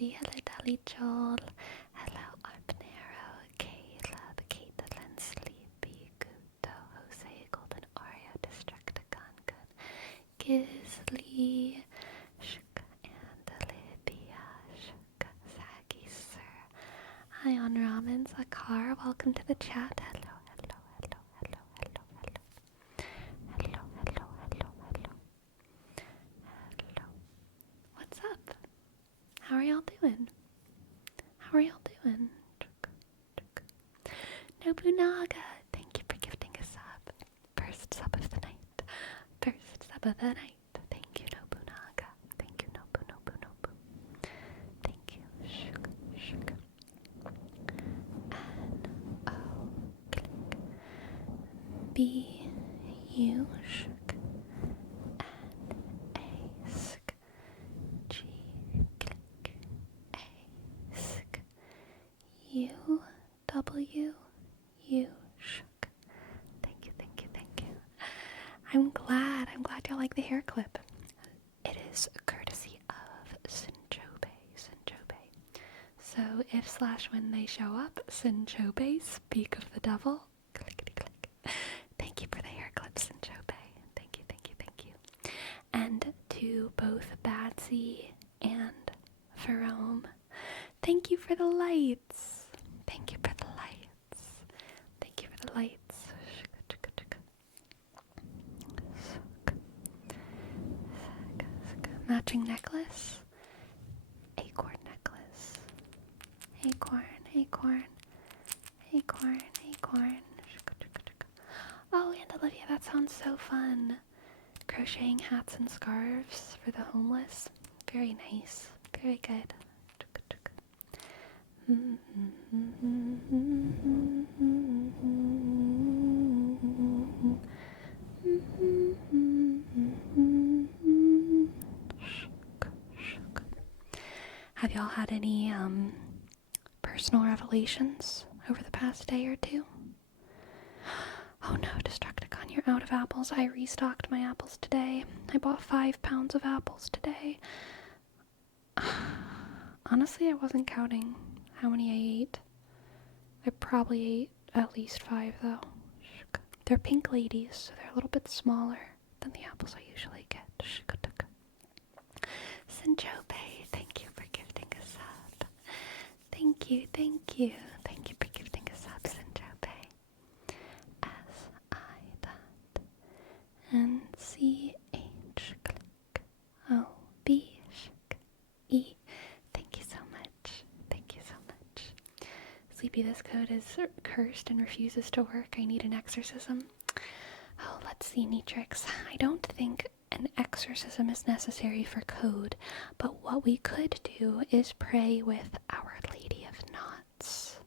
Rosie. Hello, Dolly Joel. Hello, Arpanero, Caleb, Caitlin, Sleepy, Guto, Jose, Golden Oreo, Destructicon, Good, Gizly, Shuk, and Olivia, Shuk, Zaggy, Sir. Hi, on Ramen, Zakar. Welcome to the chat. Hello. What's up? How are y'all doing? Nobunaga, thank you for gifting a sub. First sub of the night. Thank you, Nobunaga. Thank you, Nobu. Thank you. Shuk. N-O, click. B-U, shuk. N-A-sk. G, click. A-sk. U-W. You shook. Thank you. I'm glad y'all like the hair clip. It is courtesy of Sinchobe. So if/when they show up, Sinchobe, speak of the devil. Clickety click. Thank you for the hair clip, Sinchobe. Thank you. And to both Batsy and Ferome, thank you for the lights. Matching necklace. Acorn necklace. Acorn. Oh, and Olivia, that sounds so fun. Crocheting hats and scarves for the homeless. Very nice. Very good. Have y'all had any personal revelations over the past day or two? Oh no, Destructicon, you're out of apples. I restocked my apples today. I bought 5 pounds of apples today. Honestly, I wasn't counting how many I ate. I probably ate at least 5 though. They're pink ladies, so they're a little bit smaller than the apples I usually get. Sinchobe, thank you for gifting a sub. Thank you. Thank you for gifting a sub, Sinchobe. S-I-N-C-H, click, O-B, E. Thank you so much. Sleepy, this code is cursed and refuses to work. I need an exorcism. Oh, let's see, Neatrix. I don't think an exorcism is necessary for code, but what we could do is pray with Our Lady of Knots.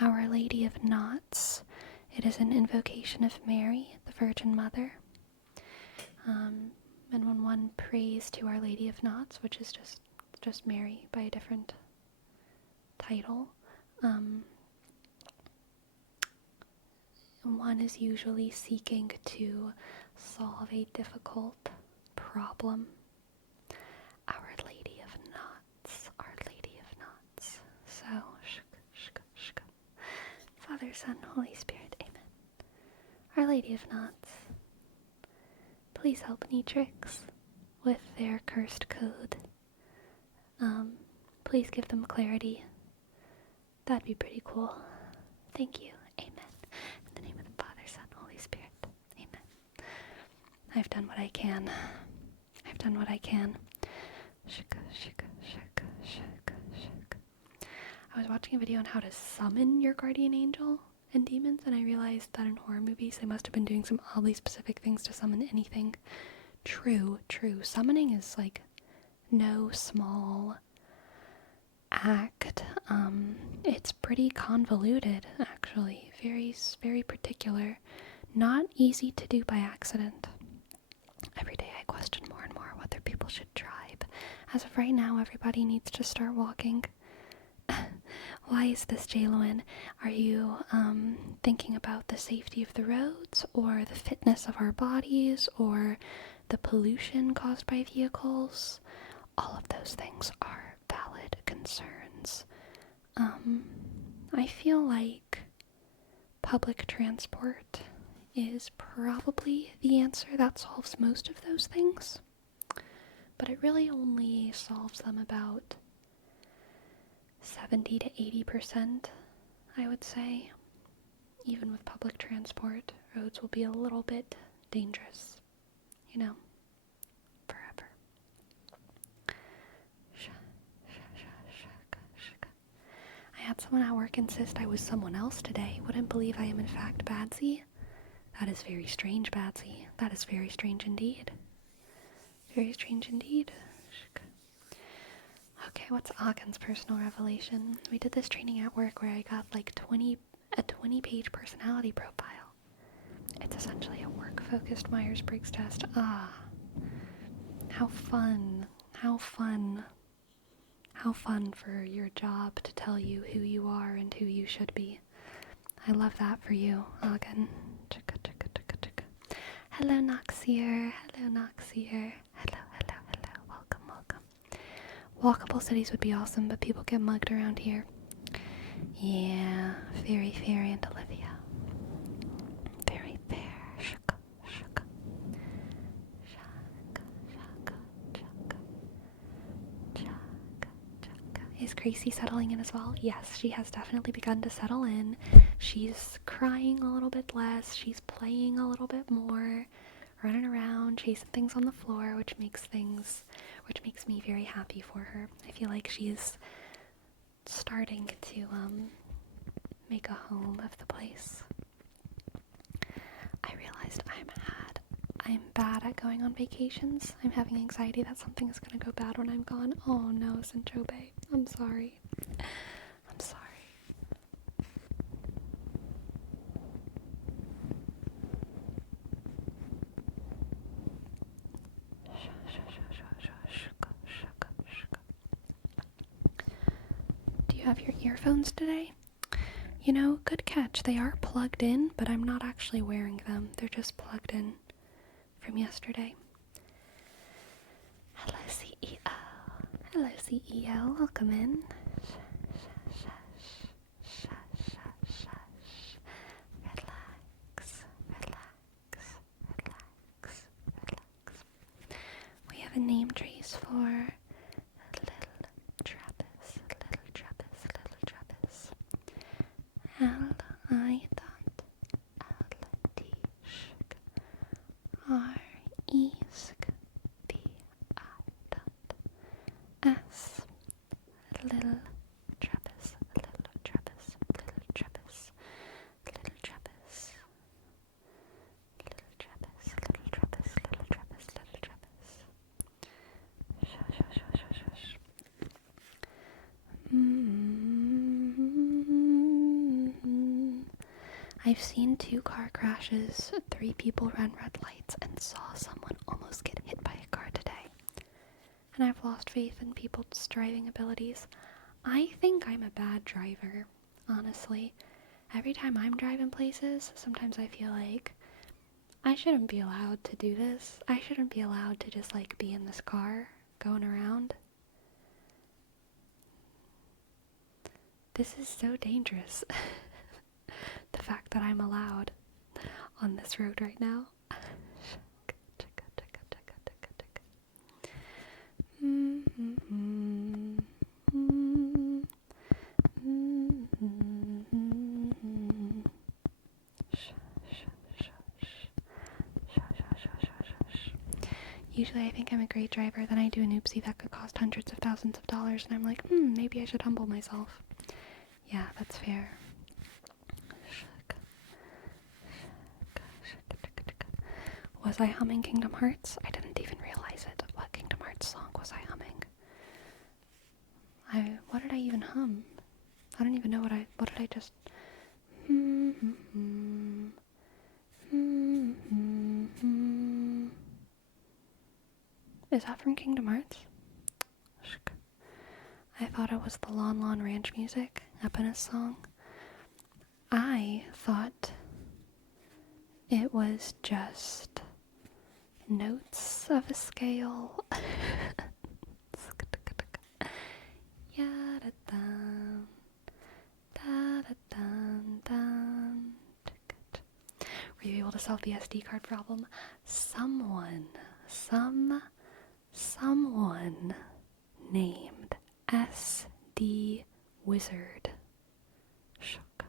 Our Lady of Knots. It is an invocation of Mary, the Virgin Mother. And when one prays to Our Lady of Knots, which is just Mary by a different title, one is usually seeking to solve a difficult problem. Our Lady of Knots. So, shk. Father, Son, Holy Spirit, amen. Our Lady of Knots, please help Neatrix with their cursed code. Please give them clarity. That'd be pretty cool. Thank you. Amen. In the name of the Father, Son, Holy Spirit. Amen. I've done what I can. Shika. I was watching a video on how to summon your guardian angel and demons, and I realized that in horror movies they must have been doing some oddly specific things to summon anything. True. Summoning is like no small act. It's pretty convoluted, actually. Very particular. Not easy to do by accident. Every day I question more and more whether people should try, but as of right now, everybody needs to start walking. Why is this, Jalen? Are you thinking about the safety of the roads, or the fitness of our bodies, or the pollution caused by vehicles? All of those things are valid concerns. I feel like public transport is probably the answer that solves most of those things, but it really only solves them about 70 to 80%, I would say. Even with public transport, roads will be a little bit dangerous, forever. I had someone at work insist I was someone else today. Wouldn't believe I am in fact Badsy. That is very strange, Badsy. That is very strange indeed. Very strange indeed. Okay, what's Ogden's personal revelation? We did this training at work where I got like a 20-page personality profile. It's essentially a work-focused Myers-Briggs test. How fun. How fun. How fun for your job to tell you who you are and who you should be. I love that for you, Ogden. Hello, Noxier. Hello, Noxier. Hello. Welcome. Walkable cities would be awesome, but people get mugged around here. Yeah, very fair, Aunt Olivia. Very fair. Shaka. Is Gracie settling in as well? Yes, she has definitely begun to settle in. She's crying a little bit less. She's playing a little bit more, running around, chasing things on the floor, which makes me very happy for her. I feel like she's starting to make a home of the place. I realized I'm bad at going on vacations. I'm having anxiety that something is going to go bad when I'm gone. Oh no, Sanchobe. I'm sorry. Do you have your earphones today? Good catch. They are plugged in, but I'm not actually wearing them. They're just plugged in from yesterday. Hello, CEO. Hello, CEO. Welcome in. Relax. We have a name trace for Little Trappist. R-E-S-K B-I-S. Little Trappist. I've seen 2 car crashes, 3 people ran red lights, and saw someone almost get hit by a car today. And I've lost faith in people's driving abilities. I think I'm a bad driver, honestly. Every time I'm driving places, sometimes I feel like I shouldn't be allowed to do this. I shouldn't be allowed to just be in this car going around. This is so dangerous. The fact that I'm allowed on this road right now. Usually I think I'm a great driver, then I do an oopsie that could cost hundreds of thousands of dollars, and I'm like, maybe I should humble myself. Yeah, that's fair. Was I humming Kingdom Hearts? I didn't even realize it. What Kingdom Hearts song was I humming? What did I even hum? I don't even know what did I just... Is that from Kingdom Hearts? I thought it was the Lon Lon Ranch music, Eponus song. I thought it was just notes of a scale. to solve the SD card problem. Someone named SD Wizard, Shaka,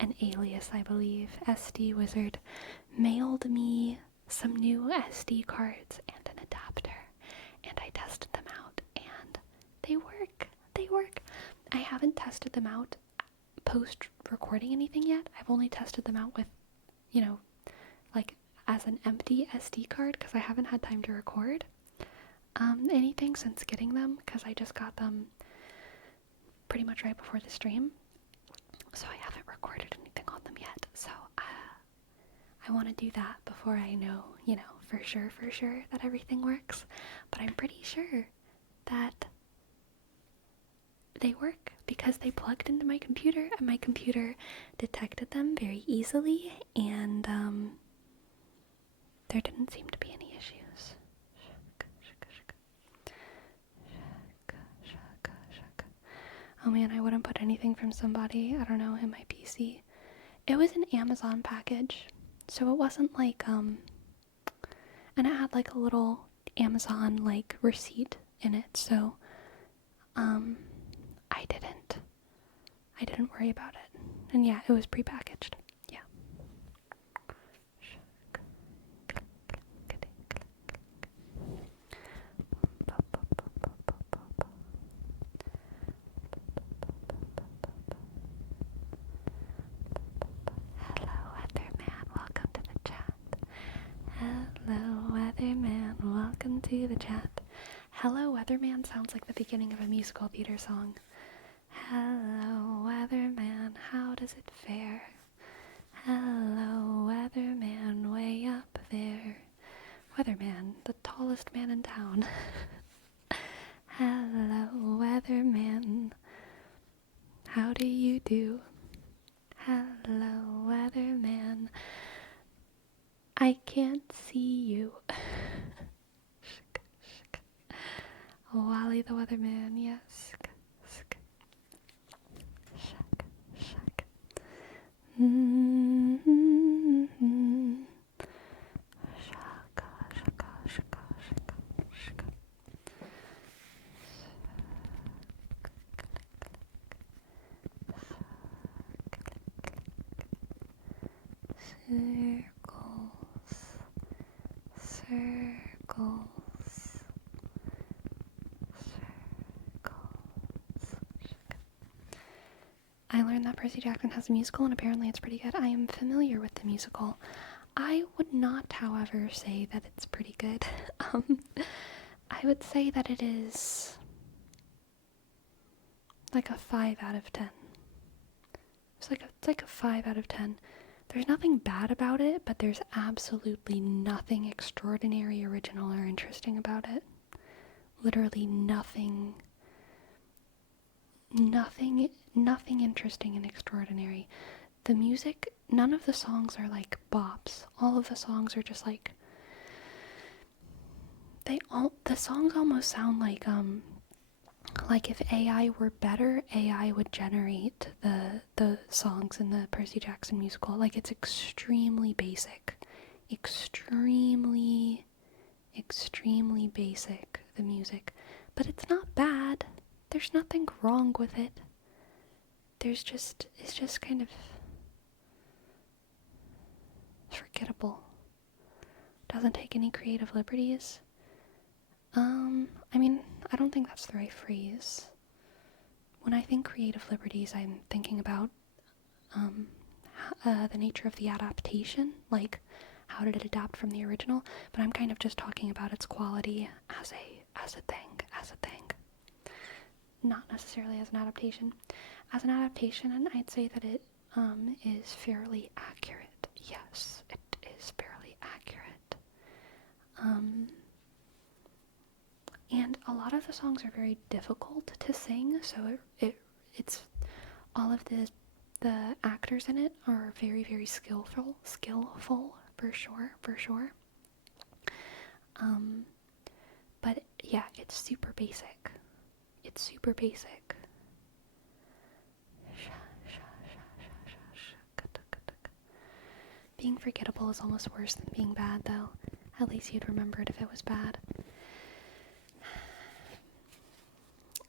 an alias, I believe, SD Wizard, mailed me some new SD cards and an adapter, and I tested them out, and they work. I haven't tested them out post-recording anything yet. I've only tested them out with, like, as an empty SD card, because I haven't had time to record anything since getting them, because I just got them pretty much right before the stream, so I haven't recorded anything on them yet. So I want to do that before I know, for sure that everything works. But I'm pretty sure that they work because they plugged into my computer, and my computer detected them very easily, and there didn't seem to be any issues. Oh man, I wouldn't put anything from somebody, I don't know, in my PC. It was an Amazon package, so it wasn't like, and it had like a little Amazon like receipt in it, so I didn't worry about it. And yeah, it was prepackaged. Yeah. Hello, Weatherman, welcome to the chat. Hello, Weatherman, welcome to the chat. Hello, Weatherman sounds like the beginning of a musical theater song. Hello, Weatherman, how does it fare? Hello, Weatherman, way up there. Weatherman, the tallest man in town. Hello, Weatherman, how do you do? Hello, Weatherman, I can't see you. Wally the Weatherman, yes. Circles. I learned that Percy Jackson has a musical, and apparently it's pretty good. I am familiar with the musical. I would not, however, say that it's pretty good. I would say that it is like a 5 out of 10. It's like a 5 out of 10. There's nothing bad about it, but there's absolutely nothing extraordinary, original, or interesting about it. Literally nothing interesting and extraordinary. The music, none of the songs are like bops. All of the songs are just like, the songs almost sound like if AI were better, AI would generate the songs in the Percy Jackson musical. Like, it's extremely basic. Extremely basic, the music. But it's not bad. There's nothing wrong with it. It's just kind of forgettable. Doesn't take any creative liberties. I mean, I don't think that's the right phrase. When I think creative liberties, I'm thinking about the nature of the adaptation, like how did it adapt from the original, but I'm kind of just talking about its quality as a thing. Not necessarily as an adaptation. As an adaptation, and I'd say that it is fairly accurate. Yes, it is fairly accurate. And a lot of the songs are very difficult to sing, so it's all of the actors in it are very, very skillful for sure. But yeah, it's super basic. Being forgettable is almost worse than being bad, though. At least you'd remember it if it was bad.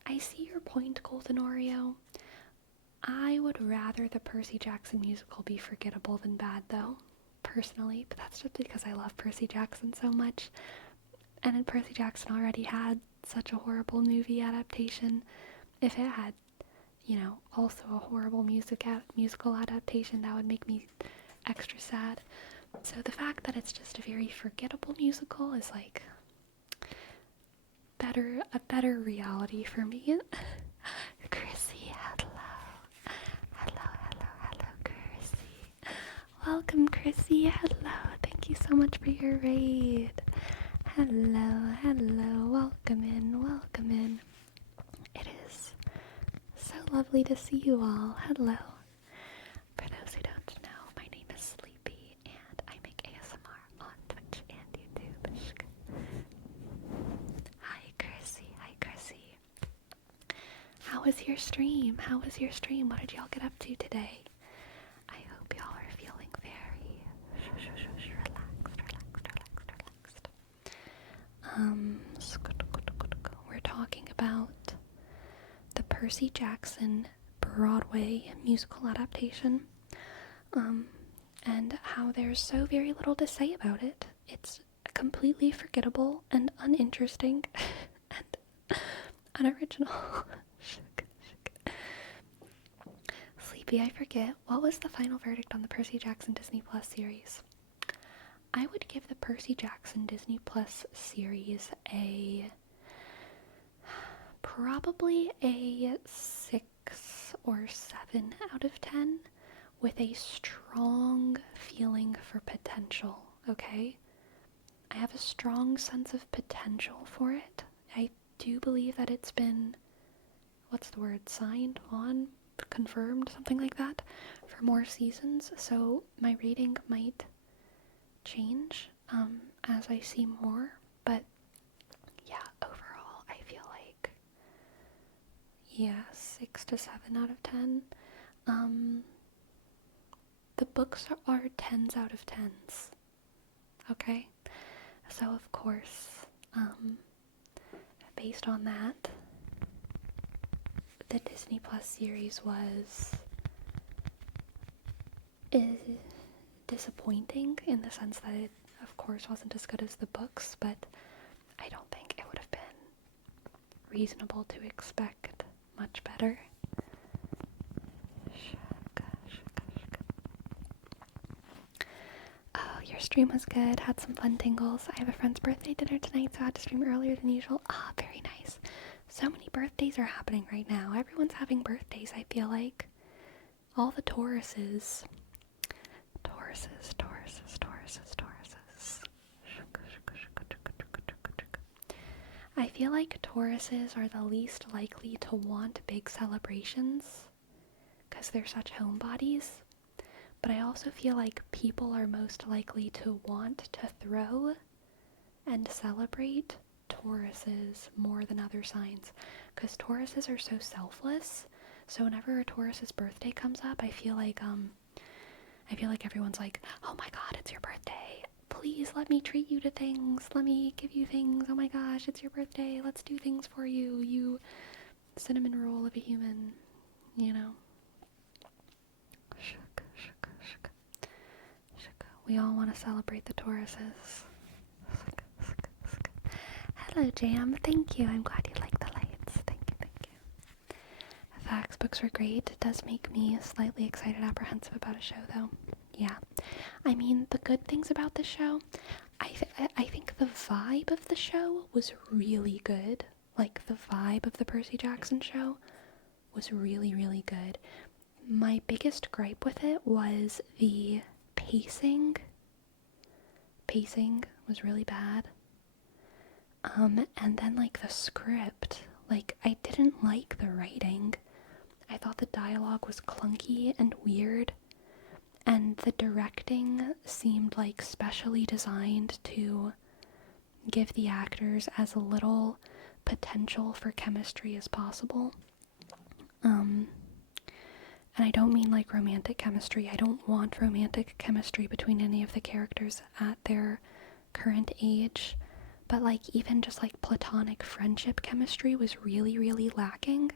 I see your point, Golden Oreo. I would rather the Percy Jackson musical be forgettable than bad, though, personally. But that's just because I love Percy Jackson so much. And Percy Jackson already had such a horrible movie adaptation. If it had, also a horrible musical adaptation, that would make me extra sad. So the fact that it's just a very forgettable musical is like a better reality for me. Chrissy, hello, Chrissy. Welcome, Chrissy, hello. Thank you so much for your raid. Hello, welcome in. It is so lovely to see you all. Hello. For those who don't know, my name is Sleepy, and I make ASMR on Twitch and YouTube. Hi, Chrissy. How was your stream? What did y'all get up to today? I hope y'all are feeling very relaxed. We're talking about the Percy Jackson Broadway musical adaptation, and how there's so very little to say about it. It's completely forgettable and uninteresting and unoriginal. Sleepy, I forget, what was the final verdict on the Percy Jackson Disney Plus series? I would give the Percy Jackson Disney Plus series probably a 6 or 7 out of 10 with a strong feeling for potential, okay? I have a strong sense of potential for it. I do believe that it's been, signed on, confirmed, something like that, for more seasons, so my rating might change as I see more, but yeah, overall I feel like 6 to 7 out of 10. The books are 10s out of 10s, okay? So of course, based on that, the Disney Plus series was disappointing in the sense that it, of course, wasn't as good as the books, but I don't think it would have been reasonable to expect much better. Oh, your stream was good. Had some fun tingles. I have a friend's birthday dinner tonight, so I had to stream earlier than usual. Ah, very nice. So many birthdays are happening right now. Everyone's having birthdays, I feel like. All the Tauruses. I feel like Tauruses are the least likely to want big celebrations because they're such homebodies. But I also feel like people are most likely to want to throw and celebrate Tauruses more than other signs, because Tauruses are so selfless. So whenever a Taurus's birthday comes up, I feel like everyone's like, oh my god, it's your birthday, please let me treat you to things, let me give you things, oh my gosh, it's your birthday, let's do things for you, you cinnamon roll of a human, We all want to celebrate the Tauruses. Hello, Jam. Thank you. I'm glad you like the lights. Thank you. Facts, books were great. It does make me slightly excited, apprehensive about a show, though. Yeah. I mean, the good things about the show, I think the vibe of the show was really good. Like, the vibe of the Percy Jackson show was really, really good. My biggest gripe with it was the pacing. Pacing was really bad. And then, like, the script. Like, I didn't like the writing. I thought the dialogue was clunky and weird. And the directing seemed, like, specially designed to give the actors as little potential for chemistry as possible. And I don't mean like romantic chemistry. I don't want romantic chemistry between any of the characters at their current age. But like even just like platonic friendship chemistry was really, really lacking.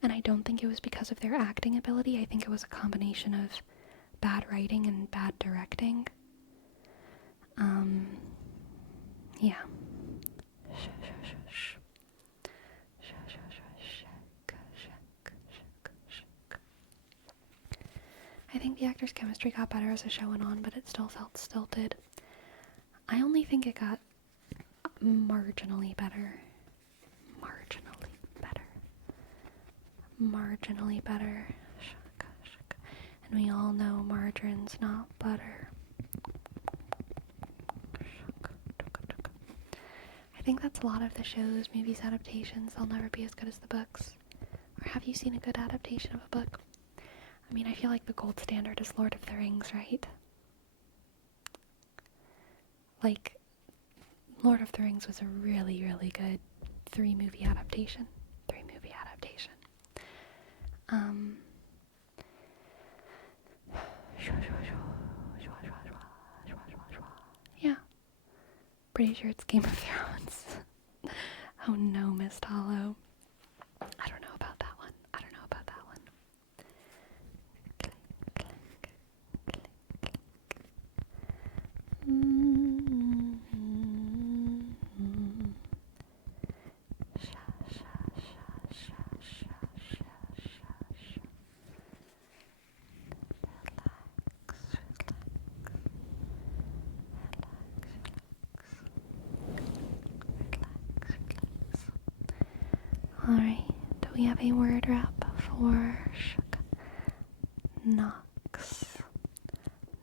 And I don't think it was because of their acting ability. I think it was a combination of bad writing and bad directing. Yeah. I think the actors' chemistry got better as the show went on, but it still felt stilted. I only think it got marginally better. Marginally better. And we all know margarine's not butter. I think that's a lot of the shows, movies, adaptations. They'll never be as good as the books. Or have you seen a good adaptation of a book? I mean, I feel like the gold standard is Lord of the Rings, right? Like, Lord of the Rings was a really, really good three-movie adaptation. Yeah. Pretty sure it's Game of Thrones. Oh no, Mist Hollow. I don't know about that one. Alright, do we have a word wrap for Nox?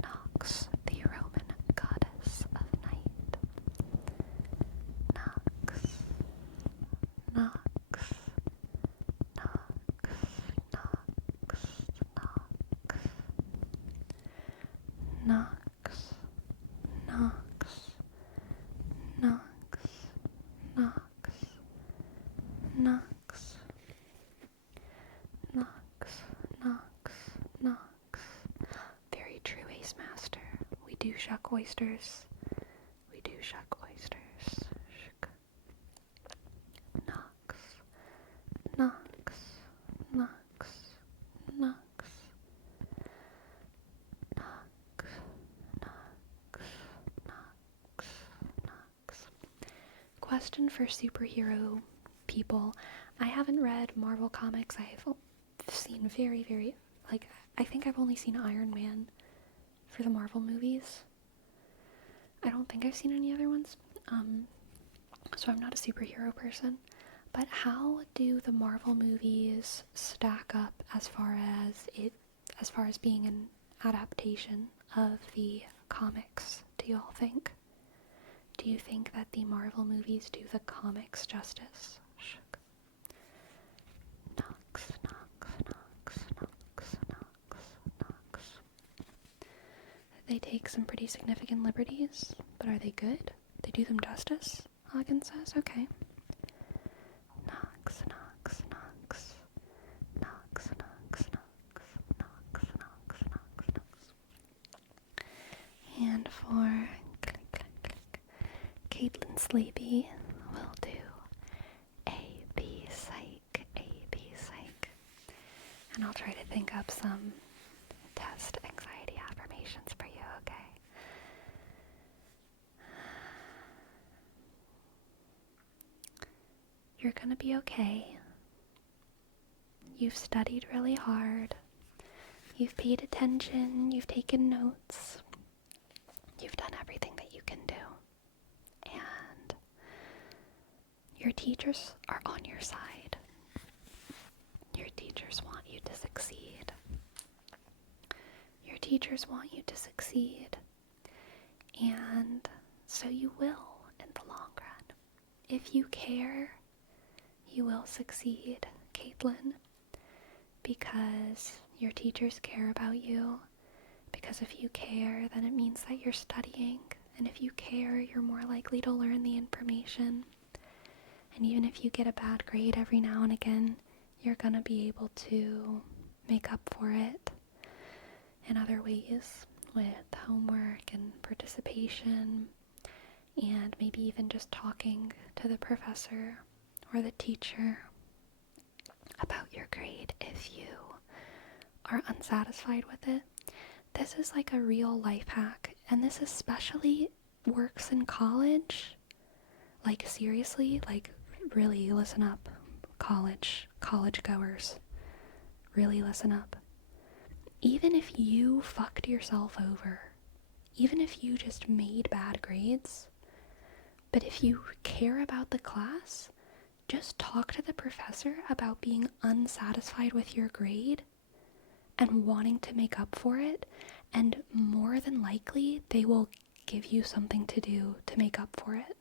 Nox, the Roman goddess of night. Nox, Nox, Nox, Nox, Nox, Nox, Nox, Nox, Nox, Nox, Nox, Nox, Nox. Very true, Ace Master. We do shuck oysters. We do shuck oysters. Shuck. Nox, Nox, Nox, Nox, Nox, Nox, Nox, Nox. Question for superhero people. I haven't read Marvel comics. I've seen very, like, I think I've only seen Iron Man for the Marvel movies. I don't think I've seen any other ones. So I'm not a superhero person. But how do the Marvel movies stack up as far as being an adaptation of the comics, do y'all think? Do you think that the Marvel movies do the comics justice? Nox, Nox, Nox, Nox, Nox, Nox. They take some pretty significant liberties, but are they good? They do them justice? Hagen says, okay. Nox, Nox, Nox, Nox, Nox, Nox, Nox, Nox, Nox, Nox. And for Caitlin Sleepy, we'll do A-B Psych, A-B Psych. And I'll try to think up some test anxiety affirmations for you, okay? You're gonna be okay. You've studied really hard. You've paid attention. You've taken notes. You've done everything that you can do. And your teachers are on your side. Your teachers want you to succeed. Your teachers want you to succeed. And so you will in the long run. If you care, you will succeed, Caitlin, because your teachers care about you. Because if you care, then it means that you're studying. And if you care, you're more likely to learn the information. And even if you get a bad grade every now and again, you're gonna be able to make up for it in other ways with homework and participation, and maybe even just talking to the professor or the teacher about your grade if you are unsatisfied with it. This is like a real life hack, and this especially works in college. Like, seriously, like, really listen up, college goers. Really listen up. Even if you fucked yourself over, even if you just made bad grades, but if you care about the class, just talk to the professor about being unsatisfied with your grade and wanting to make up for it, and more than likely they will give you something to do to make up for it.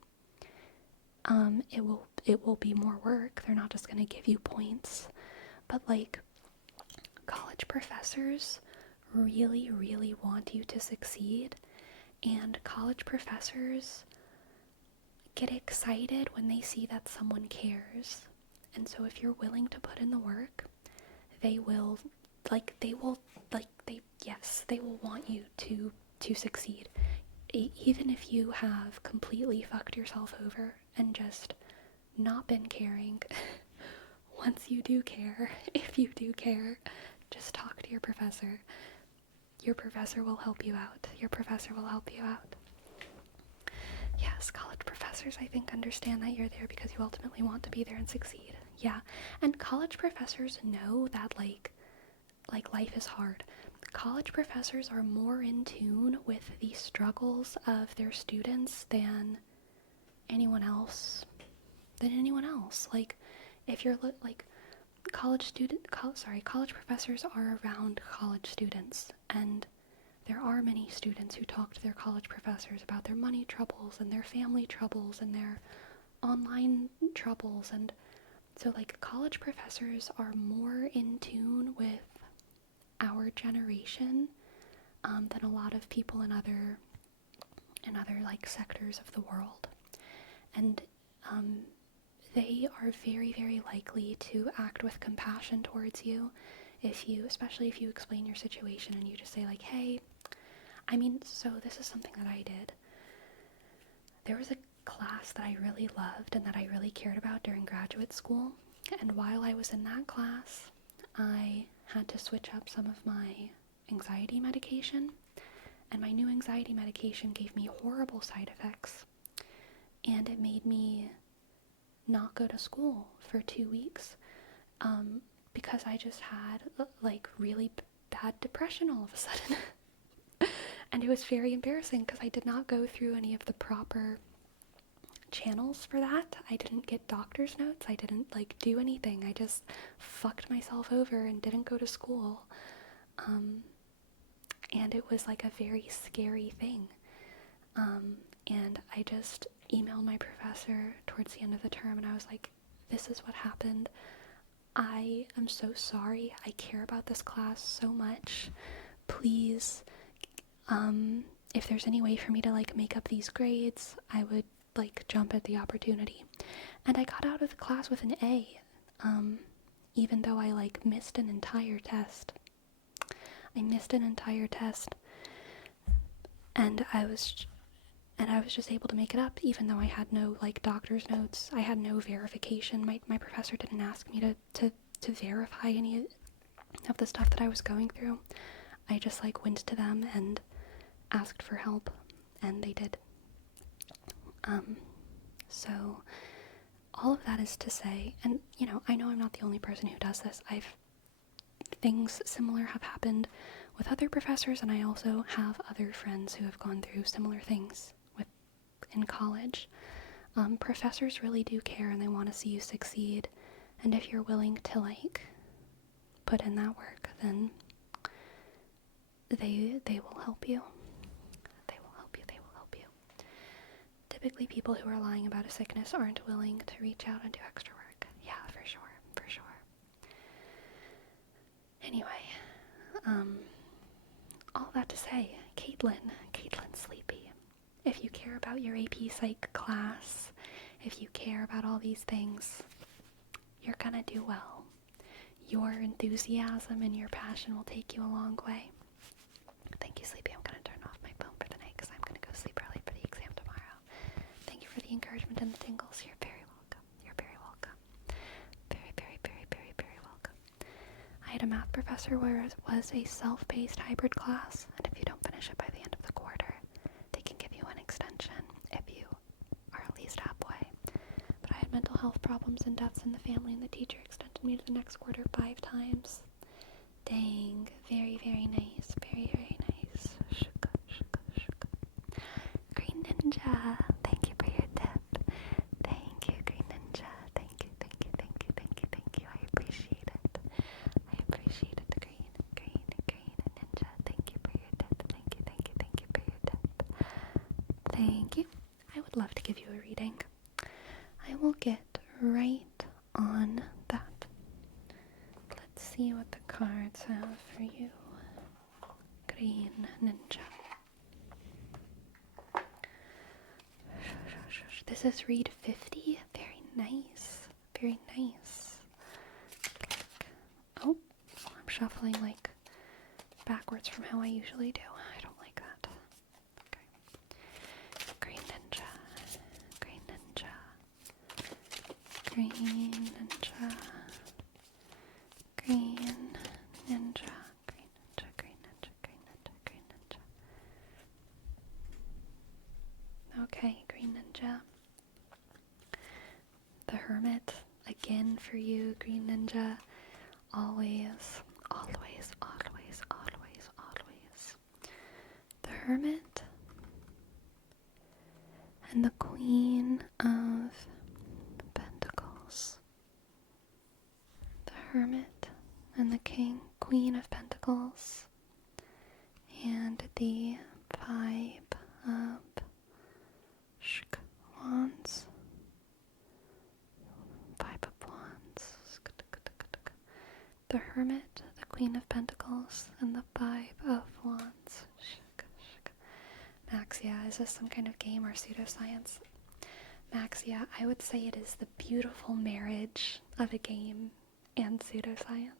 It will be more work. They're not just going to give you points, but like, college professors really, really want you to succeed, and college professors get excited when they see that someone cares. And so if you're willing to put in the work, they will want you to succeed. Even if you have completely fucked yourself over and just not been caring, once you do care, if you do care, just talk to your professor. Your professor will help you out. Your professor will help you out. Yes, college professors, I think, understand that you're there because you ultimately want to be there and succeed. Yeah, and college professors know that, like life is hard. College professors are more in tune with the struggles of their students than anyone else. Like, if you're, like, college professors are around college students, and there are many students who talk to their college professors about their money troubles and their family troubles and their online troubles, and so, like, college professors are more in tune with our generation than a lot of people in other like sectors of the world, and they are very, very likely to act with compassion towards you especially if you explain your situation and you just say, like, hey, so this is something that I did. There was a class that I really loved and that I really cared about during graduate school, and while I was in that class, I had to switch up some of my anxiety medication, and my new anxiety medication gave me horrible side effects, and it made me not go to school for 2 weeks because I just had like really bad depression all of a sudden. And it was very embarrassing because I did not go through any of the proper channels for that. I didn't get doctor's notes. I didn't like do anything. I just fucked myself over and didn't go to school. And it was like a very scary thing. And I just emailed my professor towards the end of the term, and I was like, this is what happened. I am so sorry. I care about this class so much. Please, if there's any way for me to like make up these grades, I would like jump at the opportunity. And I got out of the class with an A, even though I like missed an entire test. And I was just able to make it up, even though I had no like doctor's notes. I had no verification. My professor didn't ask me to verify any of the stuff that I was going through. I just like went to them and asked for help, and they did. So all of that is to say, and you know, I know I'm not the only person who does this. Things similar have happened with other professors, and I also have other friends who have gone through similar things in college. Professors really do care, and they want to see you succeed, and if you're willing to like put in that work, then they will help you. They will help you. Typically people who are lying about a sickness aren't willing to reach out and do extra work. Yeah, for sure. Anyway, all that to say, Caitlin's sleepy. If you care about your AP Psych class, if you care about all these things, you're gonna do well. your enthusiasm and your passion will take you a long way. Thank you, Sleepy. I'm going to turn off my phone for tonight because I'm going to go sleep early for the exam tomorrow. Thank you for the encouragement and the tingles. You're very welcome. You're very welcome. Very, very, very, very, very welcome. I had a math professor where it was a self-paced hybrid class, and if you don't finish it by the end of the quarter, they can give you an extension if you are at least halfway. But I had mental health problems and deaths in the family, and the teacher extended me to the next quarter 5 times. Dang. Very, very nice. Very, very nice. Shuka, shuka, shuka. Green Ninja, thank you for your tip. Thank you, Green Ninja. Thank you, thank you, thank you, thank you, thank you. I appreciate it. I appreciate it, Green Ninja. Thank you for your tip. Thank you, thank you, thank you for your tip. Thank you. I would love to give you a reading. I will get right on that. Let's see what the cards have for you, Green Ninja. This is read 50. Very nice. Very nice. Oh, I'm shuffling like backwards from how I usually do. I don't like that. Okay. Green Ninja. Green Ninja. Green Ninja. Green Ninja. Green Ninja. Green Ninja. Green Ninja. Green Ninja. Okay, Green Ninja. The Hermit, again for you, Green Ninja. Always, always, always, always, always. The Hermit and the Queen of Pentacles. The Hermit and the Queen of Pentacles. And the 5 of Wands. 5 of Wands. The Hermit, the Queen of Pentacles, and the 5 of Wands. Maxia, is this some kind of game or pseudoscience? Maxia, I would say it is the beautiful marriage of a game and pseudoscience.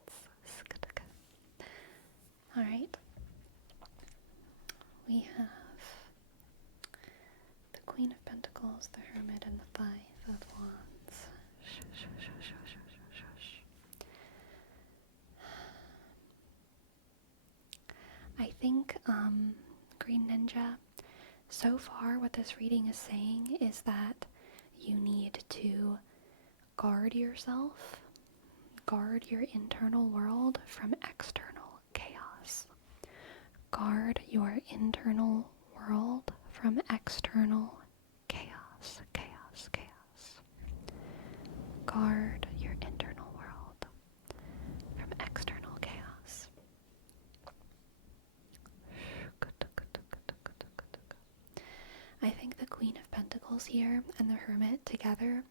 Alright. We have the Queen of Pentacles, the Hermit, and the 5 of Wands. I think, Green Ninja, so far what this reading is saying is that you need to guard yourself, guard your internal world from external chaos. Guard your internal world from external chaos, chaos, chaos. Guard your internal world from external chaos. I think the Queen of Pentacles here and the Hermit together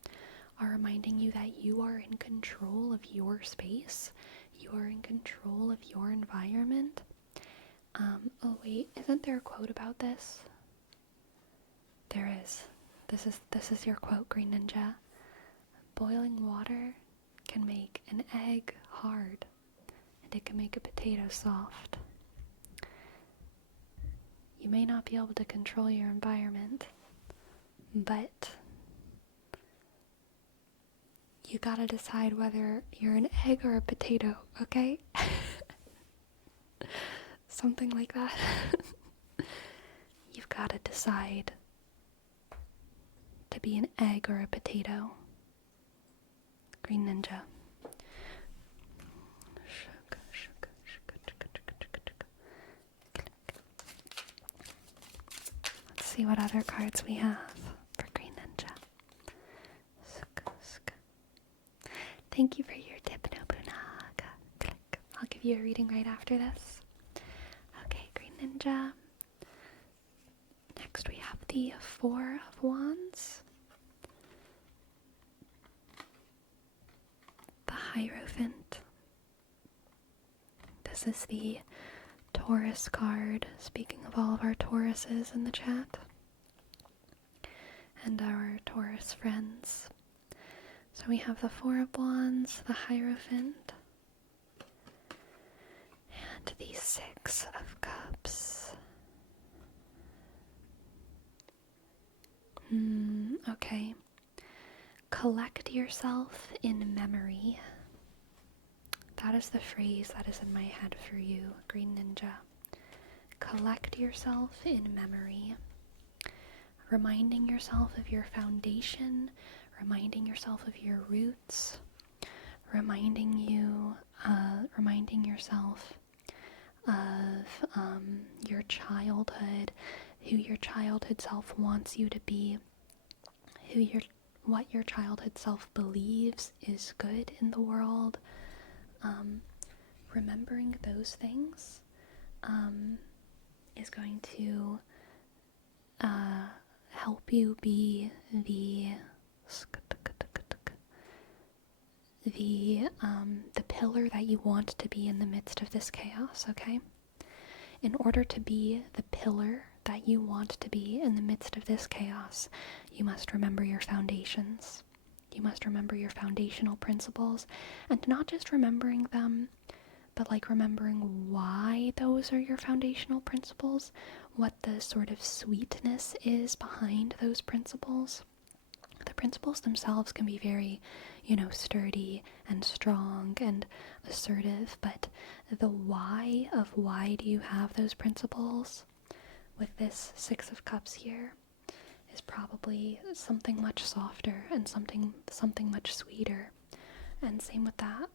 are reminding you that you are in control of your space. You are in control of your environment. Oh wait, isn't there a quote about this? There is. This is your quote, Green Ninja. Boiling water can make an egg hard, and it can make a potato soft. You may not be able to control your environment, but you gotta decide whether you're an egg or a potato, okay? Something like that. You've gotta decide to be an egg or a potato. Green Ninja. Let's see what other cards we have for Green Ninja. Thank you for your tip, Nobunaga. I'll give you a reading right after this. Okay, Green Ninja. Next we have the 4 of Wands. The Hierophant. This is the Taurus card, speaking of all of our Tauruses in the chat. And our Taurus friends. So we have the 4 of Wands, the Hierophant, Six of Cups. Okay. Collect yourself in memory. That is the phrase that is in my head for you, Green Ninja. Collect yourself in memory. Reminding yourself of your foundation, reminding yourself of your roots, reminding yourself of your childhood, who your childhood self wants you to be, what your childhood self believes is good in the world. Remembering those things is going to help you be the pillar that you want to be in the midst of this chaos, okay? In order to be the pillar that you want to be in the midst of this chaos, you must remember your foundations. You must remember your foundational principles, and not just remembering them, but like remembering why those are your foundational principles, what the sort of sweetness is behind those principles. The principles themselves can be very, sturdy and strong and assertive, but the why of why do you have those principles with this Six of Cups here is probably something much softer and something much sweeter. And same with that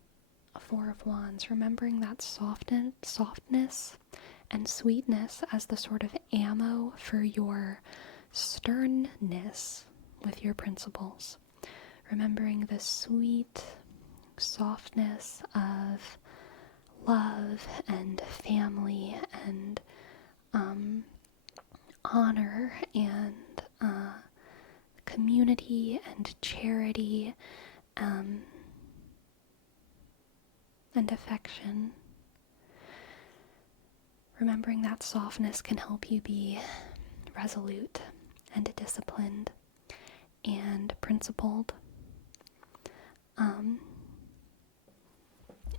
Four of Wands, remembering that softness and sweetness as the sort of ammo for your sternness with your principles. Remembering the sweet softness of love and family and honor and community and charity and affection. Remembering that softness can help you be resolute and disciplined and principled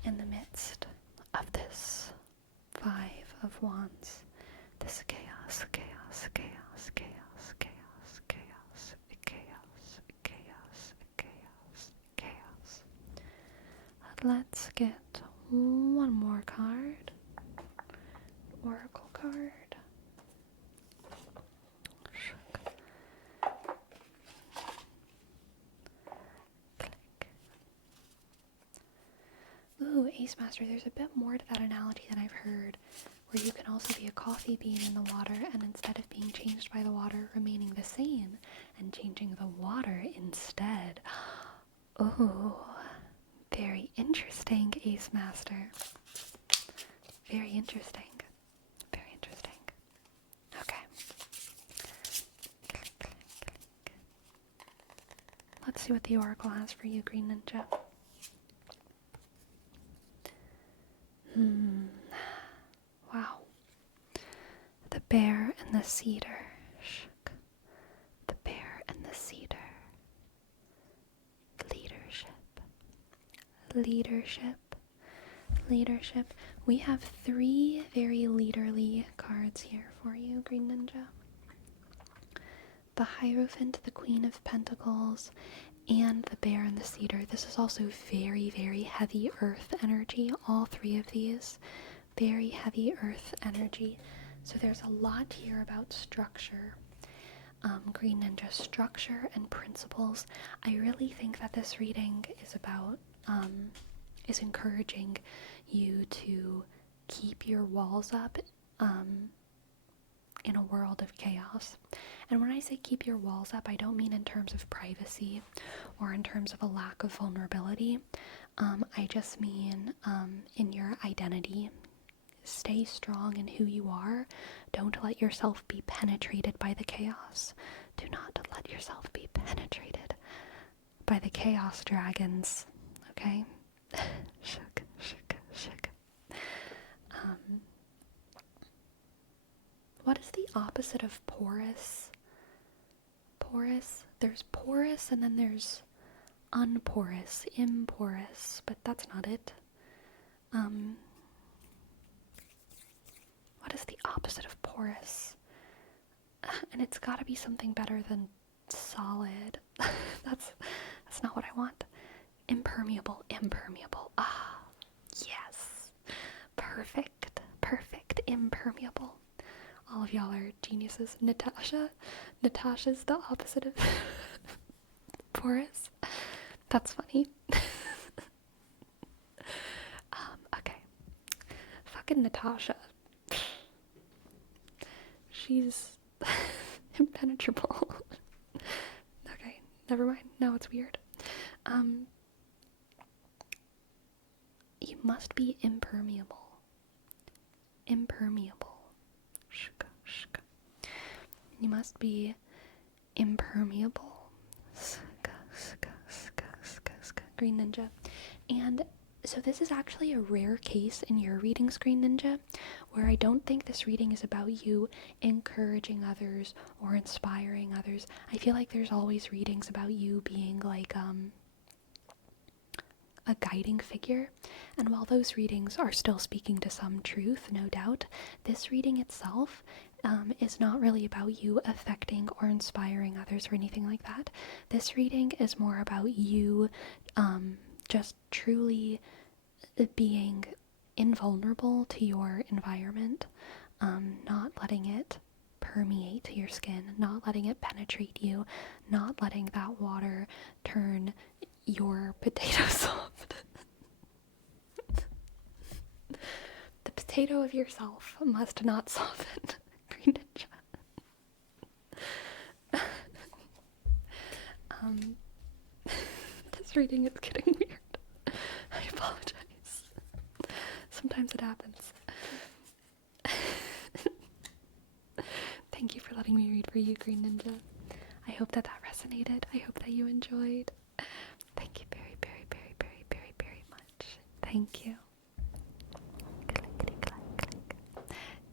in the midst of this Five of Wands, this chaos. Let's get one more card, oracle card. Ooh, Ace Master, there's a bit more to that analogy than I've heard, where you can also be a coffee bean in the water, and instead of being changed by the water, remaining the same, and changing the water instead. Ooh, very interesting, Ace Master. Very interesting. Very interesting. Okay. Let's see what the oracle has for you, Green Ninja. Wow. The bear and the cedar. The bear and the cedar. Leadership. We have three very leaderly cards here for you, Green Ninja. The Hierophant, the Queen of Pentacles, and the bear and the cedar. This is also very, very heavy earth energy. All three of these, very heavy earth energy. So there's a lot here about structure. Green Ninja, structure and principles. I really think that this reading is about, is encouraging you to keep your walls up in a world of chaos. And when I say keep your walls up, I don't mean in terms of privacy or in terms of a lack of vulnerability. I just mean in your identity. Stay strong in who you are. Don't let yourself be penetrated by the chaos. Do not let yourself be penetrated by the chaos dragons. Okay? Shook. What is the opposite of porous? There's porous and then there's unporous, imporous, but that's not it. What is the opposite of porous? And it's gotta be something better than solid. That's not what I want. Impermeable. Ah, yes. Perfect. Impermeable. All of y'all are geniuses. Natasha's the opposite of porous. That's funny. Okay. Fucking Natasha. She's impenetrable. Okay, never mind. Now it's weird. You must be impermeable. You must be impermeable. Green Ninja. And so this is actually a rare case in your reading, Green Ninja, where I don't think this reading is about you encouraging others or inspiring others. I feel like there's always readings about you being like a guiding figure, and while those readings are still speaking to some truth, no doubt, this reading itself is not really about you affecting or inspiring others or anything like that. This reading is more about you just truly being invulnerable to your environment, not letting it permeate your skin, not letting it penetrate you, not letting that water turn your potato soft. The potato of yourself must not soften. Green Ninja. This reading is getting weird. I apologize. Sometimes it happens. Thank you for letting me read for you, Green Ninja. I hope that resonated. I hope that you enjoyed. Thank you very much. Thank you. Clickety clack click.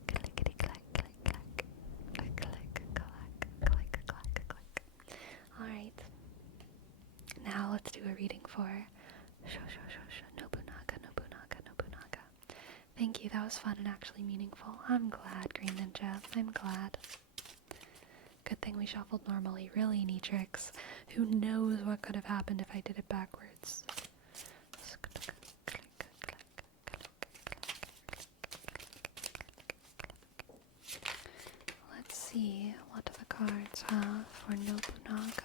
Clickety clack click clack. Click clack click. Alright. Now let's do a reading for Nobunaga. Thank you, that was fun and actually meaningful. I'm glad, Green Ninja. I'm glad. Good thing we shuffled normally. Really, Neatrix. Who knows what could have happened if I did it backwards. Let's see what the cards have for Nobunaga.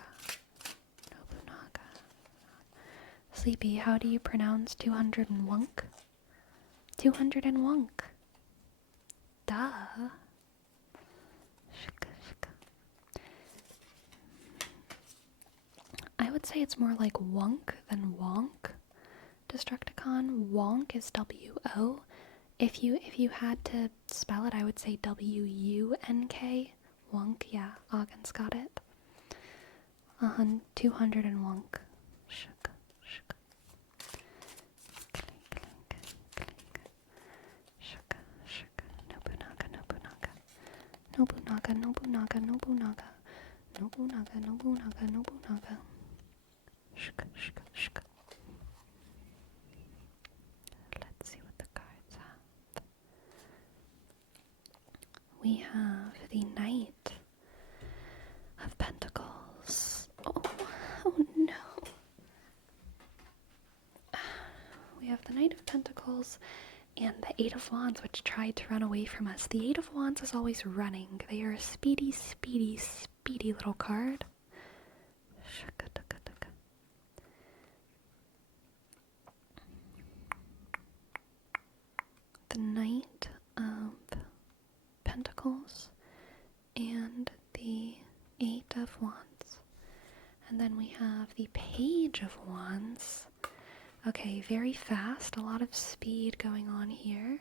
Sleepy, how do you pronounce 200 and wunk? 200 and wunk. Duh. I would say it's more like wunk than wonk. Destructicon. Wonk is W-O. If you had to spell it, I would say W-U-N-K. Wonk, yeah. Ogden's got it. 200 and wonk. Nobunaga. Let's see what the cards have. We have the Knight of Pentacles. Oh no. We have the Knight of Pentacles and the Eight of Wands, which tried to run away from us. The Eight of Wands is always running. They are a speedy little card. The Knight of Pentacles and the Eight of Wands. And then we have the Page of Wands. Okay, very fast, a lot of speed going on here.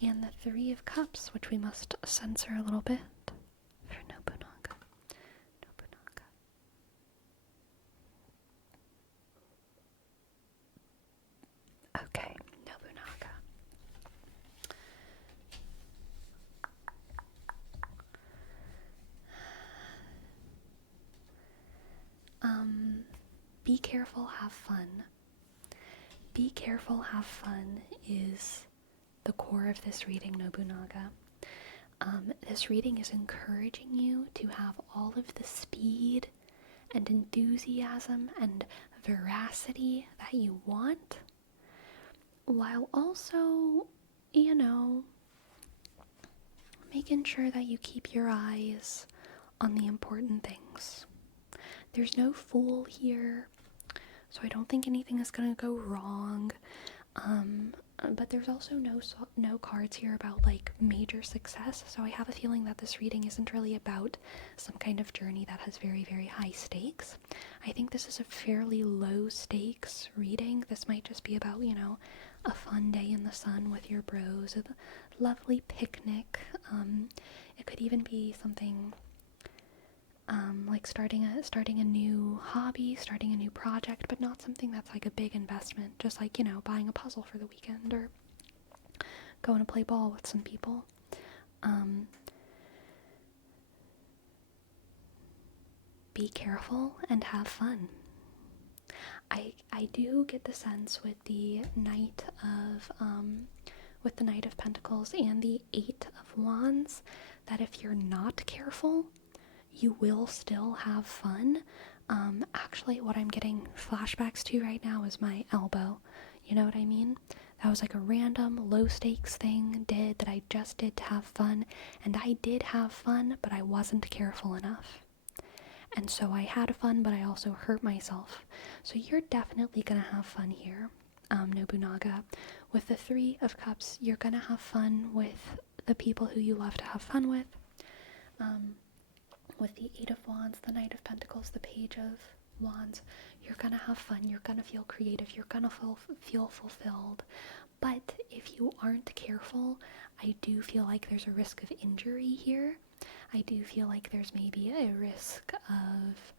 And the Three of Cups, which we must censor a little bit for Nobunaga. Okay, Nobunaga. Be careful, have fun. Be careful, have fun is the core of this reading, Nobunaga. This reading is encouraging you to have all of the speed and enthusiasm and veracity that you want, while also, making sure that you keep your eyes on the important things. There's no fool here, so I don't think anything is going to go wrong. But there's also no cards here about like major success, so I have a feeling that this reading isn't really about some kind of journey that has very, very high stakes. I think this is a fairly low stakes reading. This might just be about, a fun day in the sun with your bros, a lovely picnic. It could even be something like starting a new hobby, starting a new project, but not something that's like a big investment, just like, buying a puzzle for the weekend or going to play ball with some people. Be careful and have fun. I do get the sense with the Knight of Pentacles and the Eight of Wands that if you're not careful, you will still have fun. Actually, what I'm getting flashbacks to right now is my elbow. You know what I mean? That was like a random low stakes thing that I just did to have fun, and I did have fun, but I wasn't careful enough. And so I had fun, but I also hurt myself. So you're definitely gonna have fun here, Nobunaga. With the Three of Cups, you're gonna have fun with the people who you love to have fun with. With the Eight of Wands, the Knight of Pentacles, the Page of Wands, you're gonna have fun, you're gonna feel creative, you're gonna feel fulfilled. But if you aren't careful, I do feel like there's a risk of injury here. I do feel like there's maybe a risk of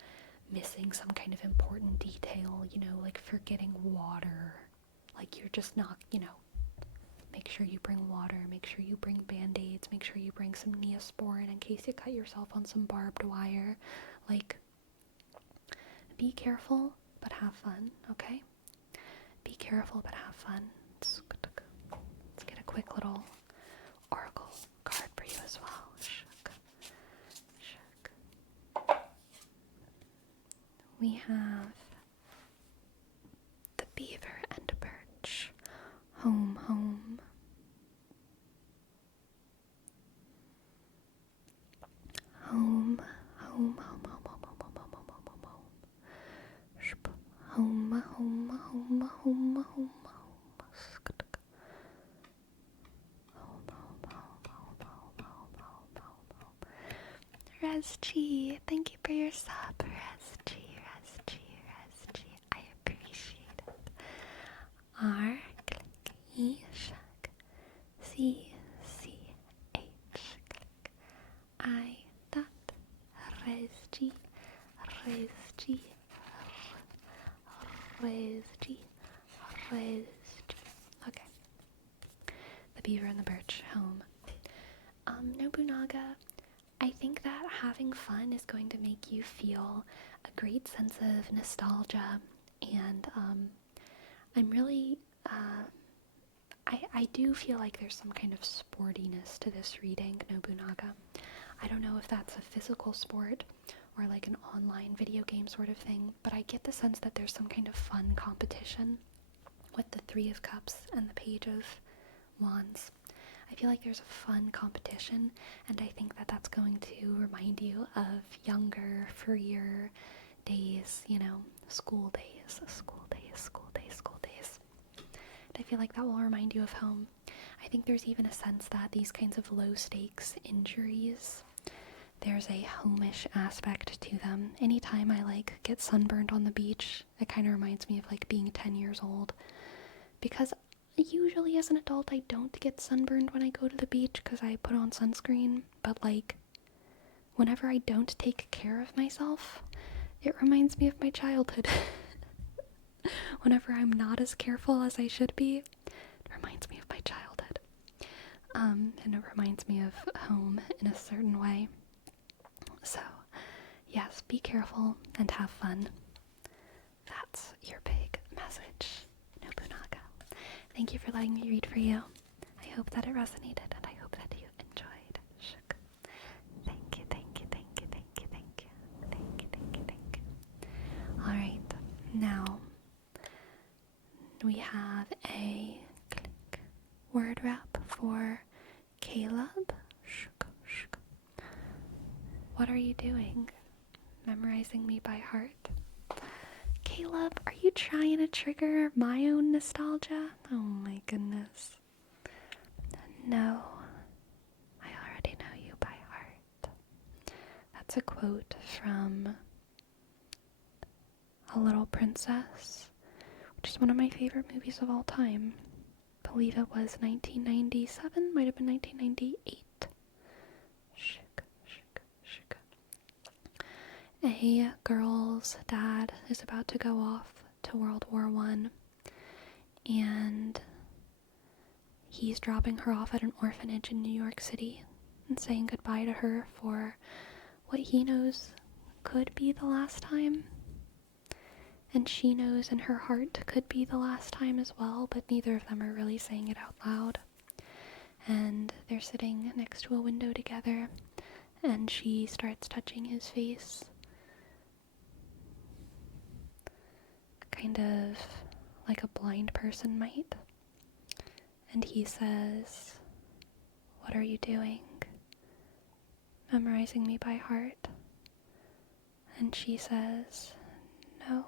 missing some kind of important detail, like forgetting water. Like you're just not, make sure you bring water, make sure you bring band-aids, make sure you bring some Neosporin in case you cut yourself on some barbed wire. Like, be careful, but have fun, okay? Be careful, but have fun. Let's get a quick little oracle card for you as well. We have the Beaver and Birch. Home, home. Home, home, home, home, home, home, home, home, home, home, home. Home, home, home, home, home. Resg, thank you for your sub, Resg. I appreciate it. R, click, E, shug, C, H, click, I, dot, Resg. Okay. The Beaver and the Birch, home. Nobunaga, I think that having fun is going to make you feel a great sense of nostalgia, and I'm really, I do feel like there's some kind of sportiness to this reading, Nobunaga. I don't know if that's a physical sport or like an online video game sort of thing, but I get the sense that there's some kind of fun competition with the Three of Cups and the Page of Wands. I feel like there's a fun competition, and I think that that's going to remind you of younger, freer days, school days. And I feel like that will remind you of home. I think there's even a sense that these kinds of low-stakes injuries, there's a homish aspect to them. Anytime I, get sunburned on the beach, it kind of reminds me of, being 10 years old. Because usually as an adult, I don't get sunburned when I go to the beach because I put on sunscreen. But, whenever I don't take care of myself, it reminds me of my childhood. Whenever I'm not as careful as I should be, it reminds me of my childhood. And it reminds me of home in a certain way. So, yes, be careful and have fun. That's your big message, Nobunaga. Thank you for letting me read for you. I hope that it resonated, and I hope that you enjoyed. Now, we have a word wrap for Caleb. What are you doing? Memorizing me by heart? Caleb, are you trying to trigger my own nostalgia? Oh my goodness. No, I already know you by heart. That's a quote from A Little Princess, which is one of my favorite movies of all time. I believe it was 1997, might have been 1998. A girl's dad is about to go off to World War I, and he's dropping her off at an orphanage in New York City and saying goodbye to her for what he knows could be the last time. And she knows in her heart could be the last time as well, but neither of them are really saying it out loud. And they're sitting next to a window together, and she starts touching his face, kind of like a blind person might. And he says, "What are you doing? Memorizing me by heart?" And she says, "No,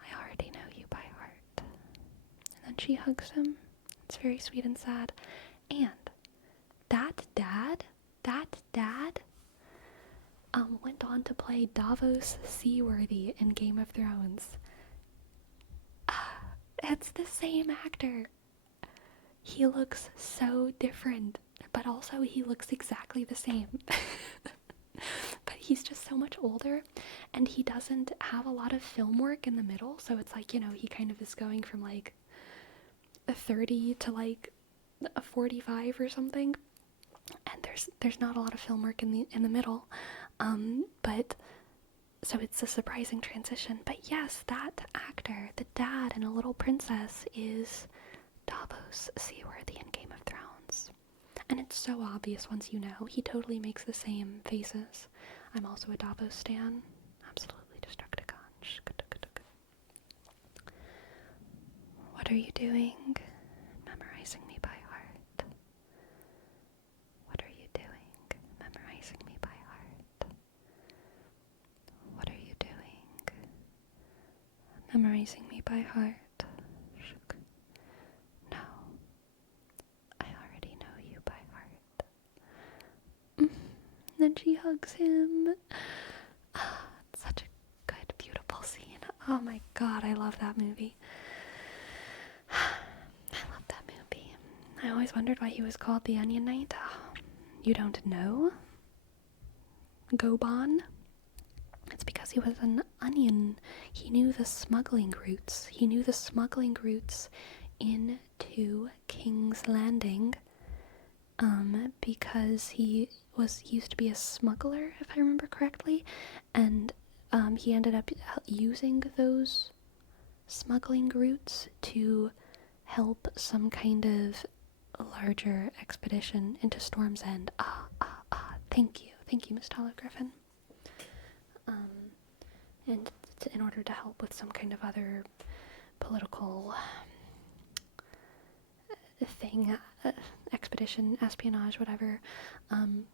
I already know you by heart." And then she hugs him. It's very sweet and sad. And that dad went on to play Davos Seaworthy in Game of Thrones. It's the same actor. He looks so different, but also he looks exactly the same. But he's just so much older, and he doesn't have a lot of film work in the middle, so it's like, he kind of is going from like a 30 to like a 45 or something, and there's not a lot of film work in the middle, but so it's a surprising transition. But yes, that actor, the dad in A Little Princess, is Davos Seaworthy in Game of Thrones. And it's so obvious once you know. He totally makes the same faces. I'm also a Davos stan. Absolutely Destructicon. What are you doing? Memorizing me by heart. What are you doing? Memorizing me by heart. What are you doing? Memorizing me by heart. No, I already know you by heart. Then she hugs him. It's such a good, beautiful scene. Oh my god, I love that movie. I love that movie. I always wondered why he was called the Onion Knight. You don't know? Goban? It's because he was an onion. He knew the smuggling routes. He knew the smuggling routes into King's Landing, because he used to be a smuggler, if I remember correctly, and he ended up using those smuggling routes to help some kind of larger expedition into Storm's End. Thank you, Miss Tyler Griffin. And in order to help with some kind of other political thing, expedition, espionage, whatever, and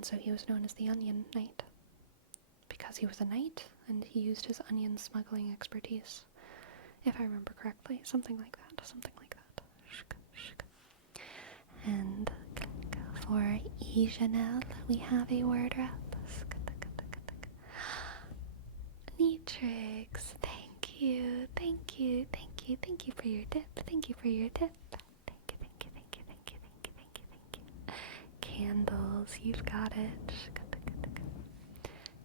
so he was known as the Onion Knight, because he was a knight, and he used his onion smuggling expertise, if I remember correctly, something like that. And for Janelle, we have a word wrap. Neatrix, thank you for your tip. Thank you. Candles, you've got it.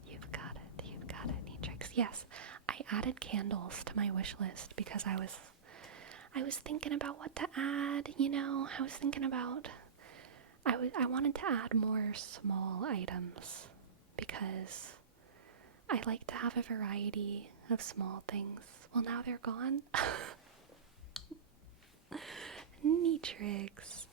You've got it, Neatrix. Yes, I added candles to my wish list because I was thinking about what to add, I was thinking about, I wanted to add more small items because I like to have a variety of small things. Well, now they're gone. Neatrix.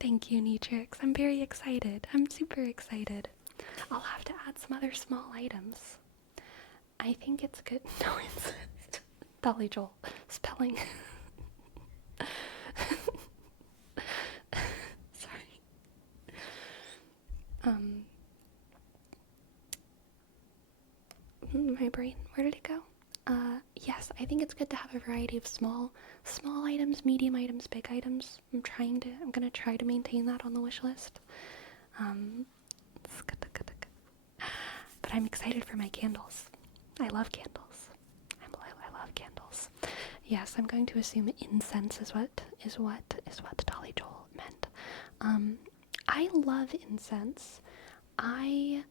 Thank you, Neatrix. I'm very excited. I'm super excited. I'll have to add some other small items. I think it's good. No insist. Dolly Joel. Spelling. Sorry. My brain, where did it go? Yes, I think it's good to have a variety of small items, medium items, big items. I'm gonna try to maintain that on the wish list. But I'm excited for my candles. I love candles. I love candles. Yes, I'm going to assume incense is what Dolly Joel meant. I love incense. I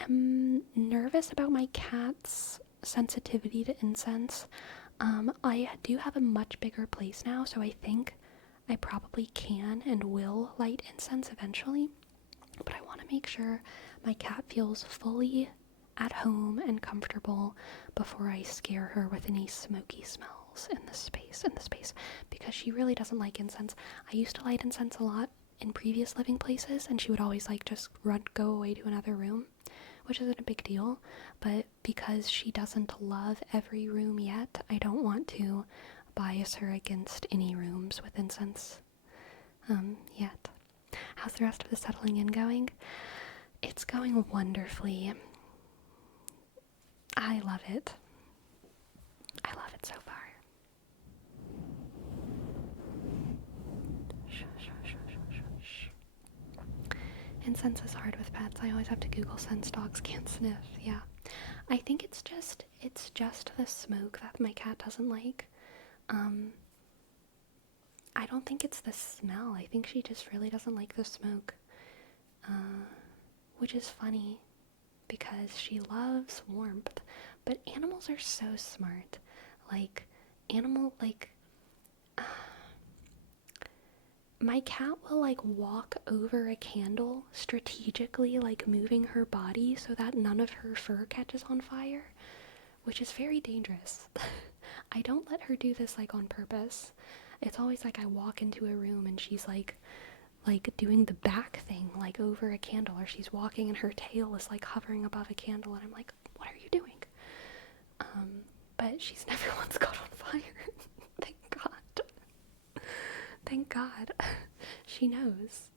am nervous about my cat's sensitivity to incense. I do have a much bigger place now, so I think I probably can and will light incense eventually. But I want to make sure my cat feels fully at home and comfortable before I scare her with any smoky smells in the space, because she really doesn't like incense. I used to light incense a lot in previous living places, and she would always just go away to another room, which isn't a big deal, but because she doesn't love every room yet, I don't want to bias her against any rooms with incense yet. How's the rest of the settling in going? It's going wonderfully. I love it. I love it so far. Incense is hard with pets. I always have to Google since dogs can't sniff. Yeah. I think it's just the smoke that my cat doesn't like. I don't think it's the smell. I think she just really doesn't like the smoke. Which is funny because she loves warmth. But animals are so smart. My cat will walk over a candle strategically, moving her body so that none of her fur catches on fire, which is very dangerous. I don't let her do this on purpose. It's always I walk into a room and she's doing the back thing over a candle, or she's walking and her tail is hovering above a candle, and I'm like, what are you doing? But she's never once caught on fire. Thank God. She knows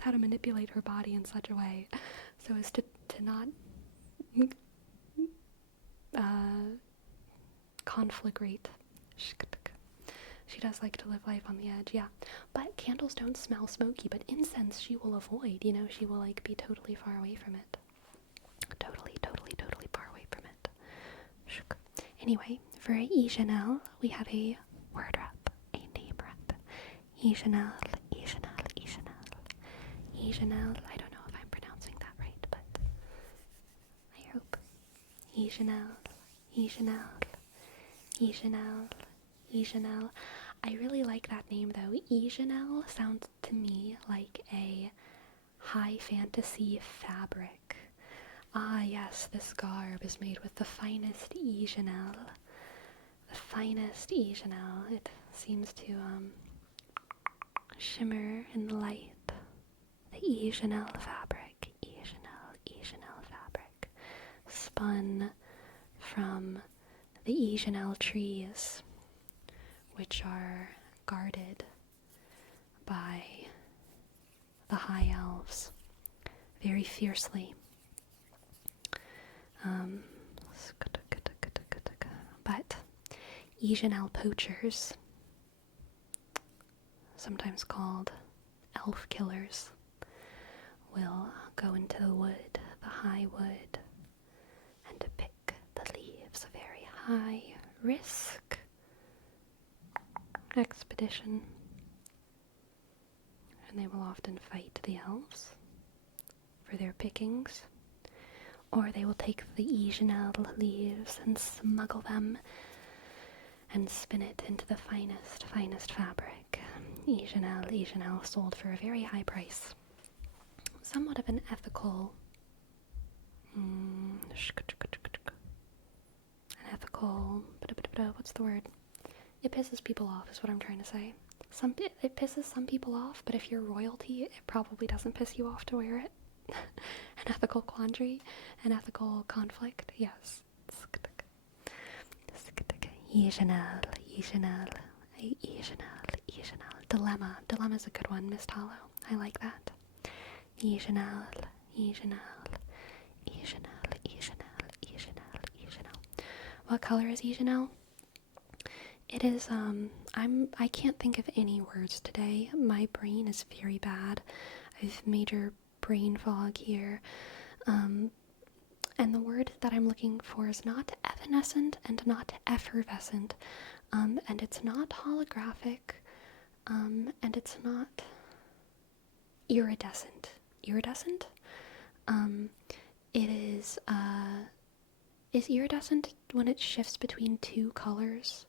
how to manipulate her body in such a way so as to not conflagrate. She does like to live life on the edge, yeah. But candles don't smell smoky, but incense she will avoid, she will be totally far away from it. Totally far away from it. Anyway, for Janelle, we have a word rep, a name rep. Janelle. I don't know if I'm pronouncing that right, but I hope. Janelle. I really like that name though. Janelle sounds to me like a high fantasy fabric. Ah yes, this garb is made with the finest Janelle. The finest Janelle. It seems to shimmer in the light. The Janelle fabric. Janelle fabric. Spun from the Janelle trees, which are guarded by the high elves very fiercely. But Janelle poachers, sometimes called elf killers, will go into the wood, the high wood, and to pick the leaves, a very high risk expedition. And they will often fight the elves for their pickings, or they will take the Janelle leaves and smuggle them and spin it into the finest fabric. Janelle sold for a very high price. Somewhat of an ethical, what's the word? It pisses people off is what I'm trying to say. It pisses some people off, but if you're royalty, it probably doesn't piss you off to wear it. An ethical quandary, an ethical conflict, yes. Dilemma. Dilemma's a good one, Miss Tallow. I like that. What color is Ijanel? It is, I can't think of any words today. My brain is very bad. I've major brain fog here. And the word that I'm looking for is not evanescent and not effervescent. And it's not holographic. And it's not iridescent. Iridescent? It is iridescent when it shifts between two colors.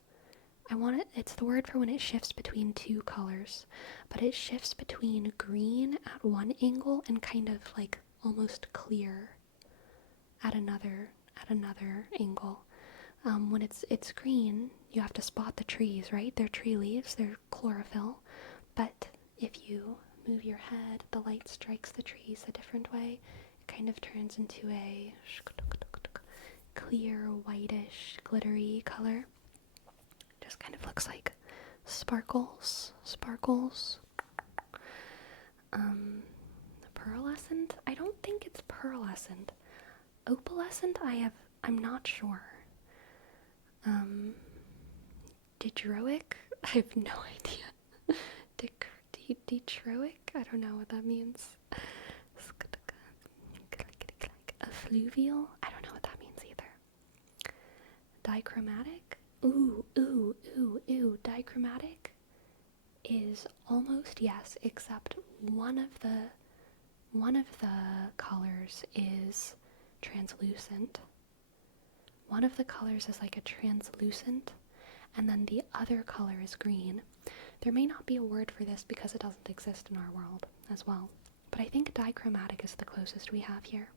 It's the word for when it shifts between two colors, but it shifts between green at one angle and kind of like almost clear at another angle. When it's green, you have to spot the trees, right? They're tree leaves, they're chlorophyll, but if you move your head, the light strikes the trees a different way. It kind of turns into a clear, whitish, glittery color. Just kind of looks like sparkles. Pearlescent? I don't think it's pearlescent. Opalescent? I'm not sure. Didroic? I have no idea. Detroic? I don't know what that means. Effluvial? I don't know what that means either. Dichromatic? Ooh. Dichromatic is almost yes, except one of the colors is translucent. One of the colors is like a translucent, and then the other color is green. There may not be a word for this because it doesn't exist in our world as well, but I think dichromatic is the closest we have here.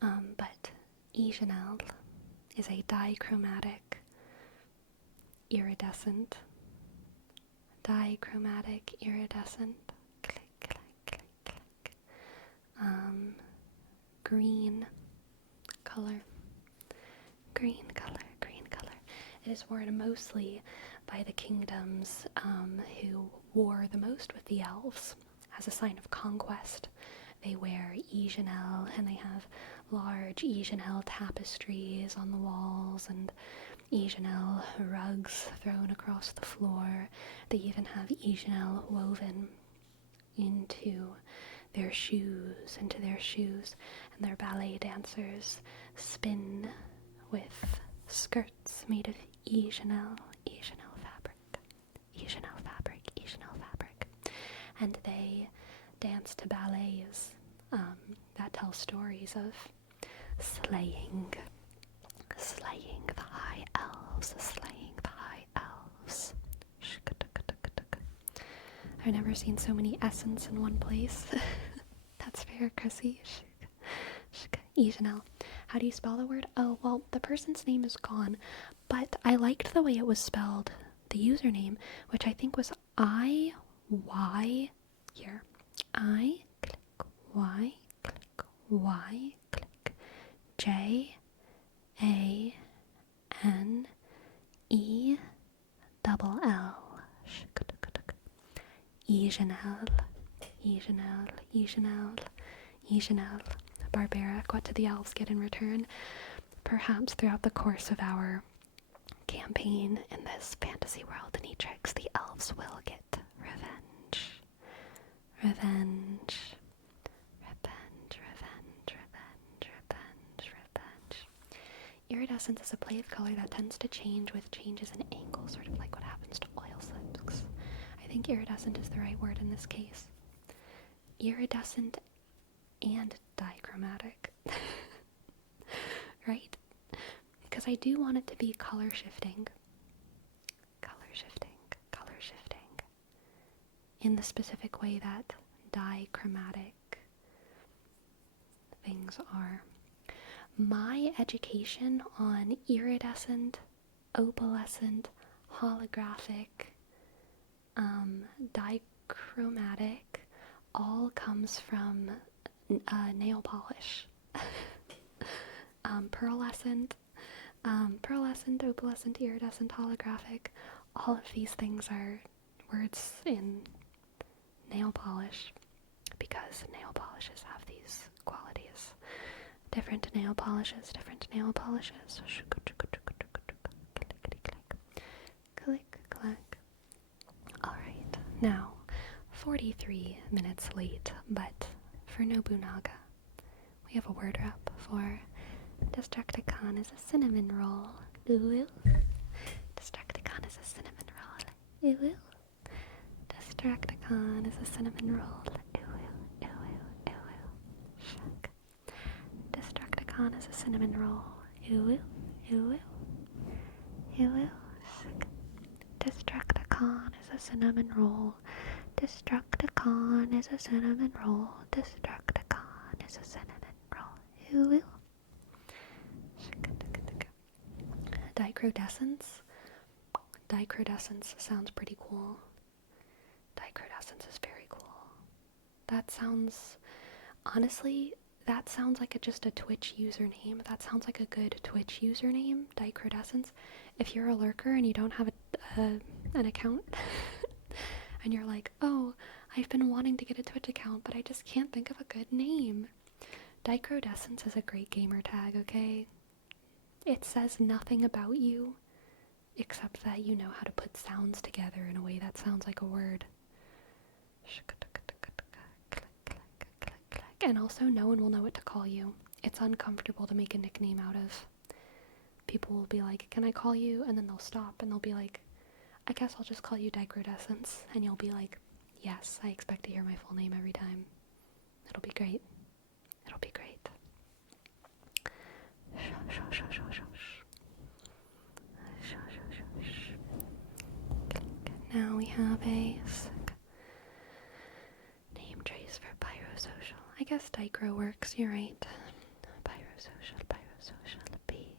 But Ijanel is a dichromatic, iridescent, green color. It is worn mostly by the kingdoms who war the most with the elves as a sign of conquest. They wear Ijanel, and they have large Ijanel tapestries on the walls and Ijanel rugs thrown across the floor. They even have Ijanel woven into their shoes, and their ballet dancers spin with skirts made of Ijanel fabric, and they dance to ballets that tell stories of slaying the high elves. I've never seen so many essence in one place. That's fair, Chrissy. Ijanel. How do you spell the word? Oh, well, the person's name is gone, but I liked the way it was spelled, the username, which I think was I-Y, here, I-Y, J-A-N-E-L-L. Ijanel. Barbaric. What did the elves get in return? Perhaps throughout the course of our campaign in this fantasy world, Enitrix, the elves will get revenge. Iridescence is a play of color that tends to change with changes in angle, sort of like what happens to oil slips. I think iridescent is the right word in this case. Iridescent and dichromatic. Right? Because I do want it to be color shifting. In the specific way that dichromatic things are. My education on iridescent, opalescent, holographic, Dichromatic all comes from nail polish. Pearlescent, opalescent, iridescent, holographic, all of these things are words in nail polish because nail polishes have these qualities. Different nail polishes. Click, clack. Alright, now 43 minutes late, but for Nobunaga, we have a word wrap for Destructicon is a cinnamon roll. Ooh. Destructicon is a cinnamon roll. Ooh. Destructicon is a cinnamon roll. Ooh. Shuck. Destructicon is a cinnamon roll. Ooh. Shuck. Destructicon is a cinnamon roll. Destructicon is a cinnamon roll. Destructicon is a cinnamon roll. Ooh. Dichrodescence. Dichrodescence sounds pretty cool. Dichrodescence is very cool. That sounds like just a Twitch username. That sounds like a good Twitch username, Dichrodescence. If you're a lurker and you don't have an account, and you're like, oh, I've been wanting to get a Twitch account, but I just can't think of a good name. Dichrodescence is a great gamer tag, okay? It says nothing about you, except that you know how to put sounds together in a way that sounds like a word. And also, no one will know what to call you. It's uncomfortable to make a nickname out of. People will be like, can I call you? And then they'll stop and they'll be like, I guess I'll just call you Dichrodescence. And you'll be like, yes, I expect to hear my full name every time. It'll be great. Now we have a name trace for Pyrosocial. I guess Dichro works, you're right. Pyrosocial, B,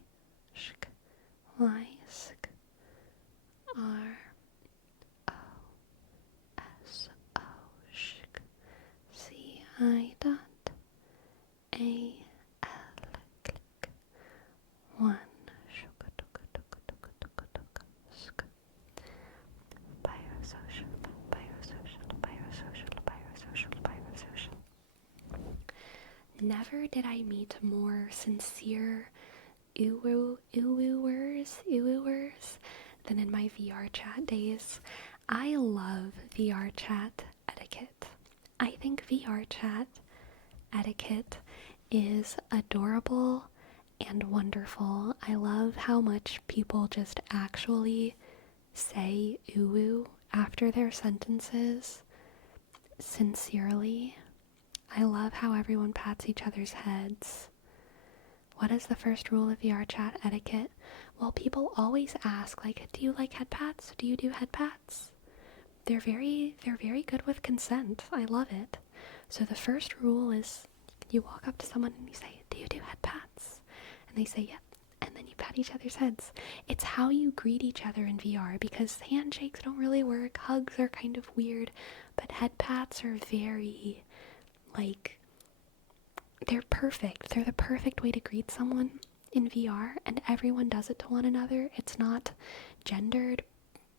shk, Y, sk, R, O, S, O, shk, C, I, dot, A, L, click, 1, shk, sk, Pyrosocial. Never did I meet more sincere ooh-wooers than in my VR chat days. I love VR chat etiquette. I think VR chat etiquette is adorable and wonderful. I love how much people just actually say ooh after their sentences sincerely. I love how everyone pats each other's heads. What is the first rule of VR chat etiquette? Well, people always ask, like, do you like head pats? Do you do head pats? They're very good with consent. I love it. So the first rule is you walk up to someone and you say, do you do head pats? And they say, yep. And then you pat each other's heads. It's how you greet each other in VR, because handshakes don't really work. Hugs are kind of weird, but head pats are very, like, they're perfect. They're the perfect way to greet someone in VR, and everyone does it to one another. It's not gendered.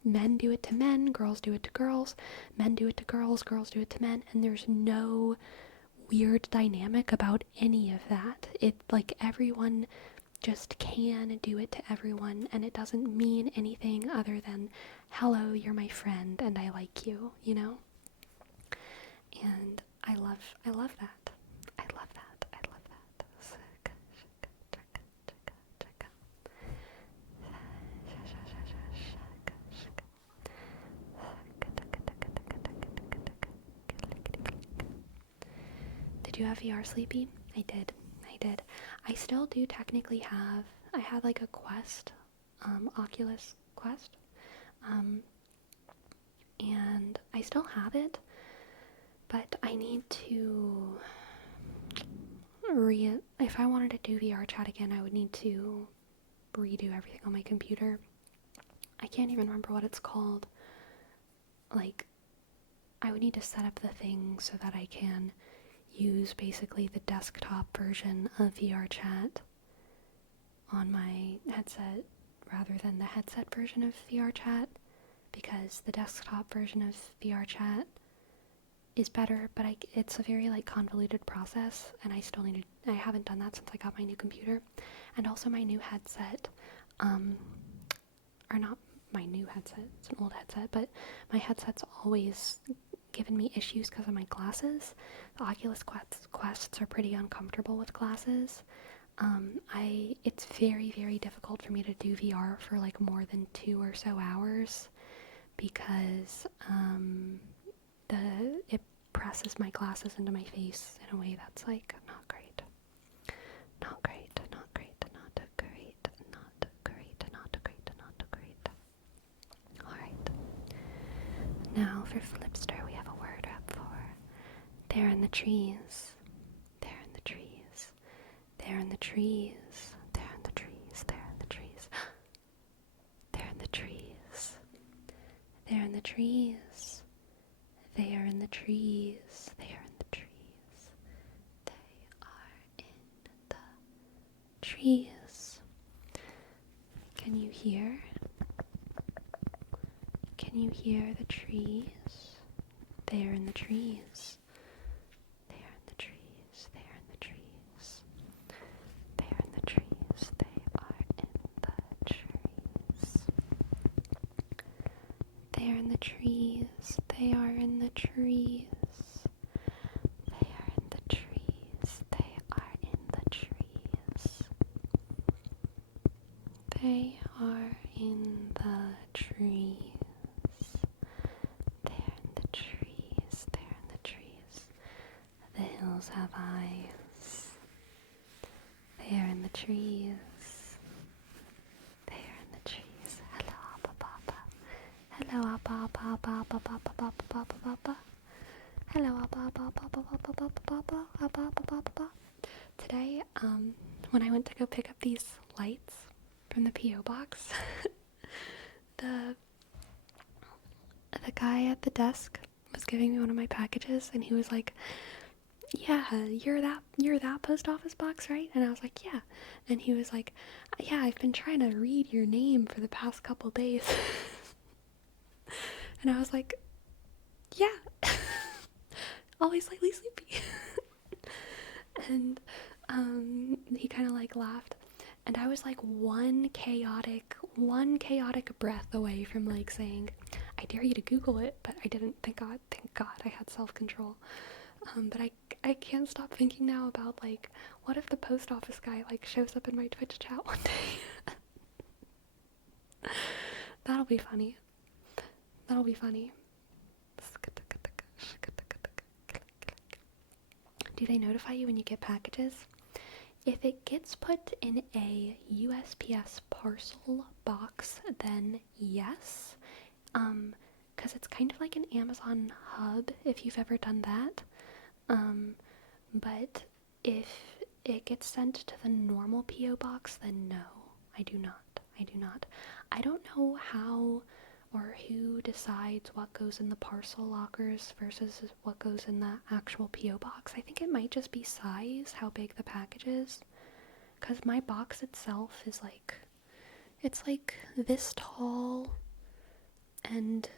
Men do it to men, girls do it to girls, men do it to girls, girls do it to men, and there's no weird dynamic about any of that. It, like, everyone just can do it to everyone, and it doesn't mean anything other than, hello, you're my friend, and I like you, you know? And I love that. I love that. Did you have VR Sleepy? I did. I still do technically have, I had like a Quest, Oculus Quest, and I still have it, but I need to if I wanted to do VR chat again, I would need to redo everything on my computer. I can't even remember what it's called. like, I would need to set up the thing so that I can use basically the desktop version of VR chat on my headset rather than the headset version of VR chat, because the desktop version of VR chat is better, but it's a very like convoluted process, and I haven't done that since I got my new computer. And also my new headset, or not my new headset, it's an old headset, but my headset's always given me issues because of my glasses. The Oculus Quests are pretty uncomfortable with glasses. It's very, very difficult for me to do VR for like more than 2 or so hours because it presses my glasses into my face in a way that's like not great. Not great, not great, not great, not great, not great, not great. Alright. Now for Flipster we have a word up for there in the trees. There in the trees. There in the trees. There in the trees. There in the trees. There in the trees. There in the trees. They are in the trees. They are in the trees. They are in the trees. Can you hear? Can you hear the trees? They are in the trees. They are in the trees. They are in the trees. They are in the trees. They are in the trees. They are in the trees. They are in the trees. They are in the trees. They are in the trees. They are in the trees. They're in the trees. They're in the trees. The hills have eyes. They are in the trees. They are in the trees. Hello, Appa Papa. Hello, Appa Appa Appa Appa Papa Papa Papa Papa. Hello, Appa Appa Appa Appa Papa Papa Papa Appa Appa Papa. Today, when I went to go pick up these lights from the P.O. box, the guy at the desk was giving me one of my packages, and he was like, yeah, you're that post office box, right? And I was like, yeah. And he was like, yeah, I've been trying to read your name for the past couple days. And I was like, yeah. Always slightly sleepy. And he kind of like laughed, and I was like one chaotic breath away from like saying, I dare you to Google it, but I didn't. Thank God I had self-control. But I can't stop thinking now about like, what if the post office guy like shows up in my Twitch chat one day? That'll be funny. That'll be funny. Do they notify you when you get packages? If it gets put in a USPS parcel box, then yes. Because it's kind of like an Amazon hub, if you've ever done that. But if it gets sent to the normal P.O. box, then no, I do not. I don't know how or who decides what goes in the parcel lockers versus what goes in the actual P.O. box. I think it might just be size, how big the package is. Because my box itself is like, it's like this tall and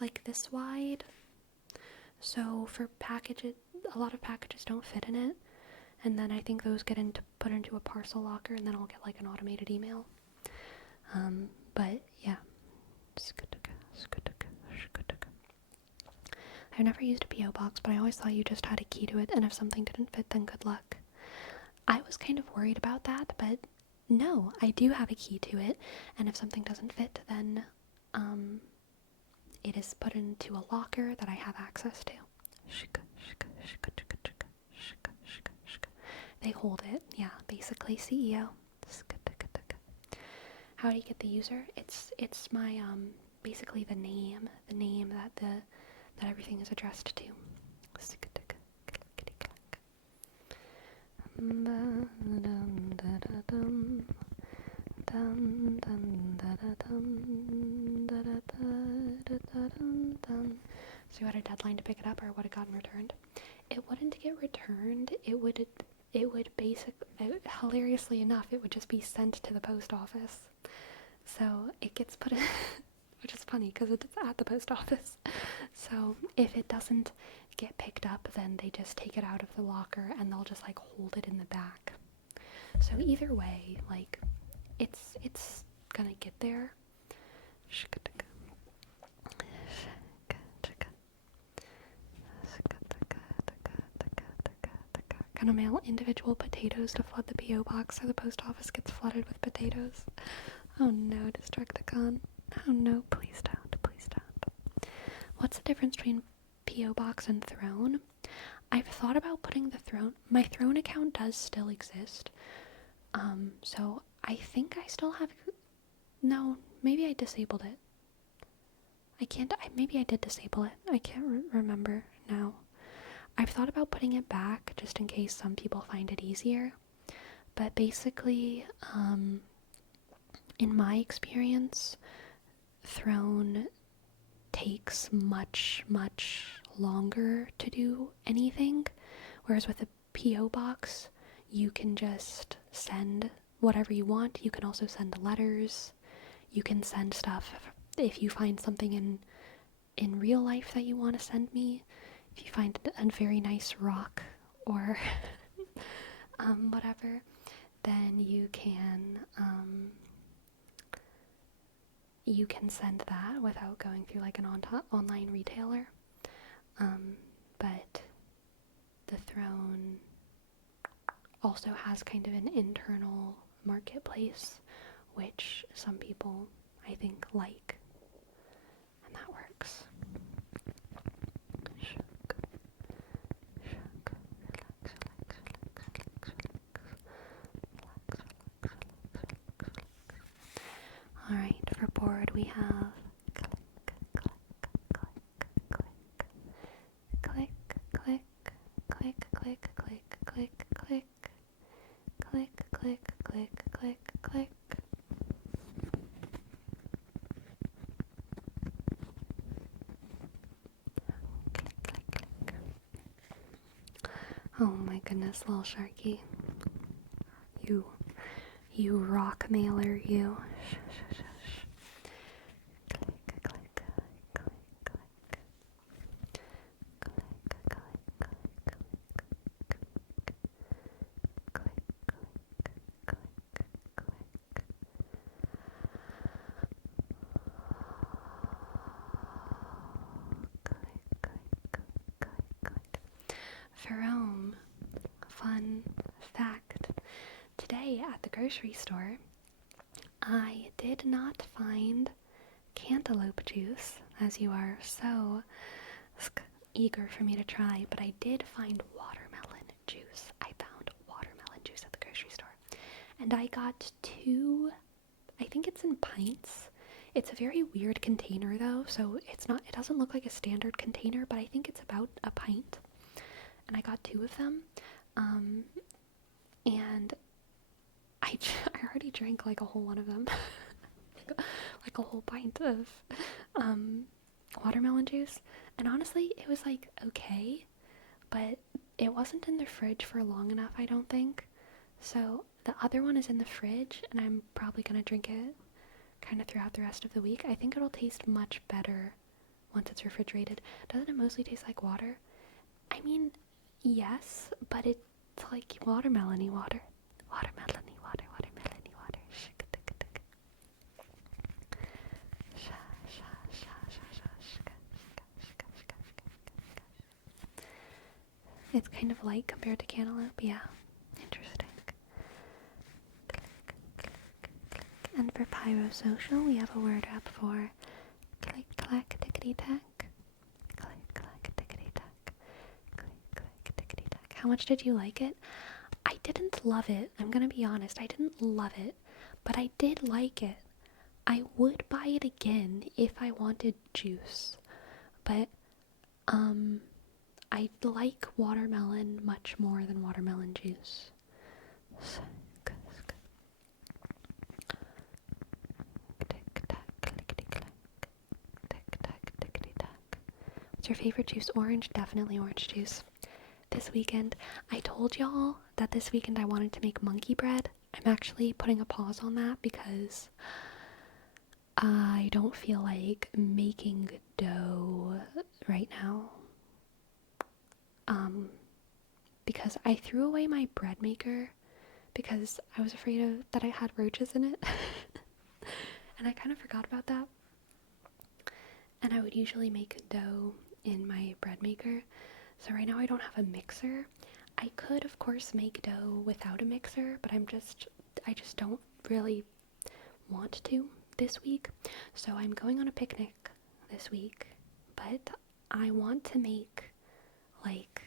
like this wide. So for packages, a lot of packages don't fit in it. And then I think those get put into a parcel locker, and then I'll get like an automated email. But yeah. I've never used a P.O. box, but I always thought you just had a key to it, and if something didn't fit, then good luck. I was kind of worried about that, but no, I do have a key to it, and if something doesn't fit, then it is put into a locker that I have access to. They hold it, yeah, basically CEO. How do you get the user? It's my basically the name that everything is addressed to. you had a deadline to pick it up or would have gotten returned, it wouldn't get returned. It would hilariously enough, it would just be sent to the post office. So it gets put in, which is funny because it's at the post office. So if it doesn't get picked up, then they just take it out of the locker and they'll just like hold it in the back. So either way, like it's gonna get there. Gonna mail individual potatoes to flood the P.O. box so the post office gets flooded with potatoes. Oh no, Destructicon. Oh no, please don't, please don't. What's the difference between P.O. box and throne? I've thought about putting the throne. My throne account does still exist. So I think I still have. No, maybe I disabled it. Maybe I did disable it. I can't remember now. I've thought about putting it back just in case some people find it easier. But basically, in my experience, throne takes much, much longer to do anything. Whereas with a P.O. box, you can just send whatever you want. You can also send letters. You can send stuff if you find something in real life that you want to send me. If you find a very nice rock or whatever, then you can send that without going through like an online retailer. But the throne also has kind of an internal marketplace, which some people I think like, and that works. Alright, for board we have click, click, click, click, click, click, click, click, click, click, click, click. Oh my goodness, little Sharky. You rock mailer, you. Click, click, click, click. Jerome, fun fact. Today at the grocery store, I did not find cantaloupe juice, as you are so eager for me to try, but I did find watermelon juice. I found watermelon juice at the grocery store. And I got 2, I think it's in pints. It's a very weird container though, so it doesn't look like a standard container, but I think it's about a pint. And I got 2 of them. And I already drank like a whole one of them. like a whole pint of watermelon juice. And honestly, it was like okay, but it wasn't in the fridge for long enough, I don't think. So the other one is in the fridge, and I'm probably gonna drink it kind of throughout the rest of the week. I think it'll taste much better once it's refrigerated. Doesn't it mostly taste like water? I mean, yes, but it's like watermelon-y water. Watermelon-y water, watermelon-y water. It's kind of light compared to cantaloupe, yeah. Interesting. And for Pyrosocial, we have a word up for click, clack, tickety-tack. Click, clack, tickety-tack. Click, clack, tickety-tack. How much did you like it? I didn't love it. I'm gonna be honest. I didn't love it, but I did like it. I would buy it again if I wanted juice, but I like watermelon much more than watermelon juice. What's your favorite juice? Orange, definitely orange juice. This weekend, I told y'all that this weekend I wanted to make monkey bread. I'm actually putting a pause on that because I don't feel like making dough right now. Because I threw away my bread maker because I was afraid that I had roaches in it. And I kind of forgot about that. And I would usually make dough in my bread maker. So right now I don't have a mixer. I could, of course, make dough without a mixer, but I just don't really want to this week. So I'm going on a picnic this week, but I want to make like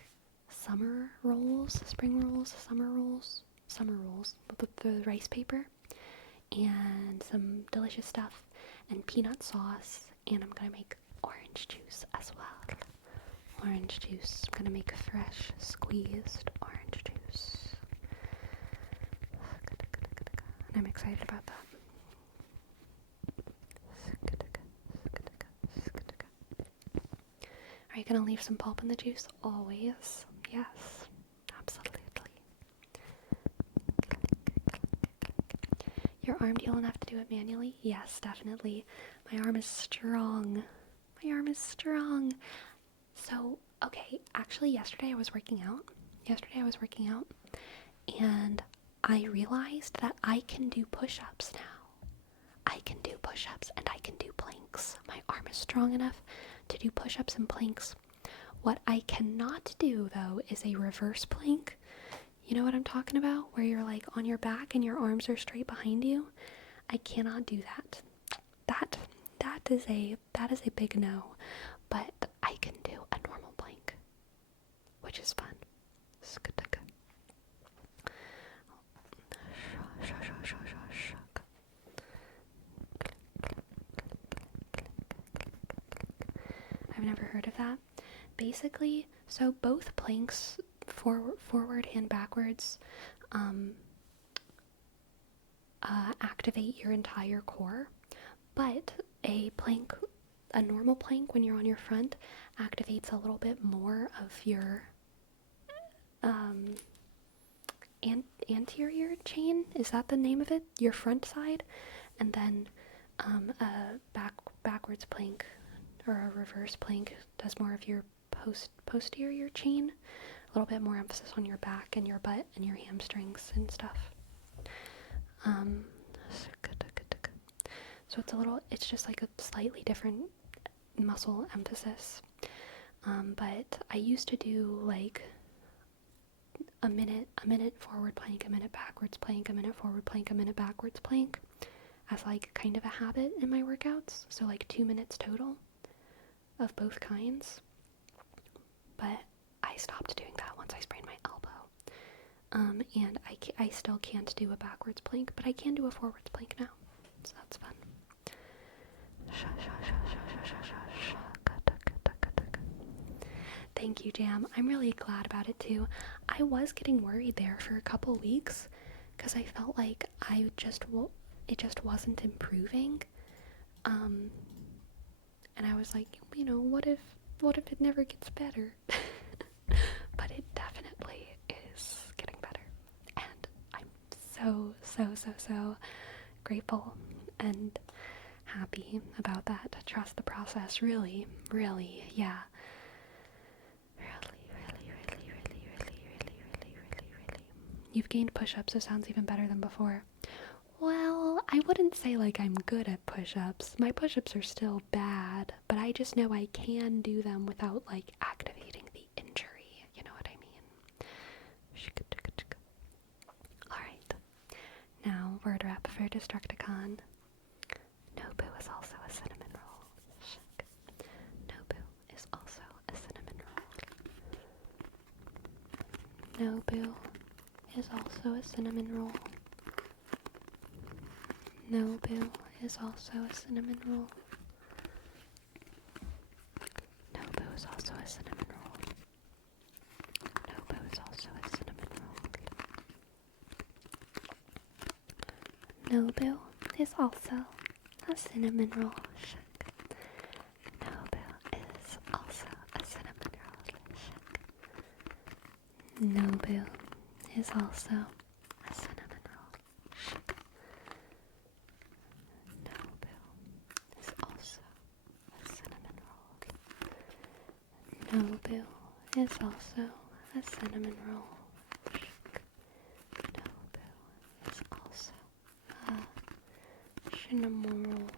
summer rolls, spring rolls, summer rolls with the rice paper and some delicious stuff and peanut sauce, and I'm gonna make orange juice as well. Orange juice. I'm gonna make fresh squeezed orange juice. And I'm excited about that. Are you gonna leave some pulp in the juice? Always. Yes, absolutely. Your arm, do you don't have to do it manually? Yes, definitely. My arm is strong. My arm is strong. So, okay, actually yesterday I was working out, and I realized that I can do push-ups now. I can do push-ups and I can do planks. My arm is strong enough to do push-ups and planks. What I cannot do, though, is a reverse plank. You know what I'm talking about? Where you're like on your back and your arms are straight behind you. I cannot do that. That is a big no. But I can do a normal plank, which is fun. I've never heard of that. Basically, so both planks, forward and backwards, activate your entire core, but a normal plank when you're on your front activates a little bit more of your anterior chain. Is that the name of it? Your front side, and then a backwards plank or a reverse plank does more of your posterior chain. A little bit more emphasis on your back and your butt and your hamstrings and stuff. So it's just like a slightly different muscle emphasis. But I used to do like a minute forward plank, a minute backwards plank, a minute forward plank, a minute backwards plank as like kind of a habit in my workouts. So like 2 minutes total of both kinds. But I stopped doing that once I sprained my elbow. And I still can't do a backwards plank, but I can do a forwards plank now. So that's fun. Thank you, Jam. I'm really glad about it too. I was getting worried there for a couple weeks because I felt like it just wasn't improving. And I was like, what if it never gets better? But it definitely is getting better. And I'm so grateful and happy about that. Trust the process. Really, yeah. You've gained push-ups, so sounds even better than before. Well, I wouldn't say like I'm good at push-ups. My push-ups are still bad, but I just know I can do them without like activating the injury. You know what I mean? Alright. Now, word rap for Destructicon. Nobu is also a cinnamon roll. Nobu is also a cinnamon roll. Nobu is also a cinnamon roll. Nobu is also a cinnamon roll. Nobu is also a cinnamon roll. Nobu is also a cinnamon roll. Nobu is also a cinnamon roll. Nobu is also Nobu is also a cinnamon roll. Nobu is also a cinnamon roll. Nobu is also a cinnamon roll. Nobu is also a cinnamon roll.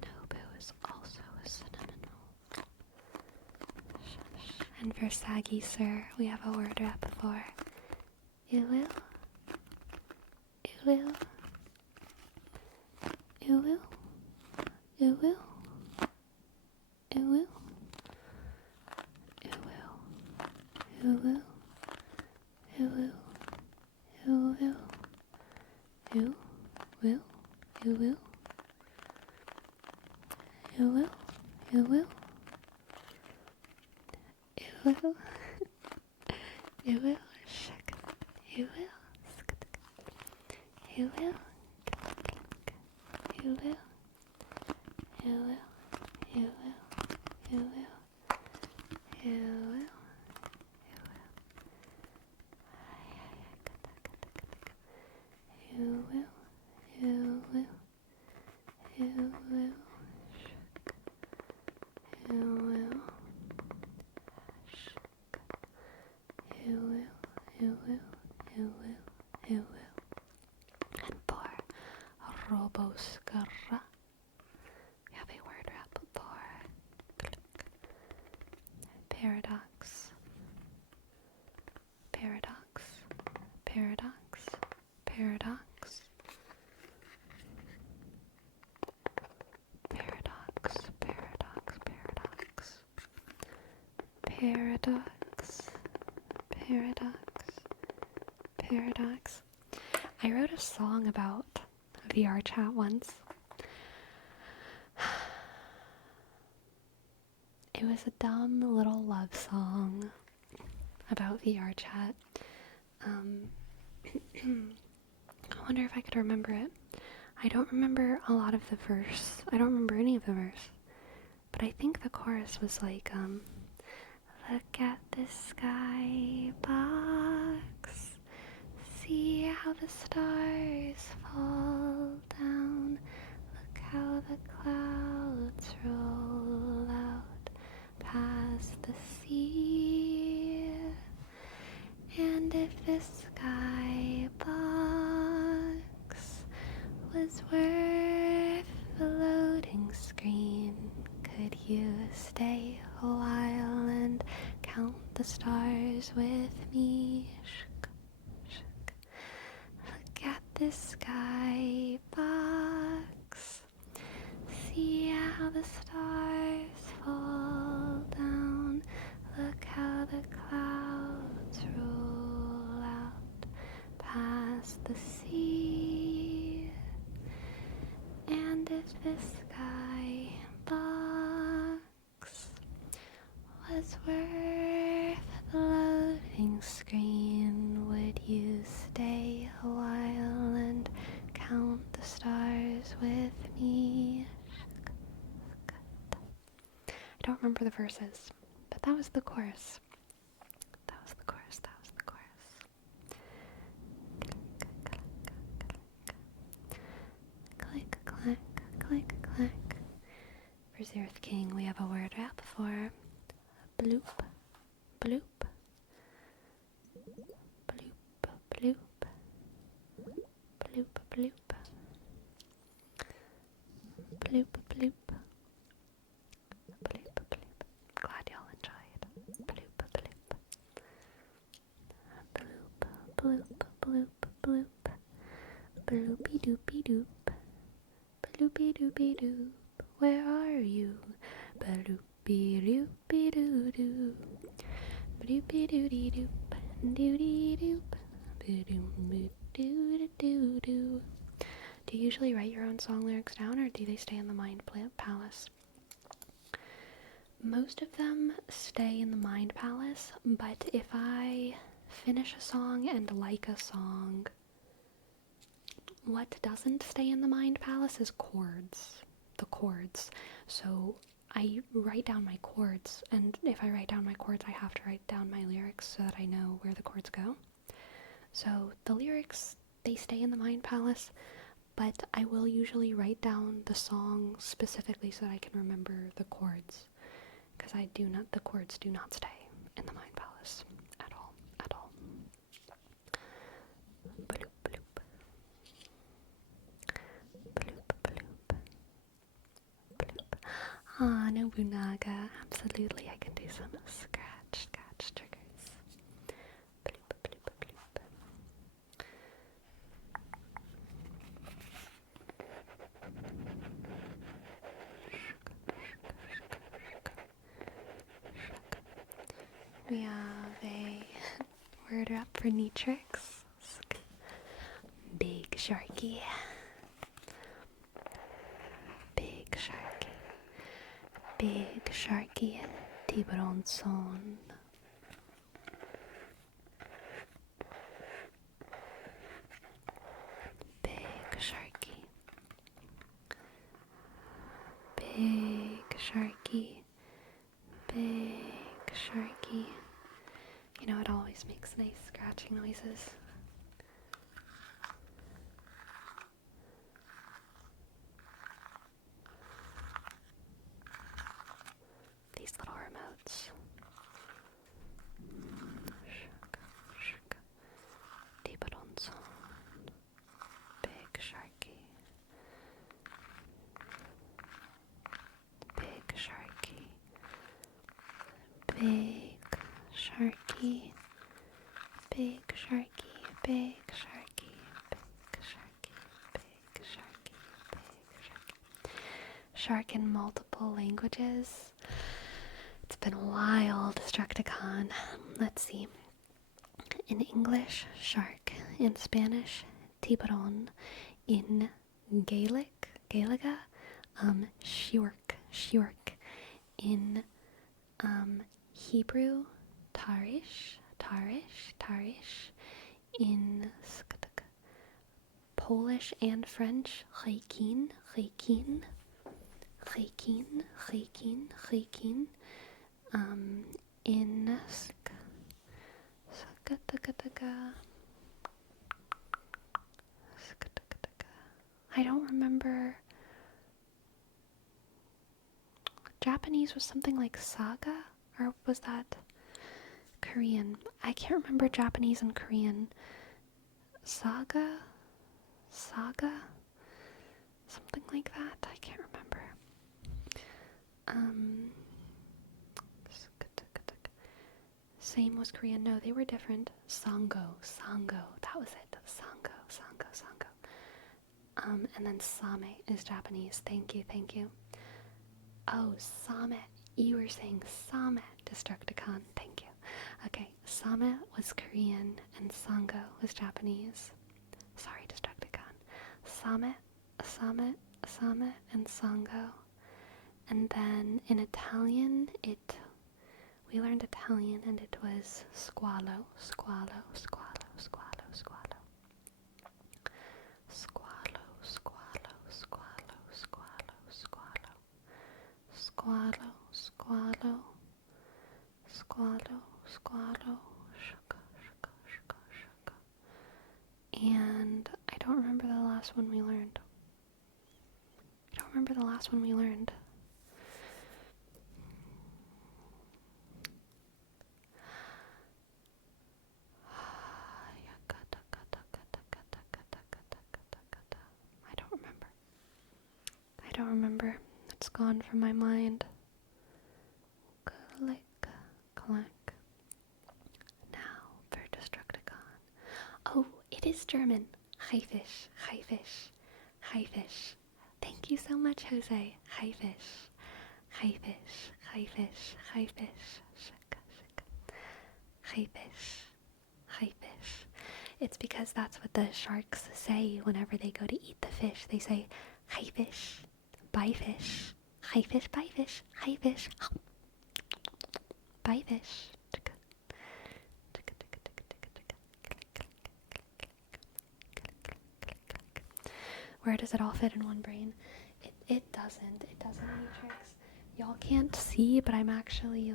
Nobu is also a cinnamon roll. And for saggy sir, we have a word wrap for Uwu. Uwu. Uwu. Uwu. Uwu. Uwu. Uwu. Uwu. Uwu. Uwu. Uwu. Uwu. Uwu. Uwu. Uwu. Shak. Uwu. Uwu. Uwu. Uwu. Uwu. Uwu. Uwu. You will, you will, you will, you will, you will, you will, you will, you will. And for Roboscara, we have a word wrap for paradox, paradox, paradox. Paradox. Paradox, paradox, paradox. Paradox, paradox, paradox. I wrote a song about VR chat once. It was a dumb little love song about VR chat. I wonder if I could remember it. I don't remember a lot of the verse. I don't remember any of the verse. But I think the chorus was like, look at the sky box. See how the stars fall down. Look how the clouds roll out past the sea. And if the sky box was worth the loading screen, could you stay a while and count the stars with me? Look at the sky box. See how the stars fall down. Look how the clouds roll out past the sea. And if the sky box was worth the loading screen, would you stay a while and count the stars with me? I don't remember the verses, but that was the chorus. That was the chorus. Click, clack, click, clack. For Zeroth King, we have a word wrap for bloop, bloop, bloop, bloop, bloop, bloop, bloop, bloop, bloop, bloop. Glad y'all enjoyed. Bloop, bloop, bloop, bloop, bloop, bloop, bloopy doopy doop. Bloopy doopy doop, where are you? Bloopy doopy doo doo. Bloopy doody doop, doody doop, boom doo doo doo. Do you usually write your own song lyrics down, or do they stay in the mind palace? Most of them stay in the mind palace, but if I finish a song and like a song, what doesn't stay in the mind palace is chords. The chords. So I write down my chords, and if I write down my chords, I have to write down my lyrics so that I know where the chords go. So the lyrics, they stay in the mind palace, but I will usually write down the song specifically so that I can remember the chords, because the chords do not stay in the mind palace at all, at all. Bloop, bloop. Bloop, bloop. Bloop. Ah, Nobunaga. Absolutely, I can do some scratch triggers. Bloop, bloop, bloop. We have a word up for Neatrix. Big Sharky. Big Sharky. Big Sharky. Tiburonson. Big Sharky. Big Sharky. Big Sharky. You know, it always makes nice scratching noises. These little remotes. Big Sharky. Big Sharky. Big Sharky. Big Sharky. Big Sharky. Big Sharky. Big Sharky. Big Sharky. Shark in multiple languages. It's been a while, Destructicon. Let's see. In English, shark. In Spanish, tiburon. In Gaeliga, shiork. In Hebrew, tarish. In Polish and French, rekin. In I don't remember. Japanese was something like saga, or was that Korean? I can't remember Japanese and Korean. Saga, something like that. I can't remember. Same was Korean. No, they were different. Sango. That was it. Sango. And then same is Japanese. Thank you. Oh, same. You were saying same, Destructicon. Thank you. Okay, same was Korean and sango was Japanese. Sorry, Destructicon. Same, and sango. And then in Italian, we learned Italian and it was squalo. Squalo, shuka. And I don't remember the last one we learned. I don't remember. It's gone from my mind. Click, clack. Now for Destructicon. Oh, it is German. Haifisch. Thank you so much, Jose. Haifisch. Haifisch. It's because that's what the sharks say whenever they go to eat the fish. They say, haifisch, bye fish, haifisch, bye fish, haifisch, bye fish. Where does it all fit in one brain? It doesn't, Matrix. Y'all can't see, but I'm actually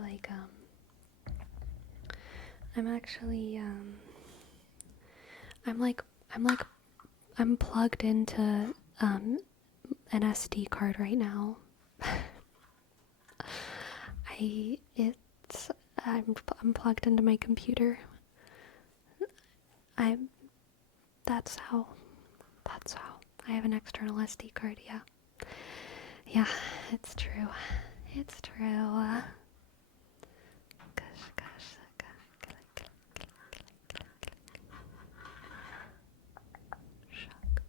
I'm plugged into an SD card right now. I'm plugged into my computer. That's how I have an external SD card. Yeah, it's true. Gosh. Shuck.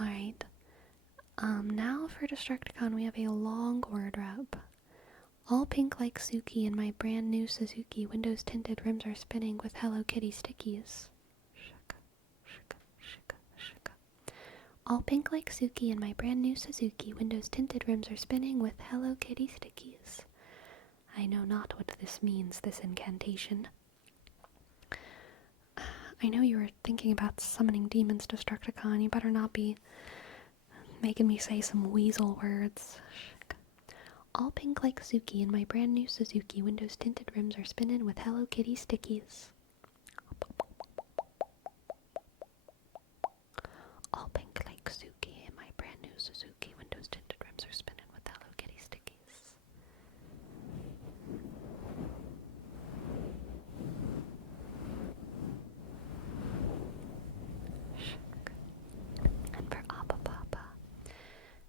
All right. Now for Destructicon, we have a long word wrap. All pink like Suki and my brand new Suzuki windows tinted rims are spinning with Hello Kitty stickies. Shaka. All pink like Suki and my brand new Suzuki windows tinted rims are spinning with Hello Kitty stickies. I know not what this means, this incantation. I know you were thinking about summoning demons, Destructicon. You better not be making me say some weasel words. All pink like Suki and my brand new Suzuki windows tinted rims are spinning with Hello Kitty stickies. All pink like Suki and my brand new Suzuki windows tinted rims are spinning with Hello Kitty stickies. And for Appa Papa,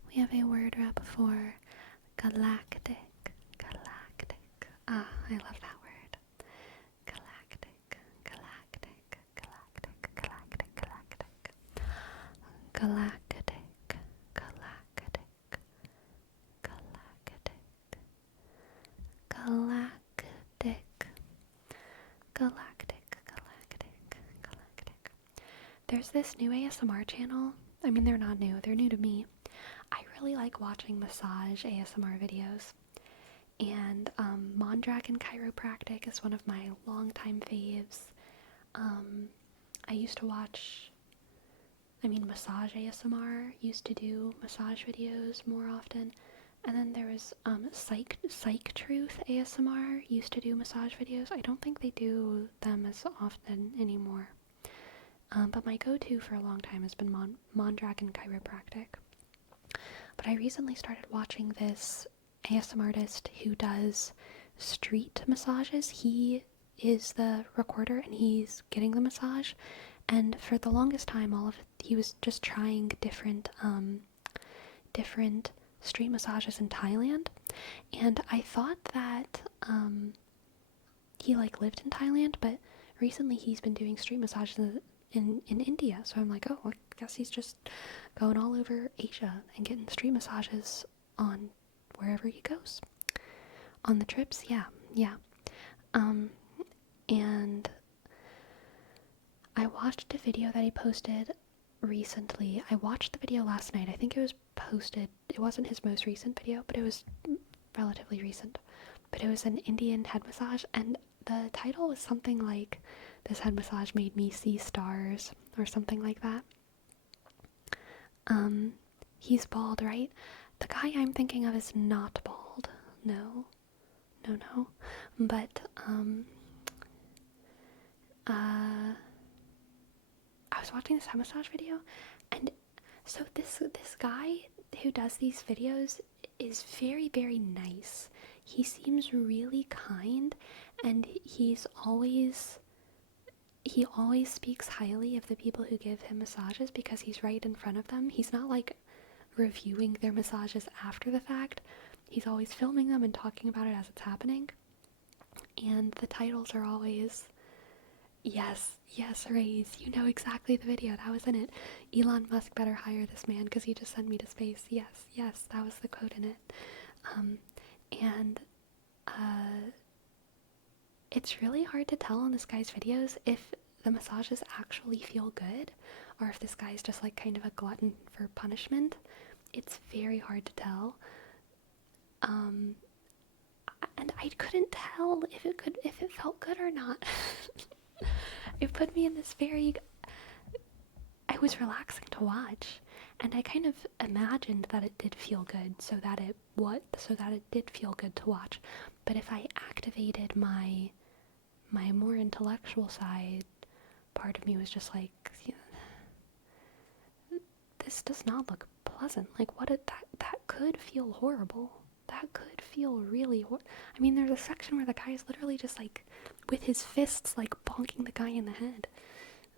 we have a word wrap for galactic. I love that word. Galactic. There's this new ASMR channel. I mean, they're not new. They're new to me. I really like watching massage ASMR videos. And Mondragon Chiropractic is one of my longtime faves. I used to watch, Massage ASMR used to do massage videos more often. And then there was Psych Truth ASMR used to do massage videos. I don't think they do them as often anymore. But my go-to for a long time has been Mondragon Chiropractic. But I recently started watching this ASMR artist who does street massages. He is the recorder and he's getting the massage. And for the longest time, he was just trying different street massages in Thailand. And I thought that he lived in Thailand, but recently he's been doing street massages in India. So I'm like, oh, I guess he's just going all over Asia and getting street massages on wherever he goes. On the trips, yeah. And I watched a video that he posted recently. I watched the video last night. I think it was posted. It wasn't his most recent video, but it was relatively recent. But it was an Indian head massage, and the title was something like, "This head massage made me see stars," or something like that. He's bald, right? The guy I'm thinking of is not bald. No. But, I was watching this head massage video, and so this guy who does these videos is very, very nice. He seems really kind, and he always speaks highly of the people who give him massages because he's right in front of them. He's not reviewing their massages after the fact. He's always filming them and talking about it as it's happening. And the titles are always, yes, Raze, you know exactly the video, that was in it. Elon Musk better hire this man because he just sent me to space. Yes, that was the quote in it. It's really hard to tell on this guy's videos if the massages actually feel good or if this guy's just kind of a glutton for punishment. It's very hard to tell. And I couldn't tell if it felt good or not. It put me in this it was relaxing to watch. And I kind of imagined that it did feel good, so that it did feel good to watch. But if I activated my more intellectual side, part of me was just like, yeah, this does not look pleasant. Like, that could feel horrible. That could feel really I mean, there's a section where the guy is literally just like with his fists like bonking the guy in the head.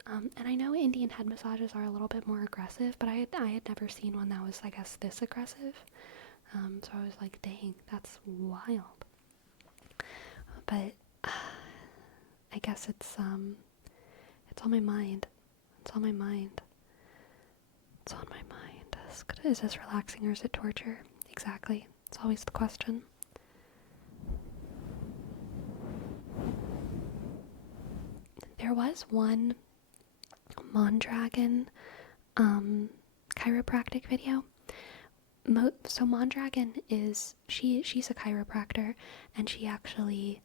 And I know Indian head massages are a little bit more aggressive, but I had never seen one that was, I guess, this aggressive. So I was like, dang, that's wild. But I guess it's on my mind. It's on my mind. It's on my mind. Is this relaxing or is it torture? Exactly. It's always the question. There was one Mondragon chiropractic video. So Mondragon she's a chiropractor, and she actually,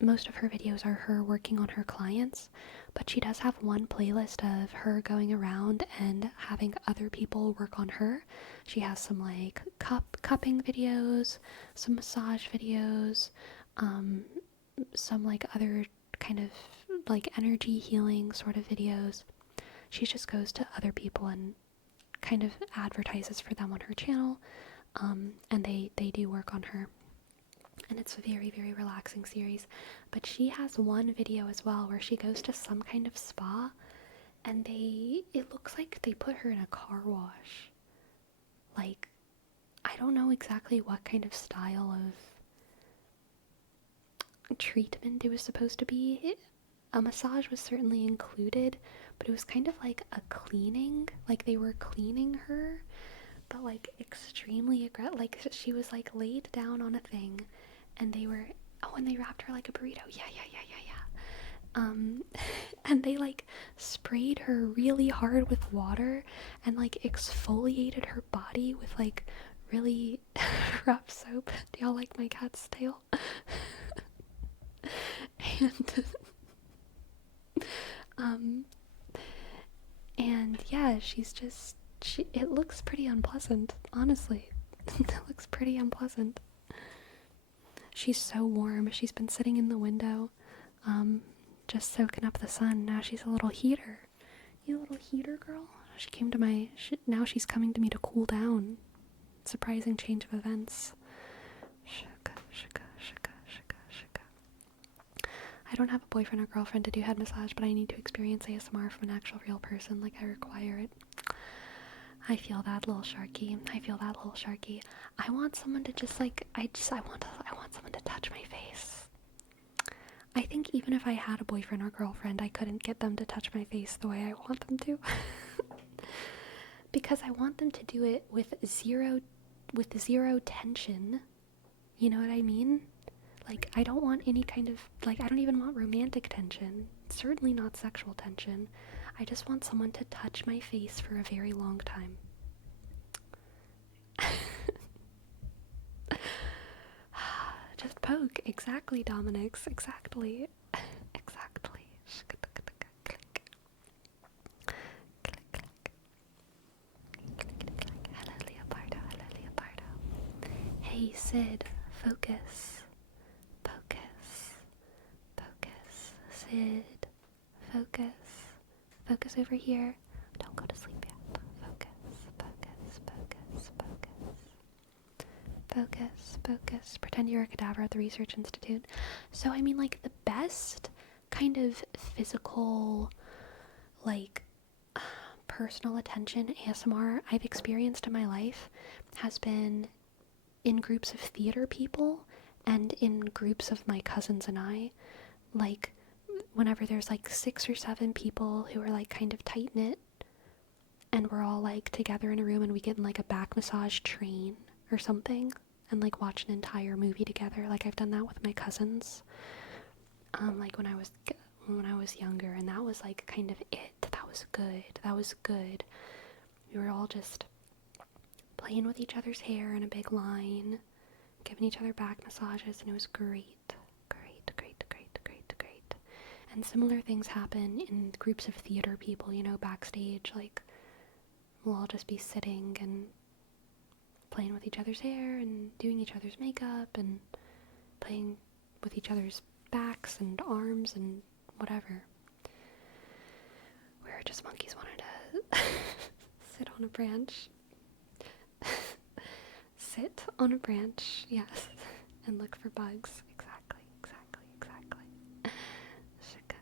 most of her videos are her working on her clients, but she does have one playlist of her going around and having other people work on her. She has some like cupping videos, some massage videos, some like other kind of like energy healing sort of videos. She just goes to other people and kind of advertises for them on her channel, and they do work on her. And it's a very, very relaxing series. But she has one video as well where she goes to some kind of spa, and it looks like they put her in a car wash. Like, I don't know exactly what kind of style of treatment it was supposed to be. A massage was certainly included, but it was kind of like a cleaning. Like, they were cleaning her, but like extremely aggressive. Like, she was like laid down on a thing, and they wrapped her like a burrito. Yeah. And they like sprayed her really hard with water and like exfoliated her body with like really rough soap. Do y'all like my cat's tail? And and yeah, it looks pretty unpleasant, honestly. It looks pretty unpleasant. She's so warm. She's been sitting in the window, just soaking up the sun. Now she's a little heater. You little heater girl. Now she's coming to me to cool down. Surprising change of events. Shaka. I don't have a boyfriend or girlfriend to do head massage, but I need to experience ASMR from an actual real person. Like, I require it. I feel that little sharky. I want someone to just like, I want someone to touch my face. I think even if I had a boyfriend or girlfriend, I couldn't get them to touch my face the way I want them to. Because I want them to do it with zero tension. You know what I mean? Like, I don't want any kind of, like, I don't even want romantic tension. Certainly not sexual tension. I just want someone to touch my face for a very long time. Just poke. Exactly, Dominix. Exactly. Exactly. Hello, Leopardo. Hey, Sid. Focus. Sid. Focus over here. Don't go to sleep yet. Focus. Pretend you're a cadaver at the research institute. So, I mean, like, the best kind of physical, like, personal attention ASMR I've experienced in my life has been in groups of theater people and in groups of my cousins and I. Like, whenever there's like 6 or 7 people who are like kind of tight knit, and we're all like together in a room, and we get in like a back massage train or something and like watch an entire movie together. Like, I've done that with my cousins, like when I was younger, and that was like kind of it. That was good. We were all just playing with each other's hair in a big line, giving each other back massages, and it was great. And similar things happen in groups of theater people, you know, backstage. Like, we'll all just be sitting and playing with each other's hair and doing each other's makeup and playing with each other's backs and arms and whatever. Where just monkeys wanted to sit on a branch. Sit on a branch, yes, and look for bugs. Exactly. Shaka,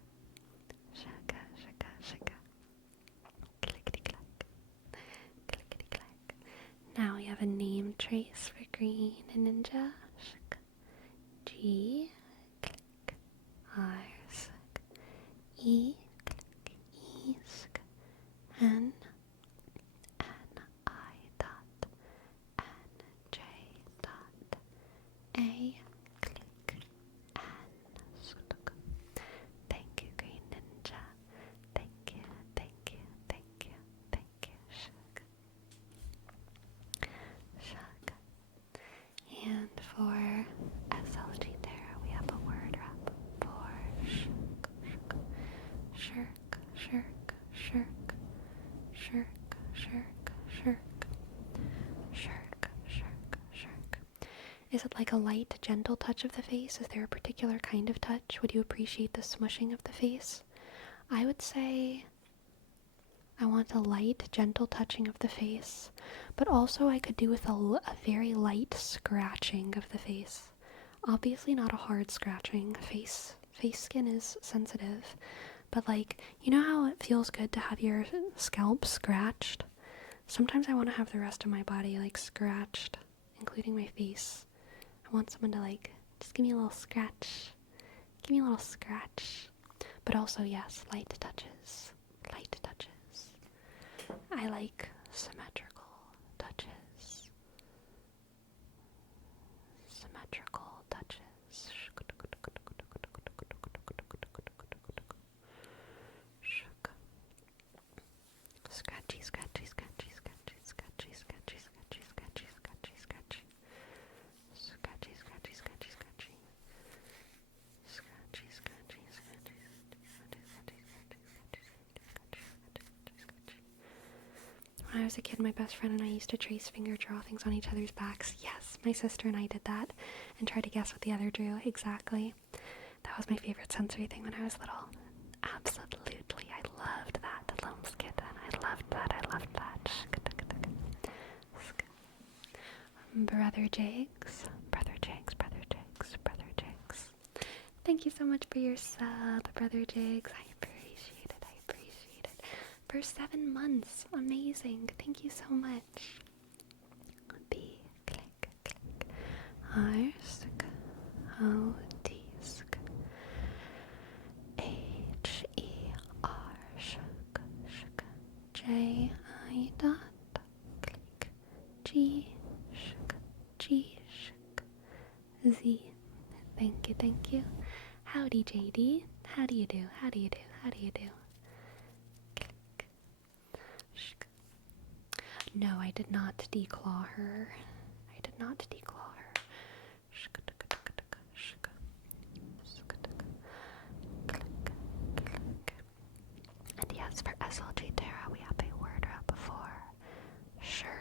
shaka, shaka, shaka. Clickety clack. Clickety clack. Now we have a name trace for green and ninja. Shaka. G, click. R, shaka. E, click. E, shaka. N, I dot. N, J dot. A, click. N, shaka. Thank you, Green Ninja. Thank you. Shaka. Shaka. And for SLG Terra, we have a word wrap for shirk. Shirk. Is it like a light, gentle touch of the face? Is there a particular kind of touch? Would you appreciate the smushing of the face? I would say I want a light, gentle touching of the face, but also I could do with a very light scratching of the face. Obviously not a hard scratching. Face skin is sensitive, but like, you know how it feels good to have your scalp scratched? Sometimes I want to have the rest of my body like scratched, including my face. I want someone to like, just give me a little scratch. But also, yes, light touches. I like symmetrical touches. Scratchy. When I was a kid, my best friend and I used to trace finger drawings on each other's backs. Yes, my sister and I did that and tried to guess what the other drew. Exactly. That was my favorite sensory thing when I was little. Absolutely. I loved that. The Loams kitten. I loved that. Brother Jakes. Thank you so much for your sub, Brother Jakes. I appreciate it. For 7 months. Amazing. Thank you so much. B, click. R, sk, O, D, sk. H, E, R, shuk. J, I, dot, click. G, shuk. Z. Thank you. Howdy, JD. How do you do? Click. Shuk. No, I did not declaw her. And yes, for SLG Terra, we have a word wrap for shirk.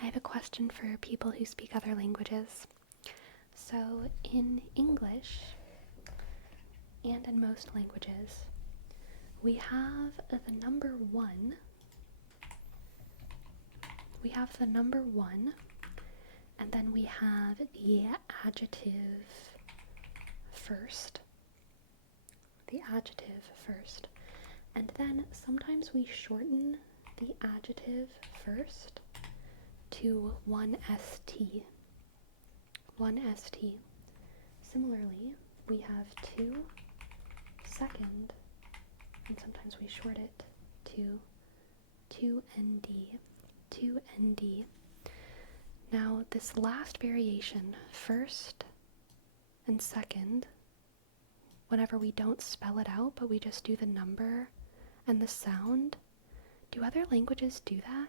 I have a question for people who speak other languages. So in English and in most languages, we have the number one. And then we have the adjective first. And then sometimes we shorten the adjective first to one ST. Similarly, we have two second, and sometimes we short it to 2ND. Now, this last variation, first And second, whenever we don't spell it out, but we just do the number and the sound, do other languages do that?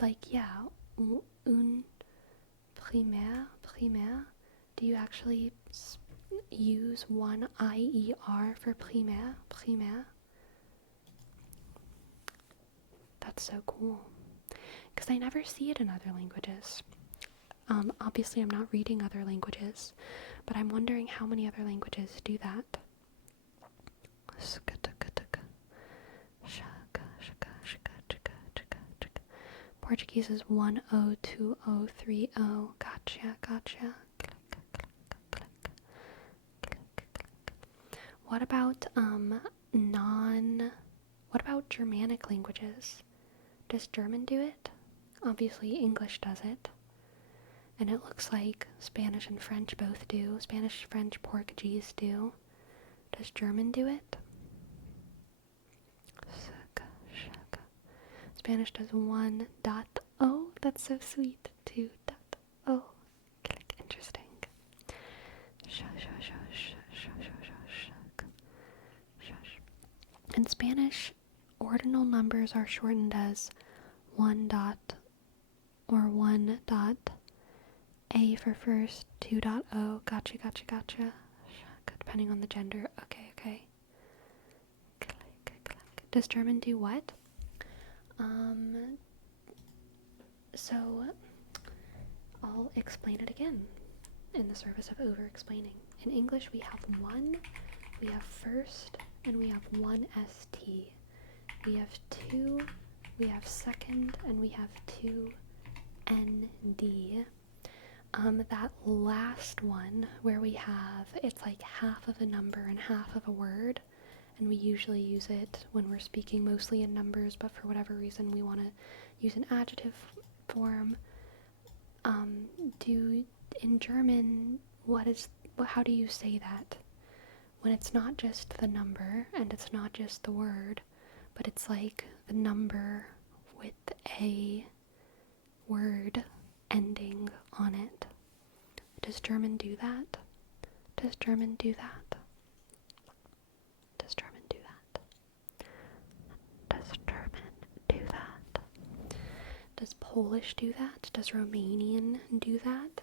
Like, yeah, un primaire, do you actually use one IER for primaire? That's so cool. Because I never see it in other languages. Obviously I'm not reading other languages, but I'm wondering how many other languages do that. Portuguese is 102030. Gotcha. What about what about Germanic languages? Does German do it? Obviously English does it. And it looks like Spanish and French both do. Spanish, French, Portuguese do. Does German do it? Spanish does 1.0. That's so sweet. 2.0. Interesting. In Spanish, ordinal numbers are shortened as 1 dot or 1 dot. A for first, 2.0. Gotcha. Depending on the gender. Okay. Does German do what? So I'll explain it again in the service of over-explaining. In English, we have one, we have first, and we have one ST. We have two, we have second, and we have two ND. That last one where we have, it's like half of a number and half of a word, and we usually use it when we're speaking mostly in numbers, but for whatever reason we want to use an adjective form. In German, how do you say that? When it's not just the number, and it's not just the word, but it's like the number with a word ending on it. Does German do that? Does German do that? Does German do that? Does German do that? Does Polish do that? Does Romanian do that?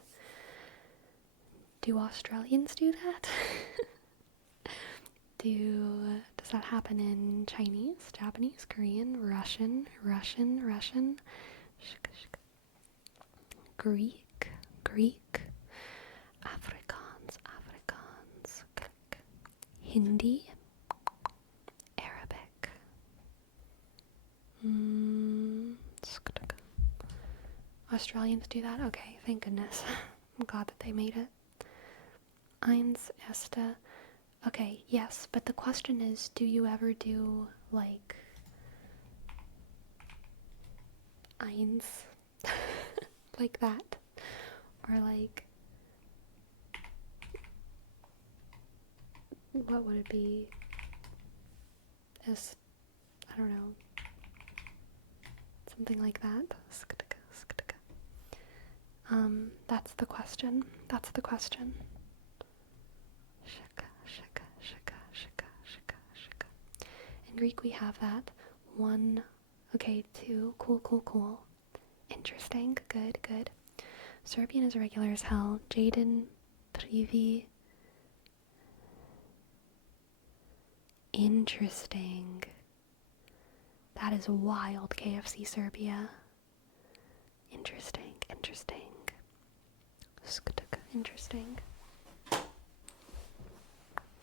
Do Australians do that? Does that happen in Chinese, Japanese, Korean, Russian, Greek, Afrikaans, Hindi, Arabic. Australians do that? Okay, thank goodness. I'm glad that they made it. Eins, Erste. Okay, yes, but the question is, do you ever do, like, eins? Like that? Or like, what would it be? I don't know. Something like that. That's the question. In Greek we have that. 1, okay, 2, cool. Interesting, good. Serbian is regular as hell. Jaden, Privi. Interesting. That is wild, KFC Serbia. Interesting.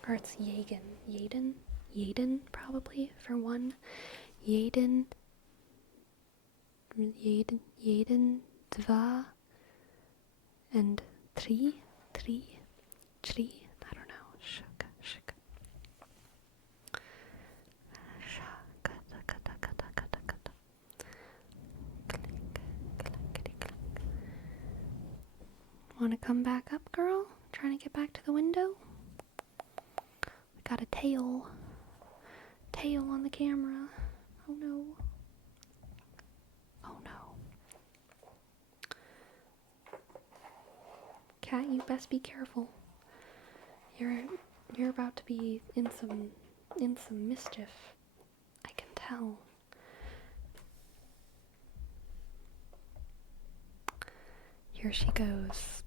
Or it's Yaden, probably, for one. Yaden, dva, and tri, I don't know. Shaka. Want to come back up, girl? Trying to get back to the window? We got a tail on the camera. Oh no. Cat, you best be careful. You're about to be in some mischief. I can tell. Here she goes.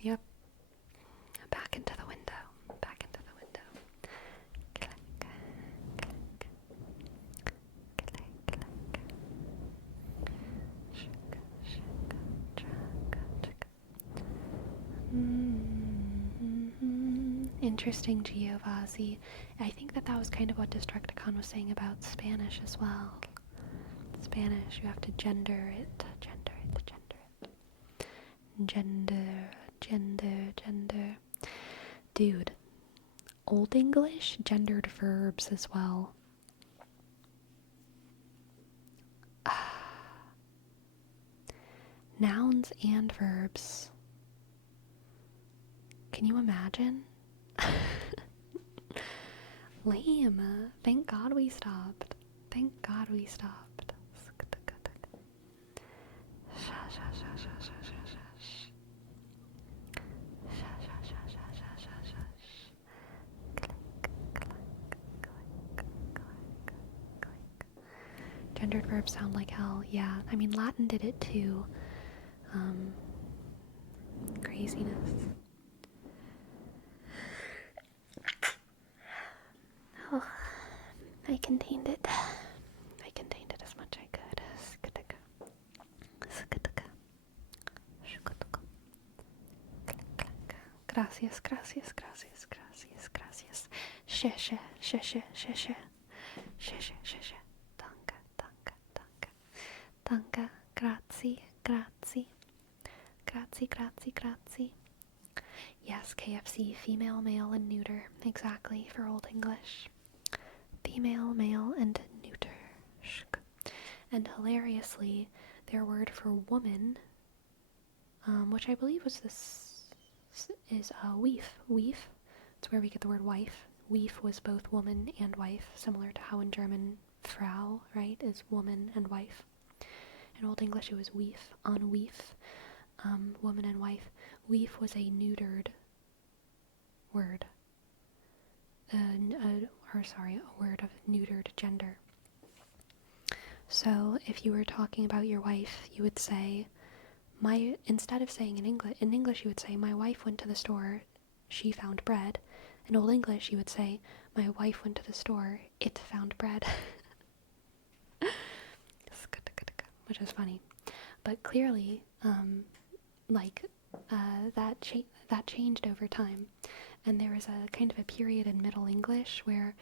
Yep. Back into the window. Back into the window. Click, click, click, click. Shaka, shaka, chaka, chaka. Interesting, Giovanni. I think that was kind of what Destructicon was saying about Spanish as well. Spanish, you have to gender it. Gender. Dude, Old English gendered verbs as well. Nouns and verbs. Can you imagine? Lame. Thank God we stopped. Gendered verbs sound like hell. Yeah, I mean Latin did it too. Craziness. Oh, I contained it as much I could. Gracias. Danke. Grazie. Yes, KFC, female, male, and neuter. Exactly, for Old English. Female, male, and neuter. And hilariously, their word for woman, which I believe was is weef. Weef. It's where we get the word wife. Weef was both woman and wife, similar to how in German Frau, right, is woman and wife. In Old English, it was weef, on weef, woman and wife. Weef was a neutered word. A word of neutered gender. So if you were talking about your wife, you would say, instead of saying in English you would say, my wife went to the store, she found bread. In Old English you would say, my wife went to the store, it found bread. Which is funny. But clearly, that changed over time. And there was a kind of a period in Middle English where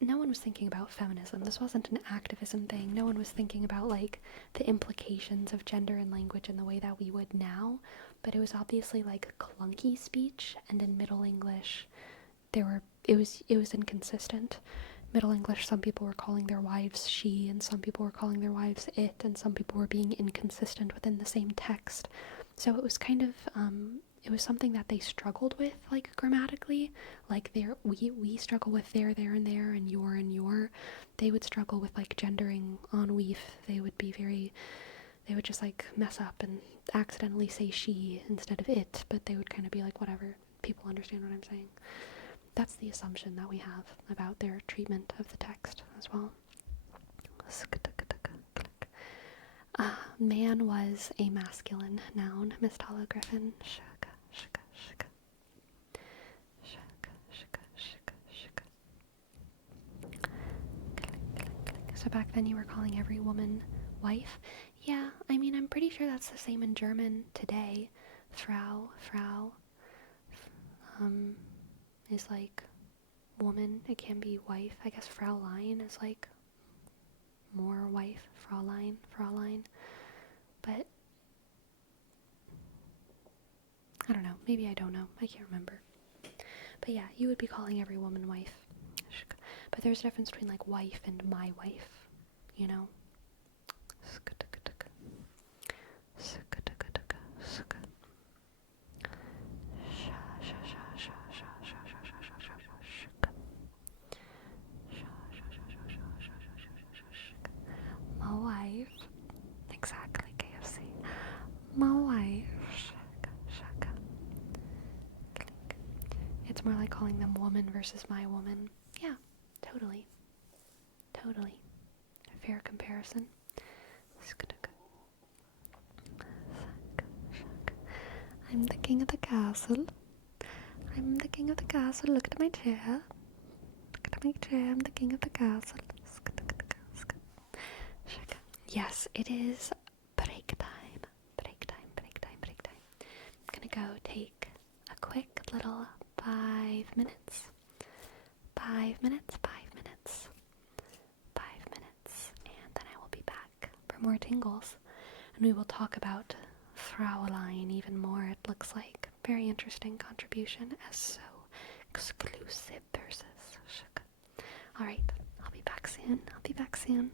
no one was thinking about feminism. This wasn't an activism thing. No one was thinking about the implications of gender and language in the way that we would now. But it was obviously clunky speech, and in Middle English it was inconsistent. Middle English, some people were calling their wives she, and some people were calling their wives it, and some people were being inconsistent within the same text. So it was kind of it was something that they struggled with, grammatically. We struggle with there, and there, and your. They would struggle with, gendering on weef. They would just, mess up and accidentally say she instead of it, but they would kind of be whatever. People understand what I'm saying. That's the assumption that we have about their treatment of the text as well. Man was a masculine noun, Miss Tala Griffin. So back then you were calling every woman wife? Yeah, I mean, I'm pretty sure that's the same in German today. Frau, is woman. It can be wife. I guess Fraulein is more wife. Fraulein. But I don't know. Maybe I don't know. I can't remember. But yeah, you would be calling every woman wife. But there's a difference between wife and my wife, you know? My wife. Exactly, KFC. My wife. It's more like calling them woman versus my woman. Yeah, totally. Totally. A fair comparison. I'm the king of the castle. I'm the king of the castle. Look at my chair. Look at my chair. I'm the king of the castle. Yes, it is break time. Break time, break time, break time. I'm gonna go take a quick little 5 minutes. 5 minutes, 5 minutes. 5 minutes. And then I will be back for more tingles. And we will talk about Fraulein even more, it looks like. Very interesting contribution as so exclusive versus. Alright, I'll be back soon. I'll be back soon.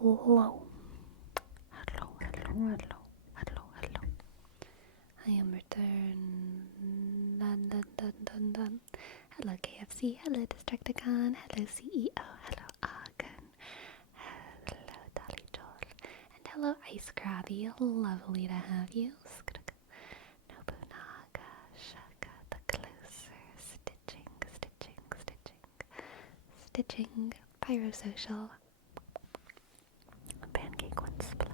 Hello. Hello, hello, hello, hello, hello. I am returned. Dun, dun, dun, dun, dun. Hello, KFC. Hello, Destructicon. Hello, CEO. Hello, Argon. Hello, Dolly Doll. And hello, Ice Krabby. Lovely to have you. Nobunaga, Shaka, the closer. Stitching, stitching, stitching. Stitching. Pyrosocial. Pancake one splat.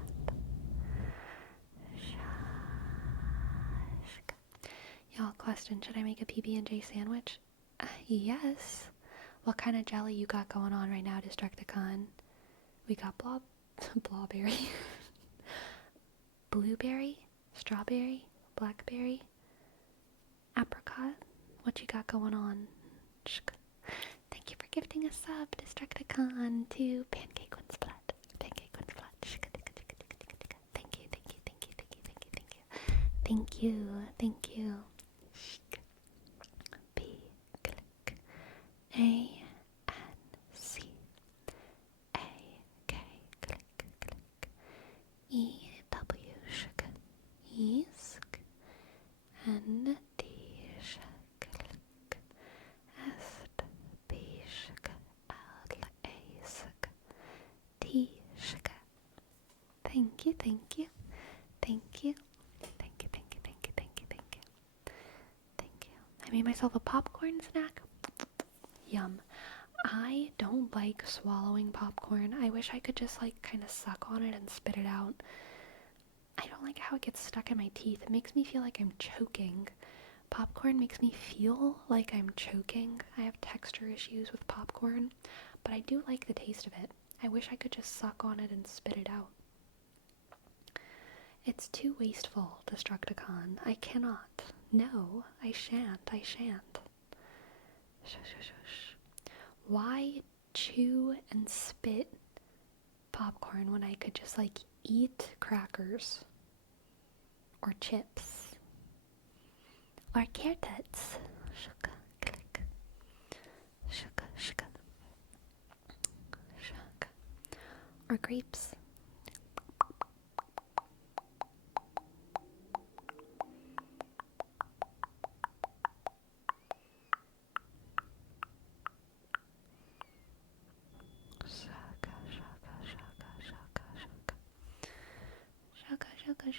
Y'all, question, should I make a PB&J sandwich? Yes. What kind of jelly you got going on right now, Destructicon? We got blawberry, blueberry, strawberry, blackberry, apricot. What you got going on? Thank you for gifting a sub, Destructicon, to Pancake One Splat. Pancake One Splat. Thank you, thank you, thank you, thank you, thank you, thank you. Thank you, thank you. P, click. A, N, C. A, K, click, click. E, W, sugar. Esk. N, D, sugar. S, B, sugar. L, A, sugar. T, sugar. Thank you, thank you. Thank you. Thank you, thank you, thank you, thank you, thank you. Thank you. I made myself a popcorn snack. Yum. I don't like swallowing popcorn. I wish I could just like kind of suck on it and spit it out. I don't like how it gets stuck in my teeth. It makes me feel like I'm choking. Popcorn makes me feel like I'm choking. I have texture issues with popcorn, but I do like the taste of it. I wish I could just suck on it and spit it out. It's too wasteful, Destructicon. I cannot. No, I shan't. I shan't. Shush, shush, shush. Why chew and spit popcorn when I could just like eat crackers or chips or carrots? Sugar, click. Sugar, sugar. Sugar. Or grapes.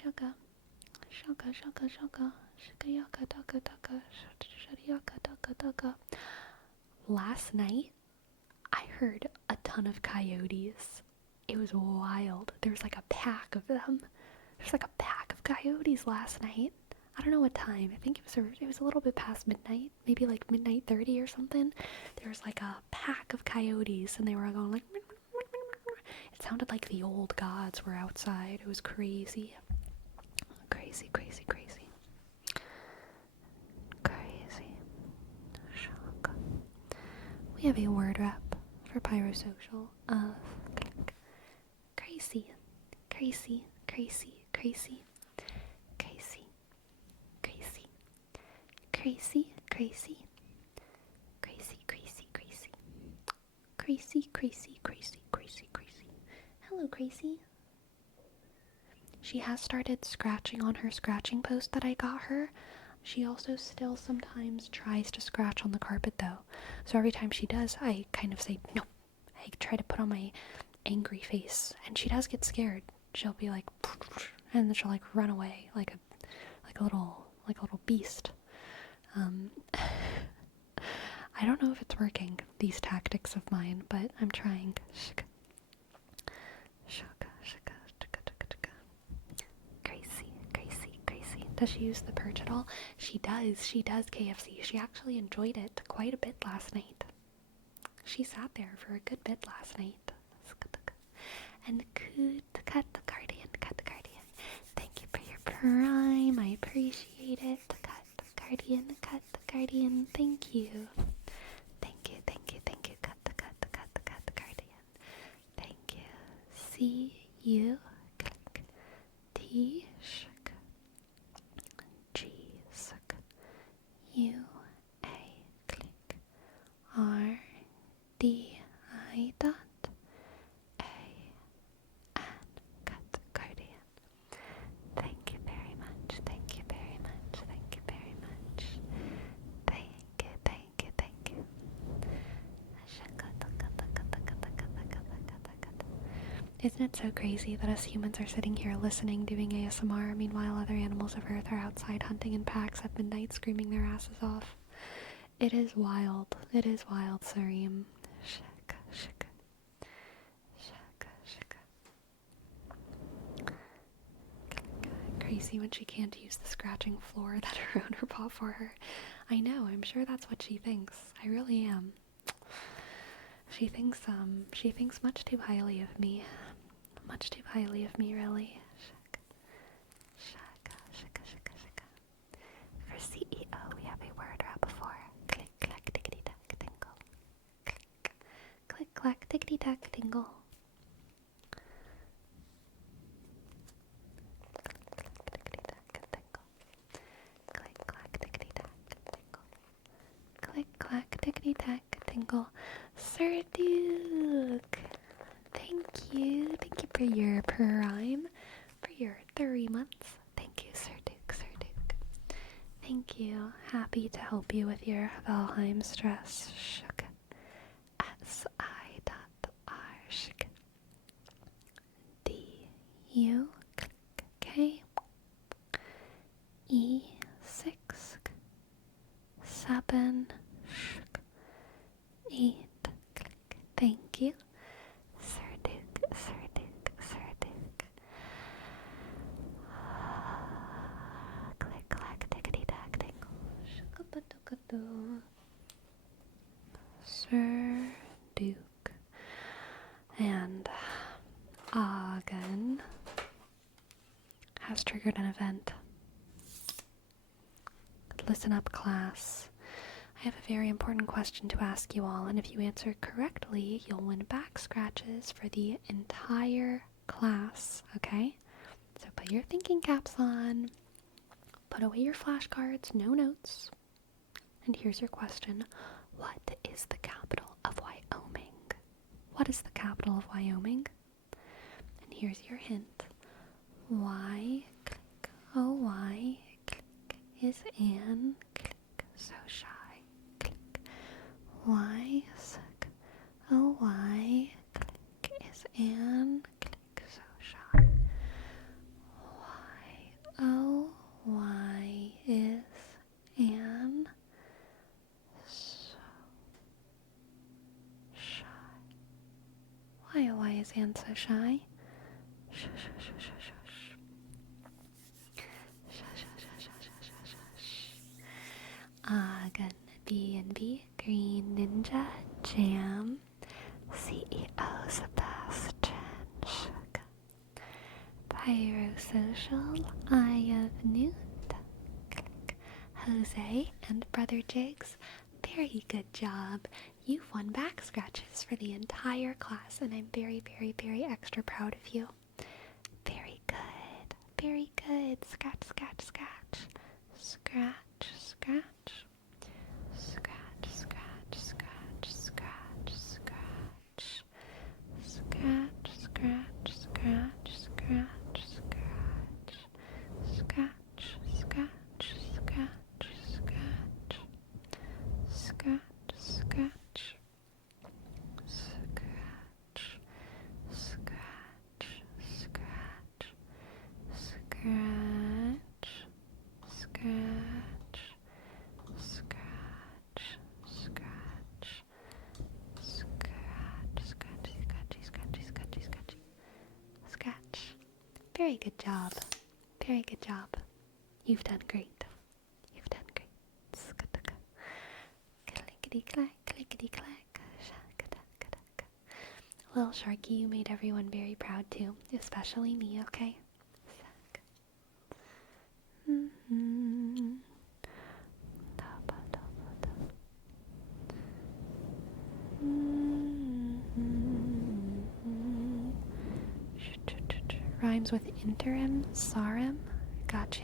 Shaka. Shaka, shaka, shaka. Shaka yaka daka daka. Shaka yaka daka daka. Last night, I heard a ton of coyotes. It was wild. There was like a pack of them. There's like a pack of coyotes last night. I don't know what time. I think it was a little bit past midnight. Maybe like midnight 30 or something. There was like a pack of coyotes and they were going like... It sounded like the old gods were outside. It was crazy. Crazy, crazy, crazy. Crazy. Shock. We have a word rep for Pyrosocial of crazy, crazy, crazy, crazy, crazy, crazy, crazy, crazy, crazy, crazy, crazy, crazy, crazy, crazy, crazy, crazy. Hello, Crazy. She has started scratching on her scratching post that I got her. She also still sometimes tries to scratch on the carpet though. So every time she does, I kind of say no. I try to put on my angry face, and she does get scared. She'll be like, and then she'll like run away like a little beast. I don't know if it's working, these tactics of mine, but I'm trying. Crazy. Does she use the perch at all? She does, KFC. She actually enjoyed it quite a bit last night. She sat there for a good bit last night. And cut the guardian. Thank you for your prime. I appreciate it. Cut the guardian. Thank you. Thank you. Cut the guardian. Thank you. C U click. T shook. G suck. U A click. R D I dot. A Isn't it so crazy that us humans are sitting here listening, doing ASMR, meanwhile other animals of Earth are outside hunting in packs at midnight, screaming their asses off? It is wild. It is wild, Sareem. Shaka, shaka. Shaka, shaka. Crazy when she can't use the scratching floor that her owner bought for her. I know, I'm sure that's what she thinks. I really am. She thinks much too highly of me. Much too highly of me, really. Shaka, shaka, shaka, shaka, shaka. For CEO, we have a word wrap before. Click, clack, tickety tack, tingle. Click, click, clack, tickety tack, tingle. Click, clack, tickety tack, tingle. Click, clack, tickety tack, tingle. Sir Duke! Thank you. Thank you for your prime, for your 3 months. Thank you, Sir Duke, Sir Duke. Thank you. Happy to help you with your Valheim stress. Shook. SI.R. Shook. DU. K. E6. 7. 8. Thank you. Sir Duke, Sir Duke, Sir Duke. Click, clack, tickety tack, tingle. Sir Duke and Agen has triggered an event. Listen up, class. I have a very important question to ask you all, and if you answer correctly, you'll win back scratches for the entire class, okay? So put your thinking caps on, put away your flashcards, no notes, and here's your question. What is the capital of Wyoming? What is the capital of Wyoming? And here's your hint. Y, click, O-Y, click, is an, click, so shy. Y, suck, oh, Y, click, is an, click, so shy. Y, oh, Y, is an, so shy. Why, oh, why is Anne so shy? Shh, shh, shh, shh, shh, shh. Shh, shh, shh, shh, shh, shh, shh. Gonna be and be Green Ninja Jam, CEO Sebastian Sugar, Pyrosocial, Eye of Newt, click, Jose, and Brother Jigs. Very good job. You've won back scratches for the entire class, and I'm very, very, very extra proud of you. Very good. Very good. Scratch, scratch, scratch. Scratch, scratch. Scratch, scratch, scratch, scratch, scratch. Scratch, scratch, scratch, scratch, scratch. Scratch, scratch, scratch, scratch. Scratch, scratch. Scratch, scratch, scratch. Scratch, scratch, scratch, scratch, scratch, scratchy, scratchy, scratchy, scratchy, scratchy, scratch. Very good job. Very good job. You've done great. You've done great. Clickety clack, clickety clack. Little Sharky, you made everyone very proud too, especially me, okay? Rhymes with interim, sarum. Gotcha.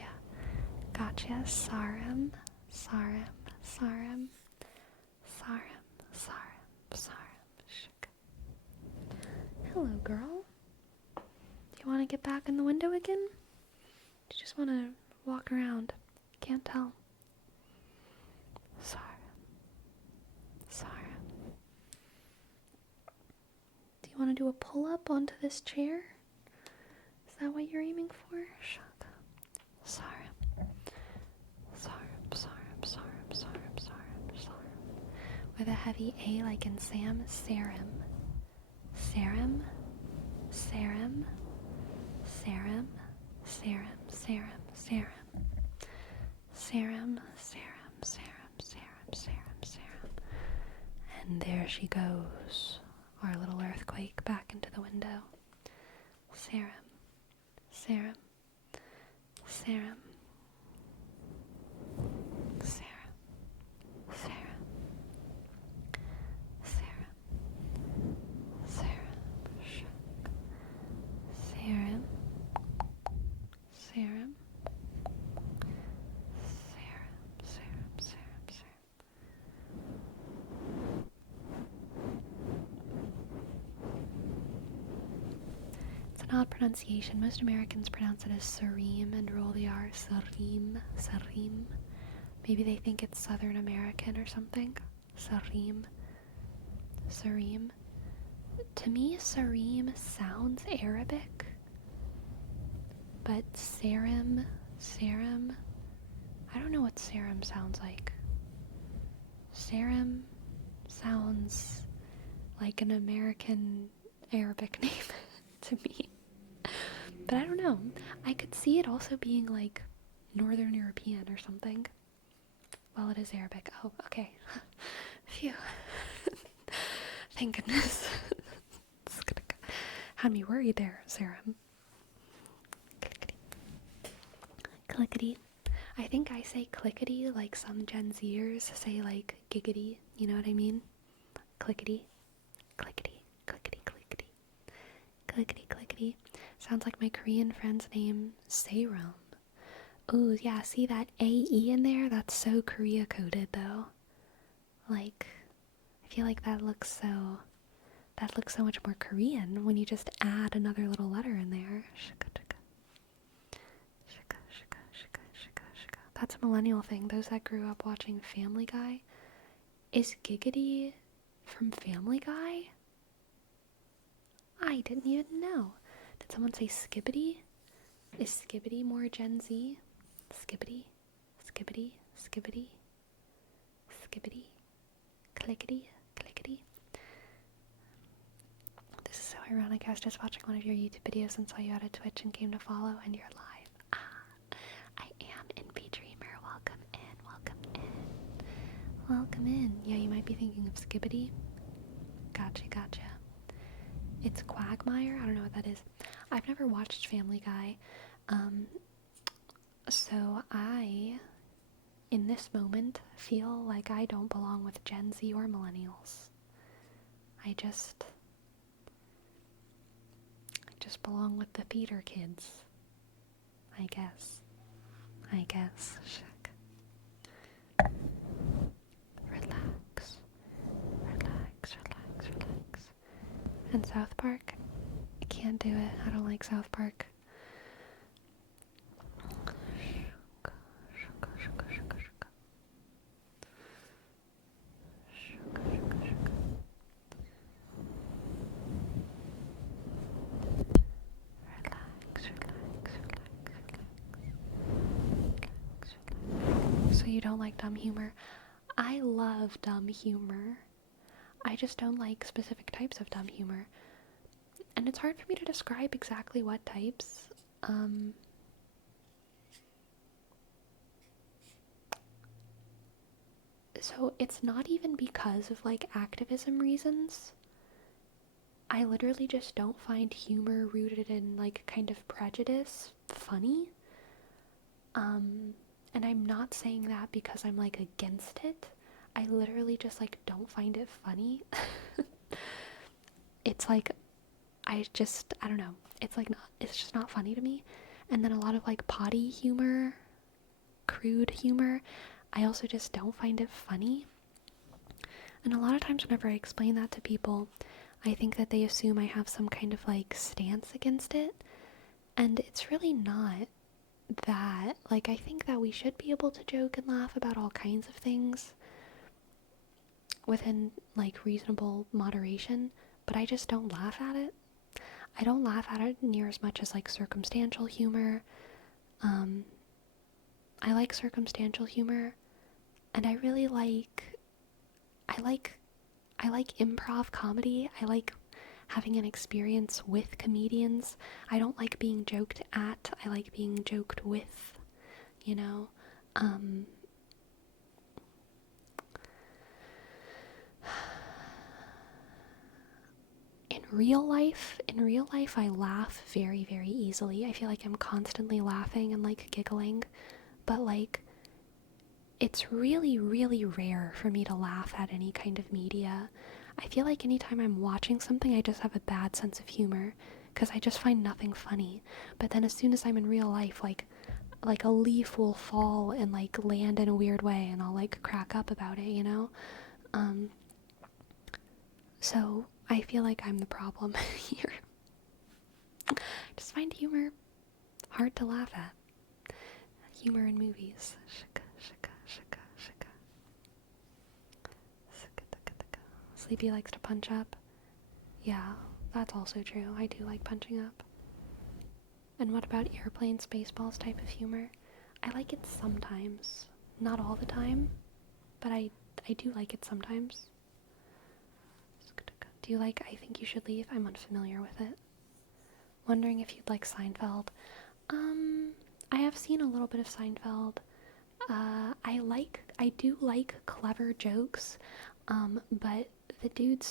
Gotcha. Sarum, sarum, sarum, sarum, sarum, sarum. Hello, girl. Do you want to get back in the window again? Do you just want to walk around? Can't tell. Sarum. Sarum. Do you want to do a pull-up onto this chair? Is that what you're aiming for? Shut up. Sorry. With a heavy A like in Sam. Sarum. Sarum. Sarum. Sarum. Sarum. Sarum. Sarum. Sarum. Sarum. Sarum. Sarum. Sarum. Sarum. And there she goes. Our little earthquake back into the window. Sarum. Sarum. Sarum. Sarum. Sarum, Sarum, Sarum. It's an odd pronunciation. Most Americans pronounce it as Sarim and roll the R. Sarim. Maybe they think it's Southern American or something. Sarim. To me, Sarim sounds Arabic. But Sarum, I don't know what Sarum sounds like. Sarum sounds like an American Arabic name to me. But I don't know. I could see it also being like Northern European or something. Well, it is Arabic. Oh, okay. Phew. Thank goodness. Had me worried there, Sarum. Clickety. I think I say clickety like some Gen Zers say like giggity. You know what I mean? Clickety. Clickety. Clickety. Clickety. Clickety. Clickety. Sounds like my Korean friend's name, Sarum. Ooh, yeah, see that AE in there? That's so Korea coded though. Like, I feel like that looks so much more Korean when you just add another little letter in there. That's a millennial thing. Those that grew up watching Family Guy. Is giggity from Family Guy? I didn't even know. Did someone say skibbity? Is skibbity more Gen Z? Skibbity. Clickety. This is so ironic. I was just watching one of your YouTube videos and saw you at a Twitch and came to follow, and you're live. I am in Dreamer. Welcome in. Yeah, you might be thinking of Skibbity. Gotcha. It's Quagmire? I don't know what that is. I've never watched Family Guy. So I, in this moment, feel like I don't belong with Gen Z or millennials. I just belong with the theater kids. I guess. Shuck. Relax. And South Park? I can't do it. I don't like South Park. So you don't like dumb humor? I love dumb humor. I just don't like specific types of dumb humor. And it's hard for me to describe exactly what types. So it's not even because of like activism reasons. I literally just don't find humor rooted in like kind of prejudice funny. And I'm not saying that because I'm like against it. I literally just like don't find it funny. It's like I don't know. It's just not funny to me. And then a lot of like potty humor, crude humor, I also just don't find it funny. And a lot of times whenever I explain that to people, I think that they assume I have some kind of like stance against it. And it's really not that. Like, I think that we should be able to joke and laugh about all kinds of things within like reasonable moderation, but I just don't laugh at it. I don't laugh at it near as much as like circumstantial humor. I like circumstantial humor, and I really I like I like improv comedy. I like having an experience with comedians. I don't like being joked at. I like being joked with, you know. In real life I laugh very, very easily. I feel like I'm constantly laughing and like giggling, but like it's really, really rare for me to laugh at any kind of media. I feel like anytime I'm watching something, I just have a bad sense of humor because I just find nothing funny. But then as soon as I'm in real life, like a leaf will fall and like land in a weird way, and I'll like crack up about it, you know? So I feel like I'm the problem here. I just find humor hard to laugh at. Humor in movies. Sleepy likes to punch up. Yeah, that's also true. I do like punching up. And what about airplanes, baseballs type of humor? I like it sometimes. Not all the time, but I do like it sometimes. Do you like I Think You Should Leave? I'm unfamiliar with it. Wondering if you'd like Seinfeld. I have seen a little bit of Seinfeld. I do like clever jokes, but the dude,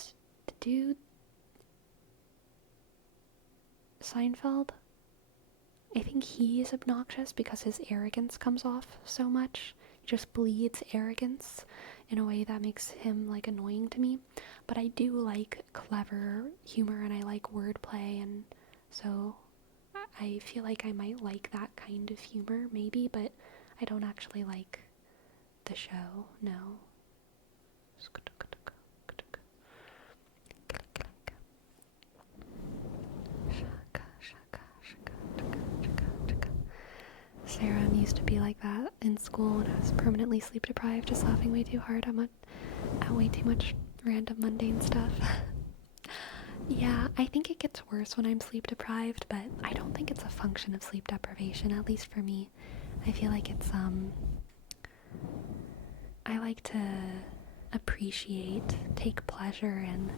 Seinfeld, I think he is obnoxious because his arrogance comes off so much. He just bleeds arrogance in a way that makes him like annoying to me. But I do like clever humor and I like wordplay, and so I feel like I might like that kind of humor maybe, but I don't actually like the show, no. Sarah used to be like that in school when I was permanently sleep deprived, just laughing way too hard at way too much random mundane stuff. Yeah, I think it gets worse when I'm sleep deprived, but I don't think it's a function of sleep deprivation, at least for me. I feel like it's, I like to appreciate, take pleasure in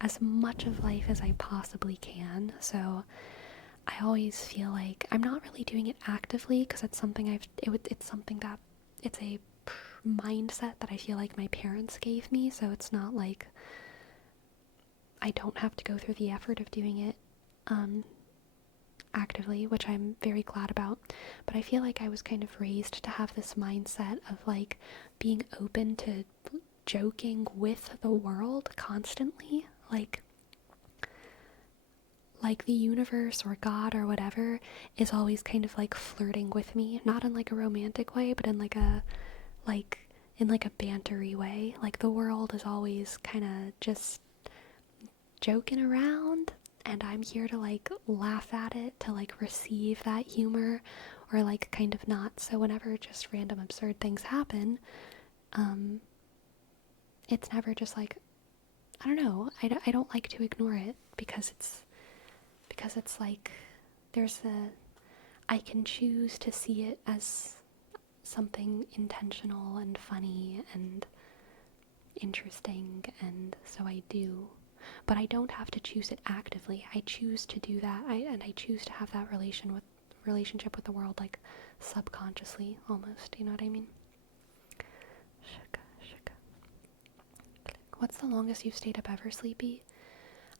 as much of life as I possibly can, so I always feel like I'm not really doing it actively because it's something it's something that it's a mindset that I feel like my parents gave me, so it's not like I don't have to go through the effort of doing it actively, which I'm very glad about. But I feel like I was kind of raised to have this mindset of like being open to joking with the world constantly, like the universe or God or whatever is always kind of like flirting with me, not in like a romantic way, but in like a bantery way. Like the world is always kind of just joking around, and I'm here to like laugh at it, to like receive that humor, or like kind of not. So whenever just random absurd things happen, it's never just like, I don't know, I don't like to ignore it because it's like I can choose to see it as something intentional and funny and interesting, and so I do. But I don't have to choose it actively. I choose to do that, and I choose to have that relationship with the world, like subconsciously, almost. You know what I mean? What's the longest you've stayed up ever, Sleepy?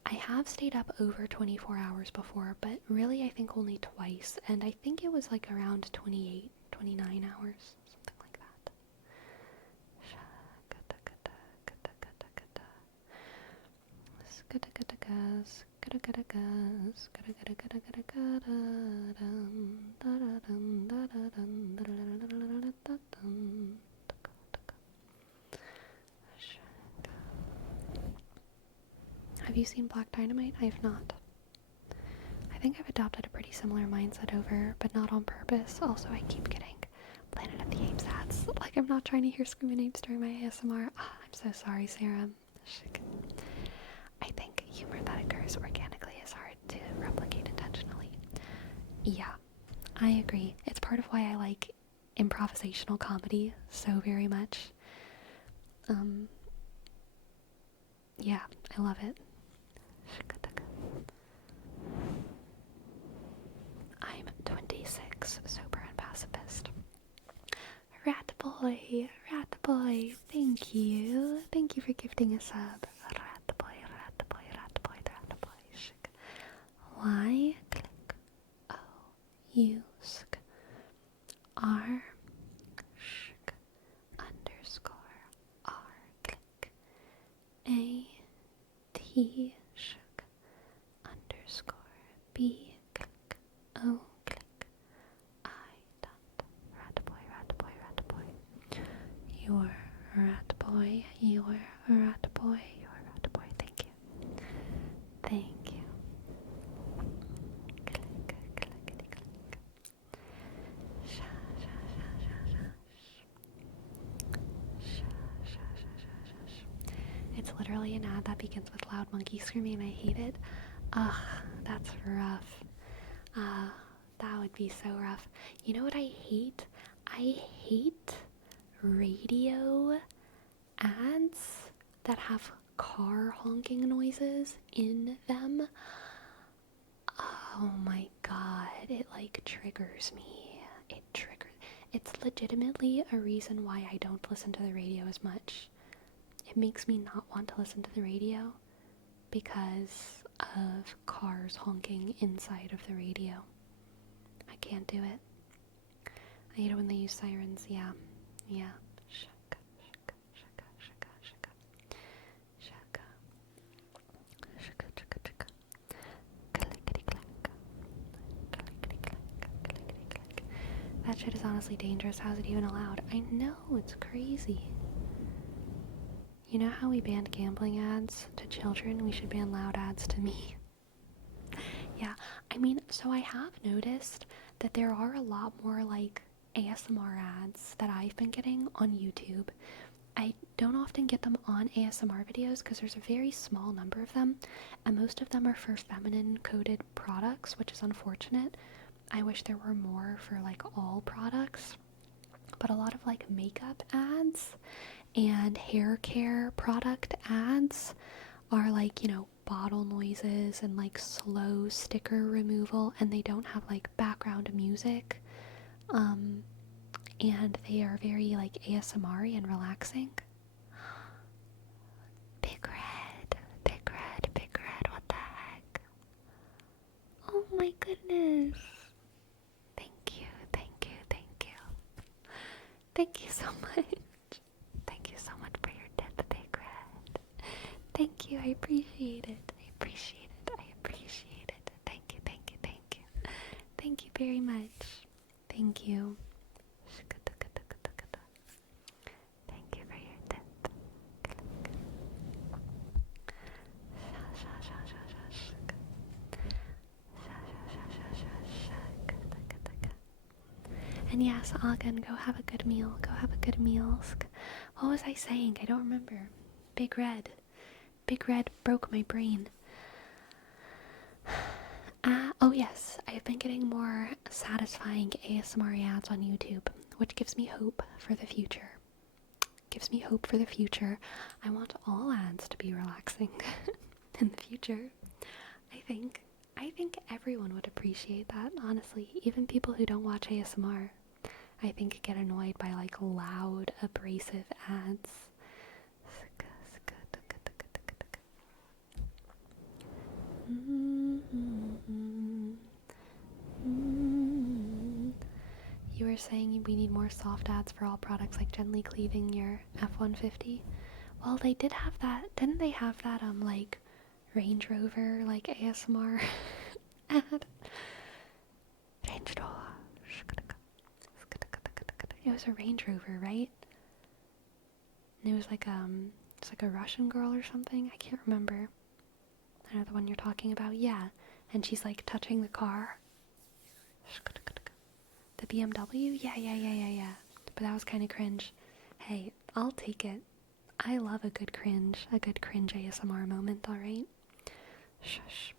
I have stayed up over 24 hours before, but really I think only twice, and I think it was like around 28, 29 hours, something like that. Have you seen Black Dynamite? I have not. I think I've adopted a pretty similar mindset over, but not on purpose. Also, I keep getting Planet of the Apes ads. Like, I'm not trying to hear screaming apes during my ASMR. I'm so sorry, Sarah. I think occurs organically is hard to replicate intentionally. Yeah, I agree. It's part of why I like improvisational comedy so very much. Yeah, I love it. I'm 26, sober and pacifist. Rat boy, thank you. Thank you for gifting a sub. Rat boy, rat boy, rat boy, rat boy. Shik. Y, click, O, U, sk, R, shk, underscore, R, click, A, T, shk, underscore, B, click, O, click, I, dot, rat boy, rat boy, rat boy. You're a rat boy, you're a rat boy, you're a rat boy, thank you. Thank you. Click, clickety, click. Sha, sha, sha, sha, sha. Sha, sha, sha, sha, sha, sha. It's literally an ad that begins with loud monkey screaming and I hate it. Ugh, that's rough. That would be so rough. You know what I hate? I hate radio ads that have car honking noises in them. Oh my god, it like triggers me. It's legitimately a reason why I don't listen to the radio as much. It makes me not want to listen to the radio because of cars honking inside of the radio. I can't do it. I hate it when they use sirens. Yeah. Shaka, shaka, shaka, shaka, shaka. Shaka. Shaka, shaka, shaka. Clickety clack. Clickety clack. Clickety clack. That shit is honestly dangerous. How's it even allowed? I know, it's crazy. You know how we banned gambling ads to children? We should ban loud ads to me. Yeah, I mean, so I have noticed that there are a lot more like ASMR ads that I've been getting on YouTube. I don't often get them on ASMR videos because there's a very small number of them, and most of them are for feminine coded products, which is unfortunate. I wish there were more for like all products, but a lot of like makeup ads and hair care product ads are like, you know, bottle noises and like slow sticker removal, and they don't have like background music. And they are very like ASMR-y and relaxing. Big red, what the heck? Oh my goodness. Thank you. Thank you so much. Thank you so much for your tip, Big Red. Thank you, I appreciate it. Thank you. Thank you very much. Thank you. Thank you for your tip. And yes, Agan, go have a good meal. What was I saying? I don't remember. Big Red broke my brain. Oh yes, I've been getting more satisfying ASMR ads on YouTube, which gives me hope for the future. I want all ads to be relaxing in the future. I think everyone would appreciate that, honestly. Even people who don't watch ASMR, I think, get annoyed by like loud, abrasive ads. You were saying we need more soft ads for all products, like gently cleaving your F-150. Well, they did have that. Didn't they have that like Range Rover like ASMR ad? Range Rover. It was a Range Rover, right? And it was like it's like a Russian girl or something. I can't remember. I know the one you're talking about. Yeah, and she's like touching the car. The BMW? Yeah. But that was kind of cringe. Hey, I'll take it. I love a good cringe ASMR moment, alright? Shush.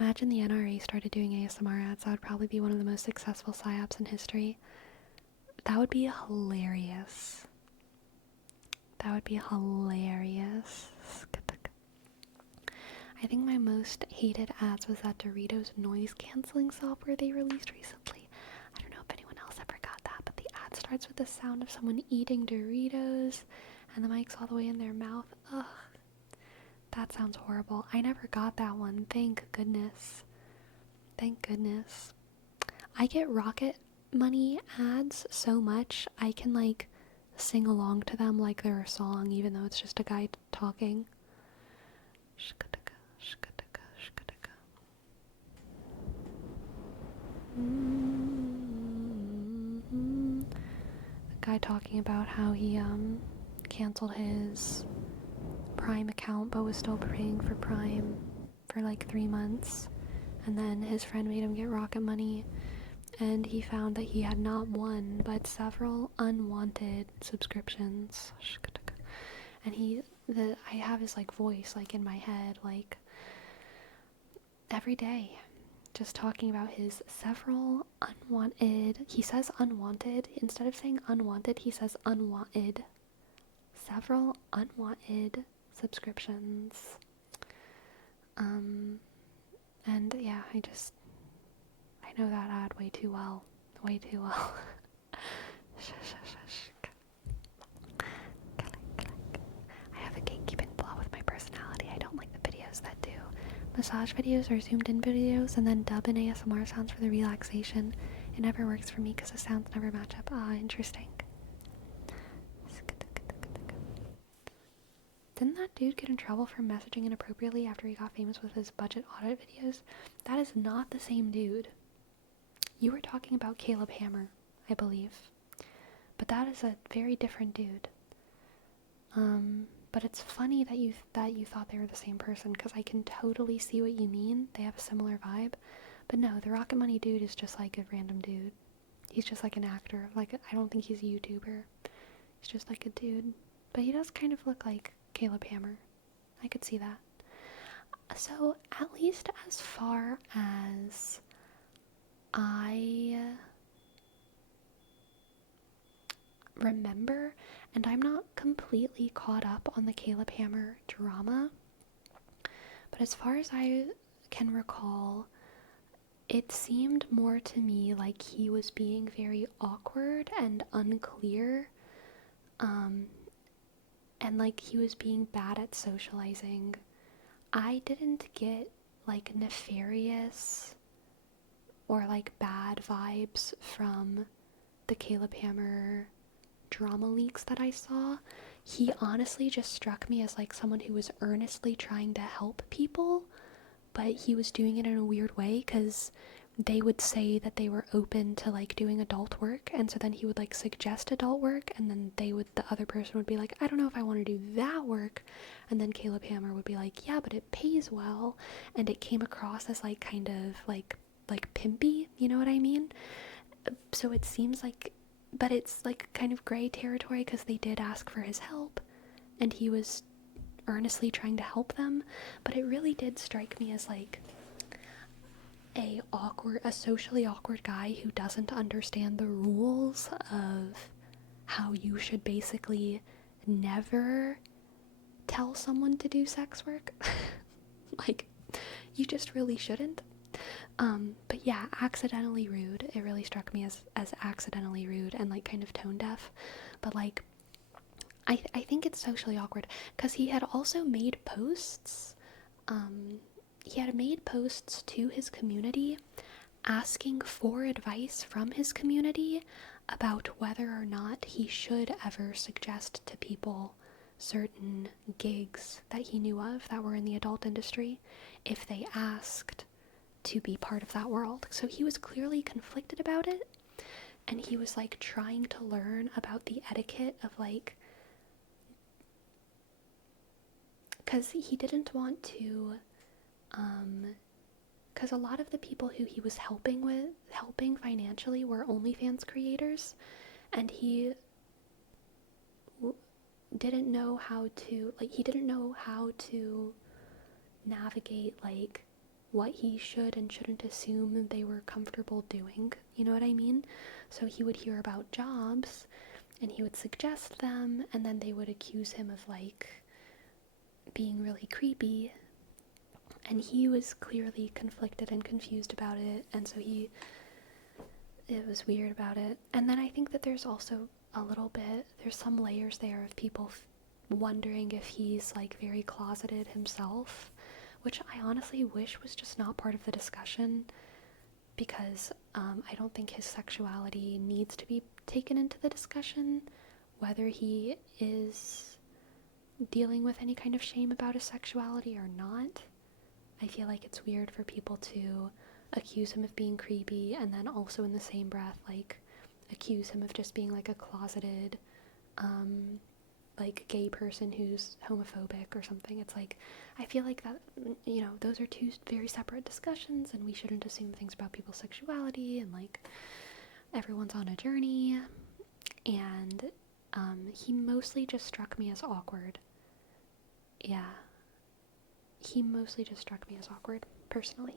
Imagine the NRA started doing ASMR ads. That would probably be one of the most successful psyops in history. That would be hilarious. That would be hilarious. I think my most hated ads was that Doritos noise cancelling software they released recently. I don't know if anyone else ever got that, but the ad starts with the sound of someone eating Doritos and the mic's all the way in their mouth. Ugh. That sounds horrible. I never got that one. Thank goodness. Thank goodness. I get Rocket Money ads so much, I can like sing along to them like they're a song, even though it's just a guy talking. The guy talking about how he canceled his Prime account but was still paying for Prime for like 3 months, and then his friend made him get Rocket Money, and he found that he had not one but several unwanted subscriptions. And I have his like voice like in my head like every day, just talking about his several unwanted. He says unwanted instead of saying unwanted. He says unwanted. Several unwanted subscriptions. And yeah, I know that ad way too well. Way too well. I have a gatekeeping flaw with my personality. I don't like the videos that do massage videos or zoomed in videos and then dub in ASMR sounds for the relaxation. It never works for me because the sounds never match up. Interesting. Didn't that dude get in trouble for messaging inappropriately after he got famous with his budget audit videos? That is not the same dude. You were talking about Caleb Hammer, I believe. But that is a very different dude. But it's funny that you thought they were the same person, because I can totally see what you mean. They have a similar vibe. But no, the Rocket Money dude is just like a random dude. He's just like an actor. Like, I don't think he's a YouTuber. He's just like a dude. But he does kind of look like Caleb Hammer. I could see that. So, at least as far as I remember, and I'm not completely caught up on the Caleb Hammer drama, but as far as I can recall, it seemed more to me like he was being very awkward and unclear, and like he was being bad at socializing. I didn't get like nefarious or like bad vibes from the Caleb Hammer drama leaks that I saw. He honestly just struck me as like someone who was earnestly trying to help people, but he was doing it in a weird way, because they would say that they were open to like doing adult work, and so then he would like suggest adult work, and then the other person would be like, I don't know if I want to do that work, and then Caleb Hammer would be like, yeah, but it pays well, and it came across as like kind of like pimpy, you know what I mean? So it seems like, but it's like kind of gray territory, because they did ask for his help and he was earnestly trying to help them, but it really did strike me as like a socially awkward guy who doesn't understand the rules of how you should basically never tell someone to do sex work. Like, you just really shouldn't. But yeah, accidentally rude. It really struck me as accidentally rude and like kind of tone deaf. But like, I think it's socially awkward, because he had also made posts. He had made posts to his community asking for advice from his community about whether or not he should ever suggest to people certain gigs that he knew of that were in the adult industry if they asked to be part of that world. So he was clearly conflicted about it, and he was like trying to learn about the etiquette of like, because he didn't want to, because a lot of the people who he was helping financially were OnlyFans creators, and he didn't know how to, like, he didn't know how to navigate, like, what he should and shouldn't assume they were comfortable doing. You know what I mean? So he would hear about jobs and he would suggest them, and then they would accuse him of, like, being really creepy. And he was clearly conflicted and confused about it, and so it was weird about it. And then I think that there's also a little bit, there's some layers there of people wondering if he's, like, very closeted himself, which I honestly wish was just not part of the discussion, because I don't think his sexuality needs to be taken into the discussion, whether he is dealing with any kind of shame about his sexuality or not. I feel like it's weird for people to accuse him of being creepy and then also in the same breath, like, accuse him of just being, like, a closeted, like, gay person who's homophobic or something. It's like, I feel like that, you know, those are two very separate discussions, and we shouldn't assume things about people's sexuality, and, like, everyone's on a journey. And he mostly just struck me as awkward. Yeah. He mostly just struck me as awkward, personally.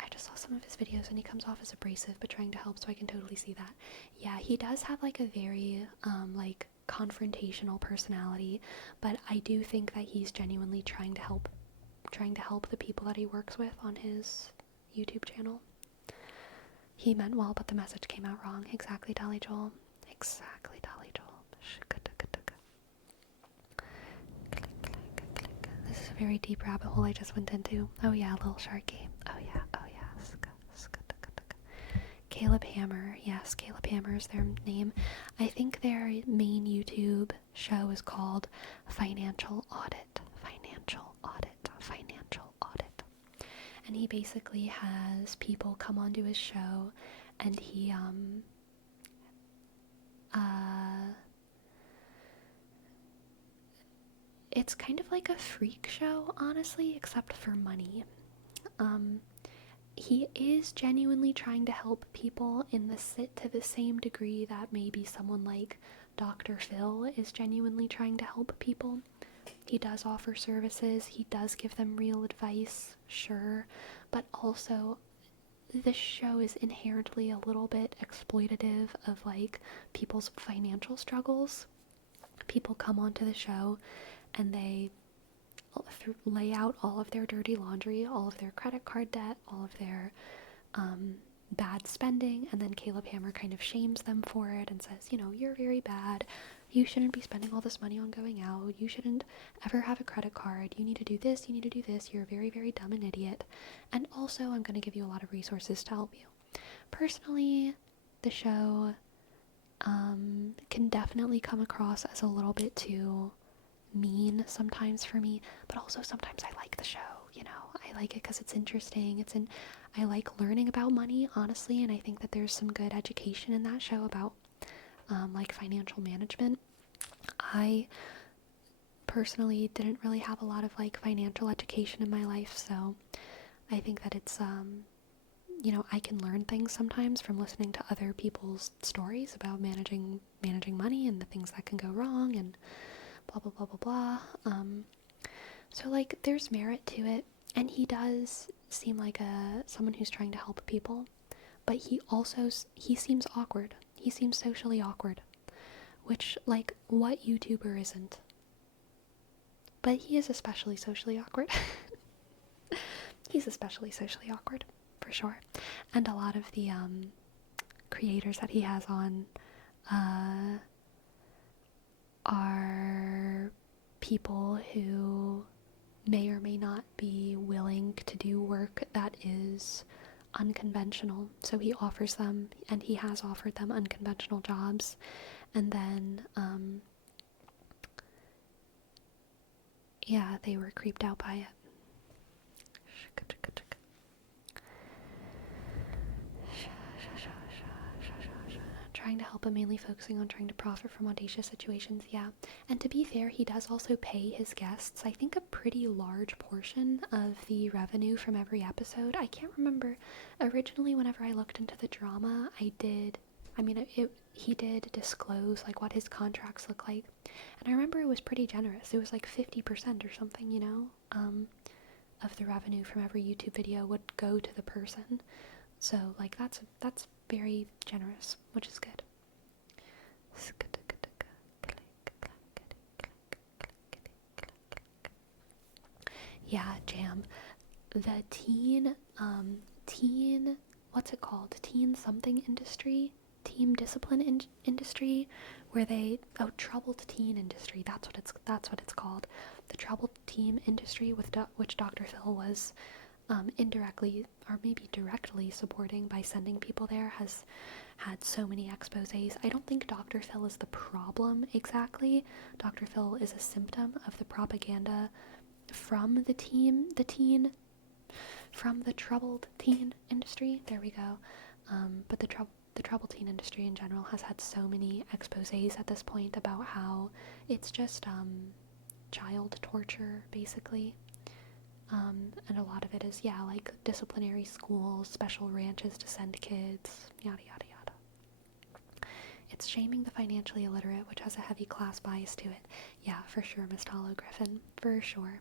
I just saw some of his videos and he comes off as abrasive but trying to help, so I can totally see that. Yeah, he does have, like, a very, like, confrontational personality, but I do think that he's genuinely trying to help the people that he works with on his YouTube channel. He meant well, but the message came out wrong. Exactly, Dolly Joel. Exactly, Dolly Joel. This is a very deep rabbit hole I just went into. Oh yeah, Little Sharky. Oh yeah. Caleb Hammer. Yes, Caleb Hammer is their name. I think their main YouTube show is called Financial Audit. And he basically has people come onto his show, and he it's kind of like a freak show, honestly, except for money. He is genuinely trying to help people to the same degree that maybe someone like Dr. Phil is genuinely trying to help people. He does offer services, he does give them real advice, sure, but also this show is inherently a little bit exploitative of, like, people's financial struggles. People come onto the show and they lay out all of their dirty laundry, all of their credit card debt, all of their bad spending, and then Caleb Hammer kind of shames them for it and says, you know, you're very bad, you shouldn't be spending all this money on going out, you shouldn't ever have a credit card, you need to do this, you're very, very dumb and idiot, and also I'm going to give you a lot of resources to help you. Personally, the show can definitely come across as a little bit too mean sometimes for me, but also sometimes I like the show, you know, I like it because it's interesting, I like learning about money, honestly, and I think that there's some good education in that show about like financial management. I personally didn't really have a lot of, like, financial education in my life, so I think that it's you know, I can learn things sometimes from listening to other people's stories about managing money and the things that can go wrong and blah blah blah blah blah. So, like, there's merit to it, and he does seem like someone who's trying to help people, but he seems awkward. He seems socially awkward, which, like, what YouTuber isn't? But he is especially socially awkward. He's especially socially awkward, for sure. And a lot of the creators that he has on are people who may or may not be willing to do work that is unconventional. So he offers them, and he has offered them, unconventional jobs, and then yeah, they were creeped out by it. Trying to help, but mainly focusing on trying to profit from audacious situations. Yeah, and to be fair, he does also pay his guests, I think, a pretty large portion of the revenue from every episode. I can't remember. Originally, whenever I looked into the drama, I did I mean, he did disclose like what his contracts look like, and I remember it was pretty generous. It was like 50% or something, of the revenue from every YouTube video would go to the person. So like that's very generous, which is good. Yeah, Jam. The teen, what's it called? Teen something industry? Team discipline industry? Where troubled teen industry. That's what it's called. The troubled teen industry, which Dr. Phil was indirectly or maybe directly supporting by sending people there, has had so many exposés. I don't think Dr. Phil is the problem exactly. Dr. Phil is a symptom of the propaganda from the troubled teen industry. There we go. But the troubled teen industry in general has had so many exposés at this point about how it's just child torture, basically. And a lot of it is, like disciplinary schools, special ranches to send kids, yada yada yada. It's shaming the financially illiterate, which has a heavy class bias to it. Yeah, for sure, Miss Hollow Griffin, for sure.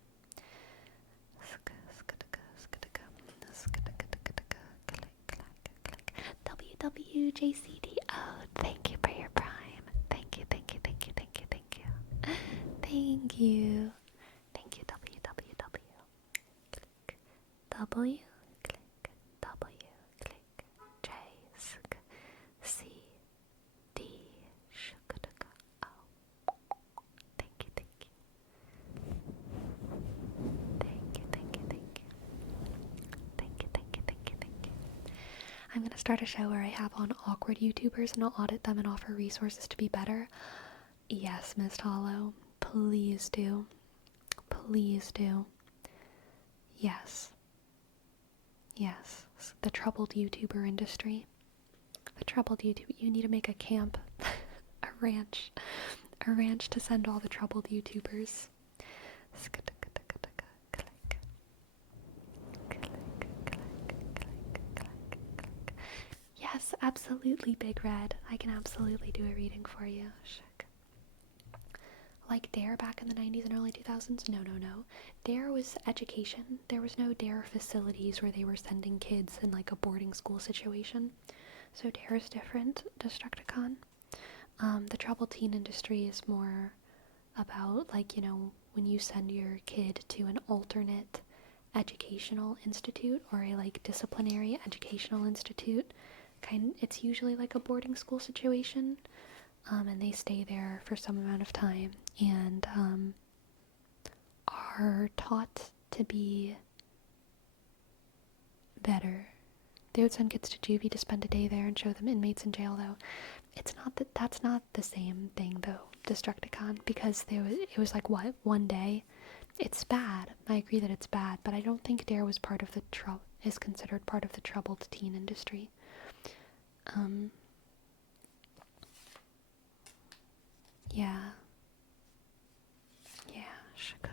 WWJCD. Oh, thank you for your prime. Thank you. Thank you, www. W, click, W, click, J, sk, C, D, shukadaka, O. Thank you. I'm gonna start a show where I have on awkward YouTubers and I'll audit them and offer resources to be better. Yes, Miss Hollow. Please do. Yes. The troubled YouTuber industry. You need to make a camp. a ranch to send all the troubled YouTubers. Yes, absolutely, Big Red. I can absolutely do a reading for you. Like DARE back in the 90s and early 2000s? No. DARE was education. There was no DARE facilities where they were sending kids in like a boarding school situation. So DARE is different, Destructicon. The troubled teen industry is more about like, when you send your kid to an alternate educational institute or a like disciplinary educational institute. It's usually like a boarding school situation. And they stay there for some amount of time and are taught to be better. They would send kids to juvie to spend a day there and show them inmates in jail, though. That's not the same thing, though, Destructicon, because it was like, what, one day? It's bad. I agree that it's bad, but I don't think DARE was part of is considered part of the troubled teen industry. Yeah. Shka.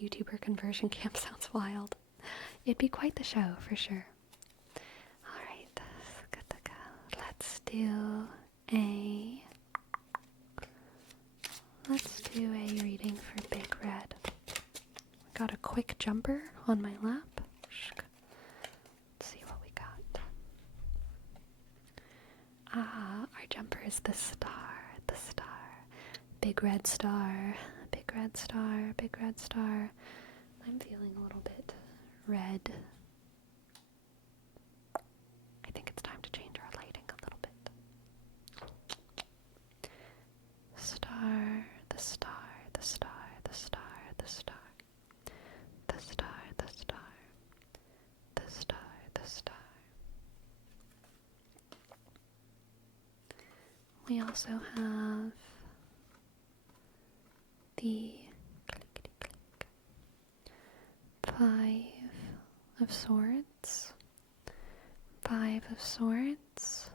YouTuber conversion camp sounds wild. It'd be quite the show, for sure. Alright, let's do a reading for Big Red. Got a quick jumper on my lap. Let's see what we got. Our jumper is the star. Big red star. I'm feeling a little bit red. I think it's time to change our lighting a little bit. Star. We also have the Five of Swords.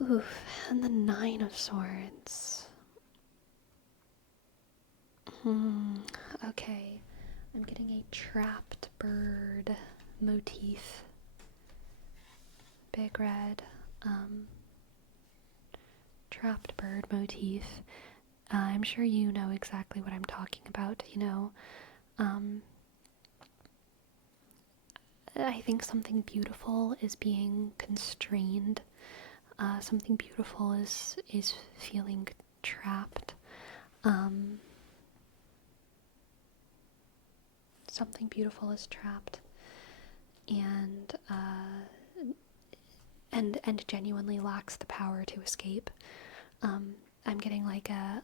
Oof, and the Nine of Swords. Okay, I'm getting a trapped bird motif big red trapped bird motif. I'm sure you know exactly what I'm talking about, I think something beautiful is being constrained. Something beautiful is feeling trapped. Something beautiful is trapped, and and genuinely lacks the power to escape. I'm getting like a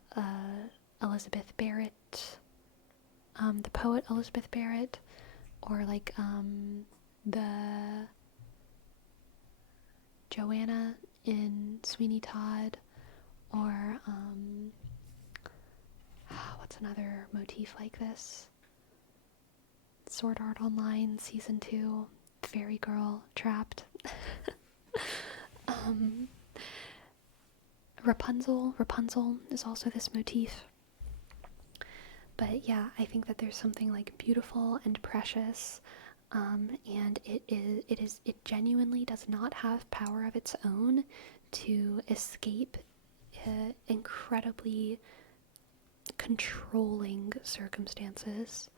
Elizabeth Barrett, the poet Elizabeth Barrett, or like the Joanna in Sweeney Todd, or what's another motif like this? Sword Art Online Season 2, Fairy Girl Trapped. Rapunzel is also this motif. But yeah, I think that there's something like beautiful and precious, and it genuinely does not have power of its own to escape incredibly controlling circumstances.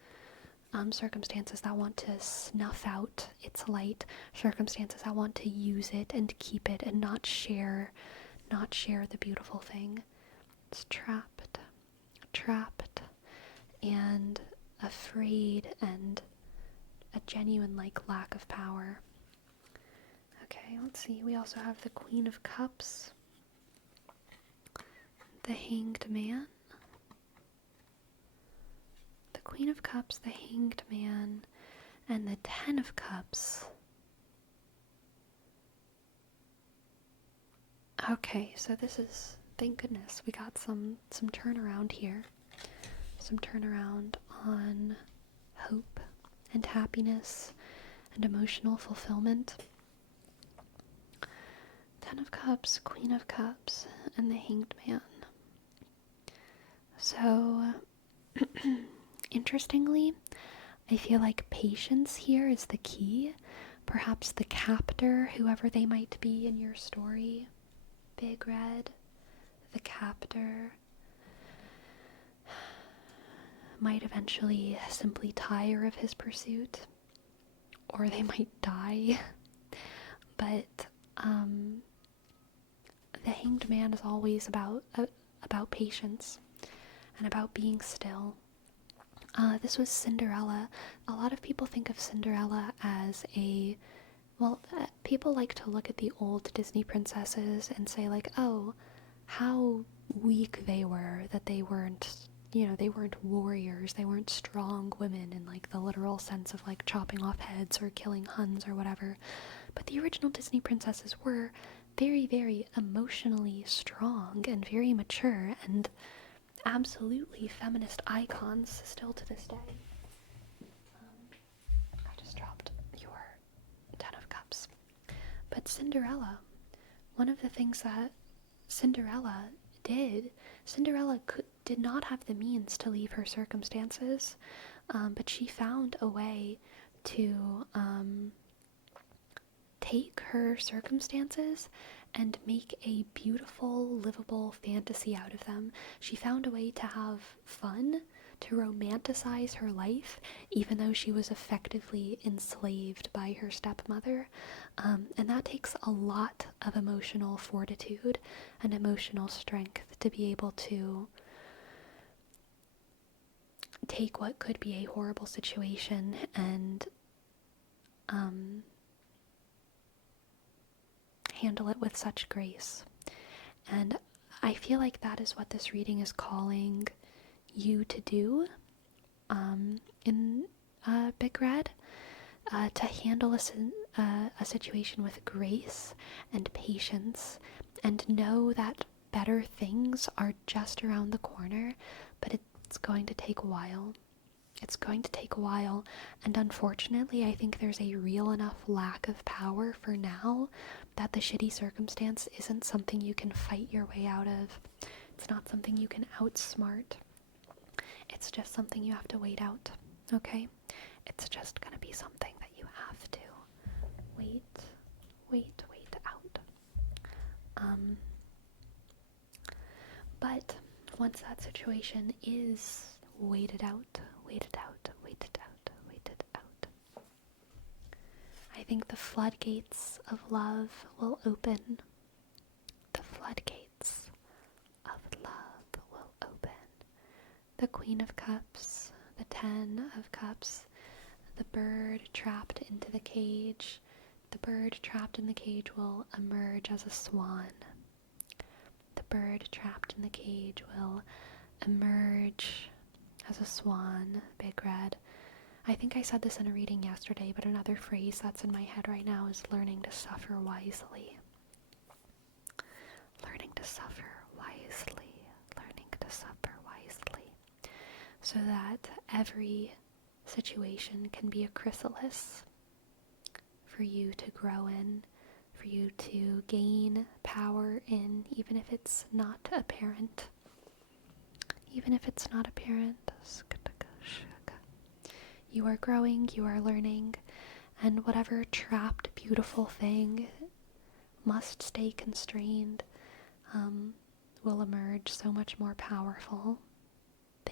Circumstances that want to snuff out its light, circumstances that want to use it and keep it and not share the beautiful thing. It's trapped, and afraid, and a genuine like lack of power. Okay, let's see. We also have the Queen of Cups, the Hanged Man. The Queen of Cups, the Hanged Man, and the Ten of Cups. Okay, so this is, thank goodness, we got some turnaround here. Some turnaround on hope and happiness and emotional fulfillment. Ten of Cups, Queen of Cups, and the Hanged Man. So, interestingly, I feel like patience here is the key. Perhaps the captor, whoever they might be in your story, Big Red, the captor, might eventually simply tire of his pursuit, or they might die. But the Hanged Man is always about patience and about being still. This was Cinderella. A lot of people think of Cinderella as people like to look at the old Disney princesses and say like, oh, how weak they were, that they weren't warriors, they weren't strong women in like the literal sense of like chopping off heads or killing Huns or whatever. But the original Disney princesses were very, very emotionally strong and very mature and absolutely feminist icons still to this day. I just dropped your Ten of Cups. But Cinderella, one of the things that Cinderella did not have the means to leave her circumstances, but she found a way to take her circumstances and make a beautiful, livable fantasy out of them. She found a way to have fun, to romanticize her life, even though she was effectively enslaved by her stepmother. And that takes a lot of emotional fortitude and emotional strength to be able to take what could be a horrible situation and handle it with such grace. And I feel like that is what this reading is calling you to do in Big Red, to handle a situation with grace and patience, and know that better things are just around the corner, but it's going to take a while. It's going to take a while, and unfortunately, I think there's a real enough lack of power for now that the shitty circumstance isn't something you can fight your way out of. It's not something you can outsmart. It's just something you have to wait out, okay? It's just gonna be something that you have to wait But once that situation is waited out, I think the floodgates of love will open. The floodgates of love will open. The Queen of Cups, the Ten of Cups, the bird trapped into the cage. The bird trapped in the cage will emerge as a swan. The bird trapped in the cage will emerge as a swan, big red. I think I said this in a reading yesterday, but another phrase that's in my head right now is learning to suffer wisely. Learning to suffer wisely. Learning to suffer wisely. So that every situation can be a chrysalis for you to grow in, for you to gain power in, even if it's not apparent. Even if it's not apparent. You are growing, you are learning, and whatever trapped, beautiful thing must stay constrained will emerge so much more powerful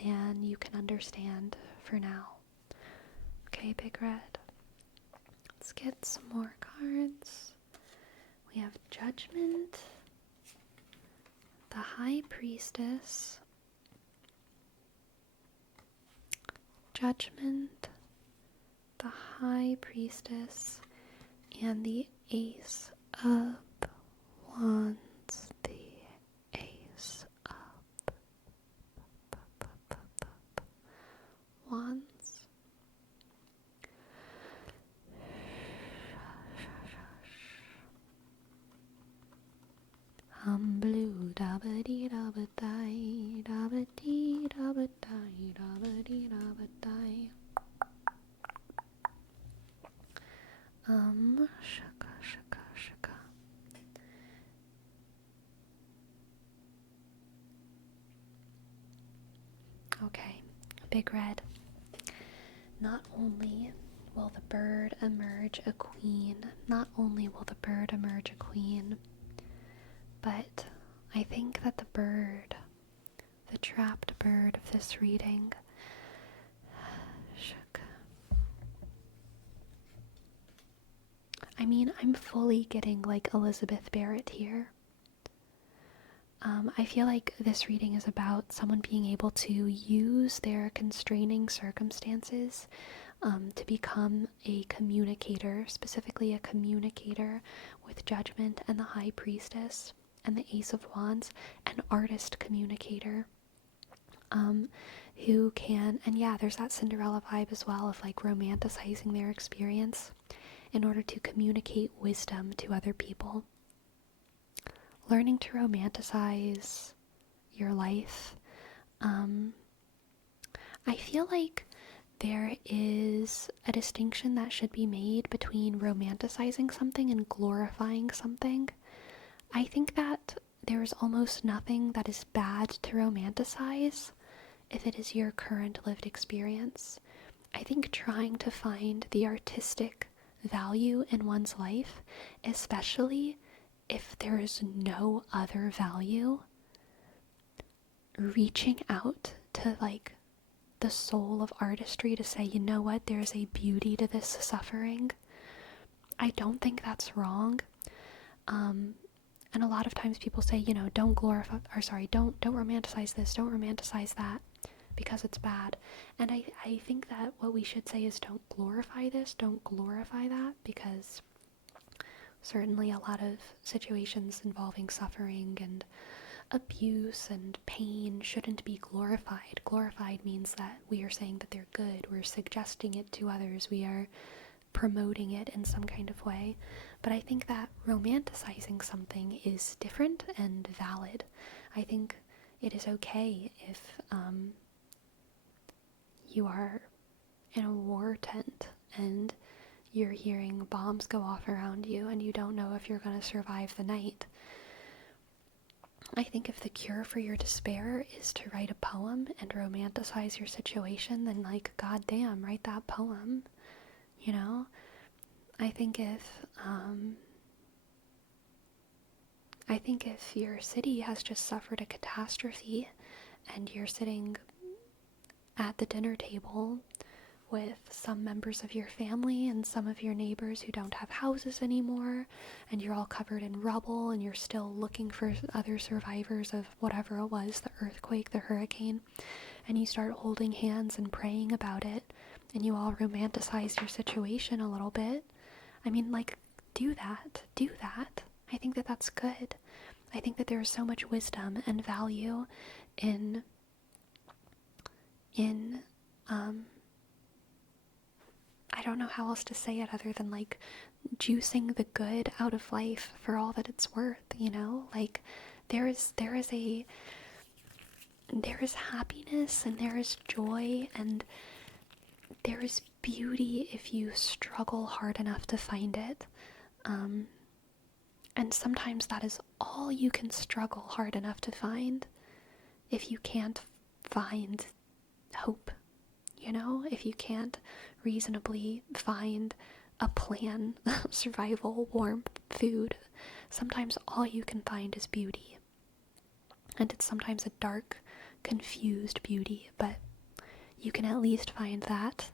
than you can understand for now. Okay, Big Red. Let's get some more cards. We have Judgment, the High Priestess, Judgment, the High Priestess, and the Ace of Wands. The Ace of Wands. Blue dabba dee dabba die, dabba dee dabba die, dabba dee dabba die. Shaka shaka shaka. Okay, Big Red. Not only will the bird emerge a queen, but I think that the bird, the trapped bird of this reading, I'm fully getting like Elizabeth Barrett here. I feel like this reading is about someone being able to use their constraining circumstances to become a communicator, specifically a communicator with Judgment and the High Priestess and the Ace of Wands, an artist communicator who can, and yeah, there's that Cinderella vibe as well of like romanticizing their experience in order to communicate wisdom to other people. Learning to romanticize your life. I feel like there is a distinction that should be made between romanticizing something and glorifying something. I think that there is almost nothing that is bad to romanticize if it is your current lived experience. I think trying to find the artistic value in one's life, especially if there is no other value, reaching out to like the soul of artistry to say, you know what, there's a beauty to this suffering. I don't think that's wrong. And a lot of times people say, don't romanticize this, don't romanticize that, because it's bad. And I think that what we should say is don't glorify this, don't glorify that, because certainly a lot of situations involving suffering and abuse and pain shouldn't be glorified. Glorified means that we are saying that they're good, we're suggesting it to others, we are promoting it in some kind of way. But I think that romanticizing something is different and valid. I think it is okay if you are in a war tent and you're hearing bombs go off around you and you don't know if you're going to survive the night. I think if the cure for your despair is to write a poem and romanticize your situation, then like, goddamn, write that poem, I think if I think if your city has just suffered a catastrophe and you're sitting at the dinner table with some members of your family and some of your neighbors who don't have houses anymore, and you're all covered in rubble and you're still looking for other survivors of whatever it was, the earthquake, the hurricane, and you start holding hands and praying about it, and you all romanticize your situation a little bit. I mean, like, do that. I think that that's good. I think that there is so much wisdom and value in I don't know how else to say it other than like juicing the good out of life for all that it's worth, you know? Like there is happiness and there is joy and there is beauty if you struggle hard enough to find it. And sometimes that is all you can struggle hard enough to find if you can't find hope, you know? If you can't reasonably find a plan, survival, warmth, food. Sometimes all you can find is beauty. And it's sometimes a dark, confused beauty, but you can at least find that,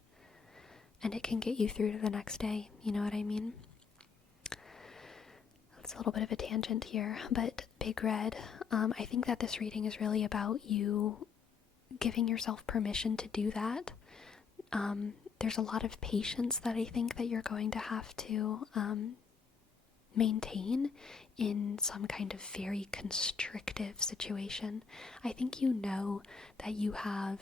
and it can get you through to the next day, you know what I mean? It's a little bit of a tangent here, but Big Red, I think that this reading is really about you giving yourself permission to do that. There's a lot of patience that I think that you're going to have to maintain in some kind of very constrictive situation. I think you know that you have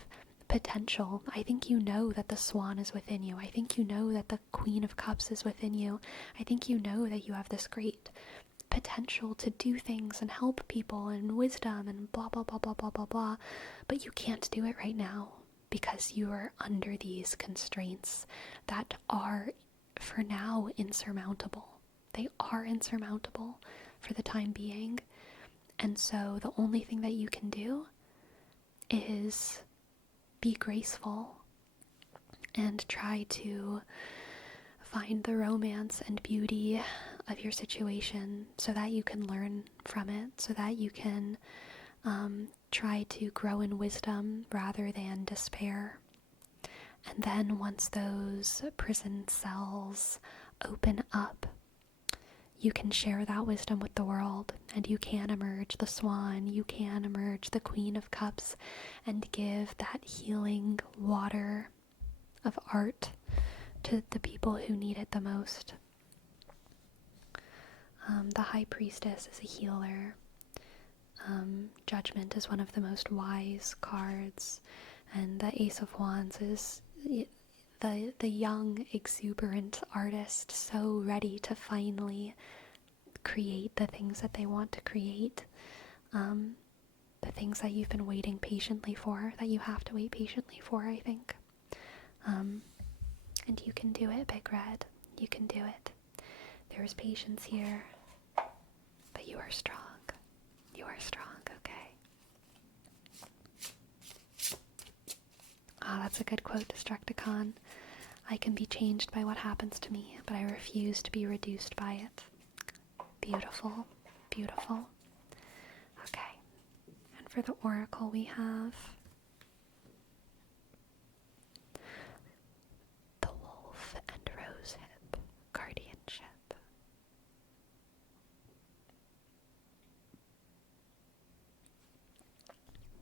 potential. I think you know that the swan is within you. I think you know that the Queen of Cups is within you. I think you know that you have this great potential to do things and help people and wisdom and blah blah blah blah blah blah blah, but you can't do it right now because you are under these constraints that are for now insurmountable. They are insurmountable for the time being, and so the only thing that you can do is be graceful and try to find the romance and beauty of your situation so that you can learn from it, so that you can try to grow in wisdom rather than despair. And then once those prison cells open up, you can share that wisdom with the world, and you can emerge the swan, you can emerge the Queen of Cups, and give that healing water of art to the people who need it the most. The High Priestess is a healer. Judgment is one of the most wise cards, and the Ace of Wands is the young, exuberant artist, so ready to finally create the things that they want to create, the things that you've been waiting patiently for, that you have to wait patiently for, I think. And you can do it, Big Red. You can do it. There is patience here, but you are strong. You are strong, okay? Ah, that's a good quote, Destructicon. I can be changed by what happens to me, but I refuse to be reduced by it. Beautiful, beautiful. Okay, and for the oracle we have the wolf and rosehip, guardianship.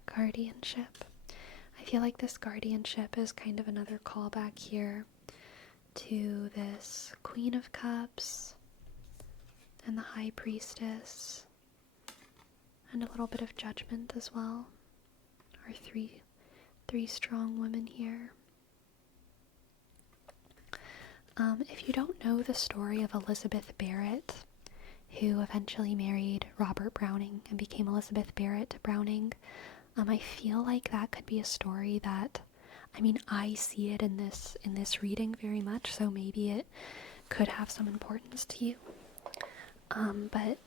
Guardianship. I feel like this guardianship is kind of another callback here to this Queen of Cups and the High Priestess, and a little bit of Judgment as well. Our three strong women here. If you don't know the story of Elizabeth Barrett, who eventually married Robert Browning and became Elizabeth Barrett Browning, I feel like that could be a story that, I mean, I see it in this reading very much, so maybe it could have some importance to you. But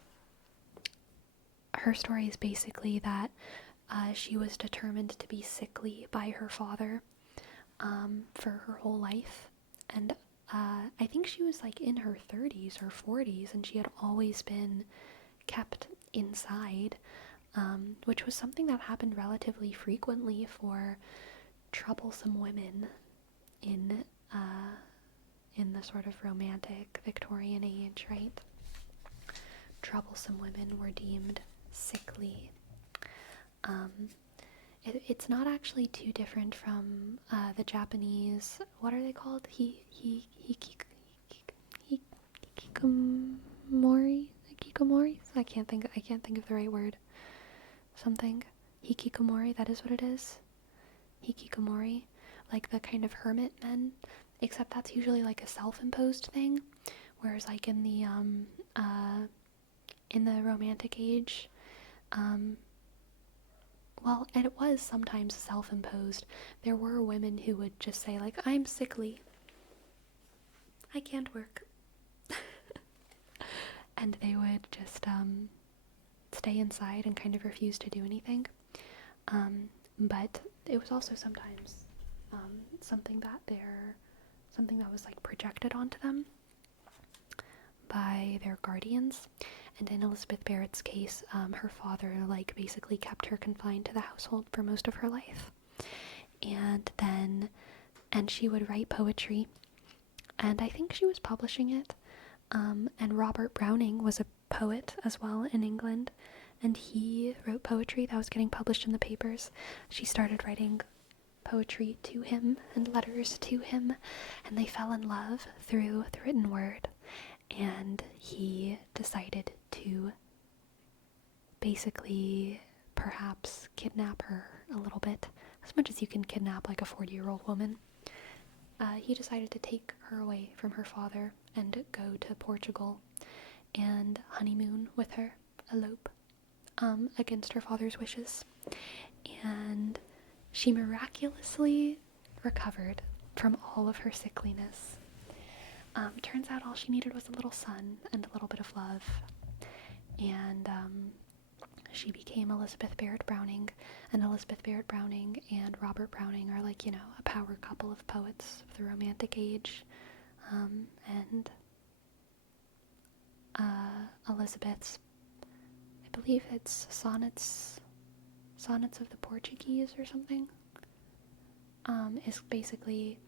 her story is basically that she was determined to be sickly by her father for her whole life, and I think she was like in her 30s or 40s, and she had always been kept inside, which was something that happened relatively frequently for troublesome women in the sort of romantic Victorian age, right? Troublesome women were deemed sickly. It's not actually too different from the Japanese. What are they called? Hikikomori. Hikikomori. I can't think of the right word. Something. Hikikomori. That is what it is. Hikikomori, like the kind of hermit men, except that's usually like a self-imposed thing, whereas like in the romantic age, well, and it was sometimes self-imposed. There were women who would just say like, I'm sickly, I can't work. And they would just stay inside and kind of refuse to do anything. But it was also sometimes something that was like projected onto them by their guardians. And in Elizabeth Barrett's case, her father like basically kept her confined to the household for most of her life. And she would write poetry, and I think she was publishing it. And Robert Browning was a poet as well in England, and he wrote poetry that was getting published in the papers. She started writing poetry to him and letters to him, and they fell in love through the written word. And he decided to basically perhaps kidnap her a little bit, as much as you can kidnap like a 40-year-old woman. He decided to take her away from her father and go to Portugal and honeymoon with her, elope, against her father's wishes. And she miraculously recovered from all of her sickliness. Turns out all she needed was a little sun and a little bit of love. And she became Elizabeth Barrett Browning, and Elizabeth Barrett Browning and Robert Browning are like, a power couple of poets of the Romantic Age. And Elizabeth's, I believe it's Sonnets of the Portuguese or something, is basically,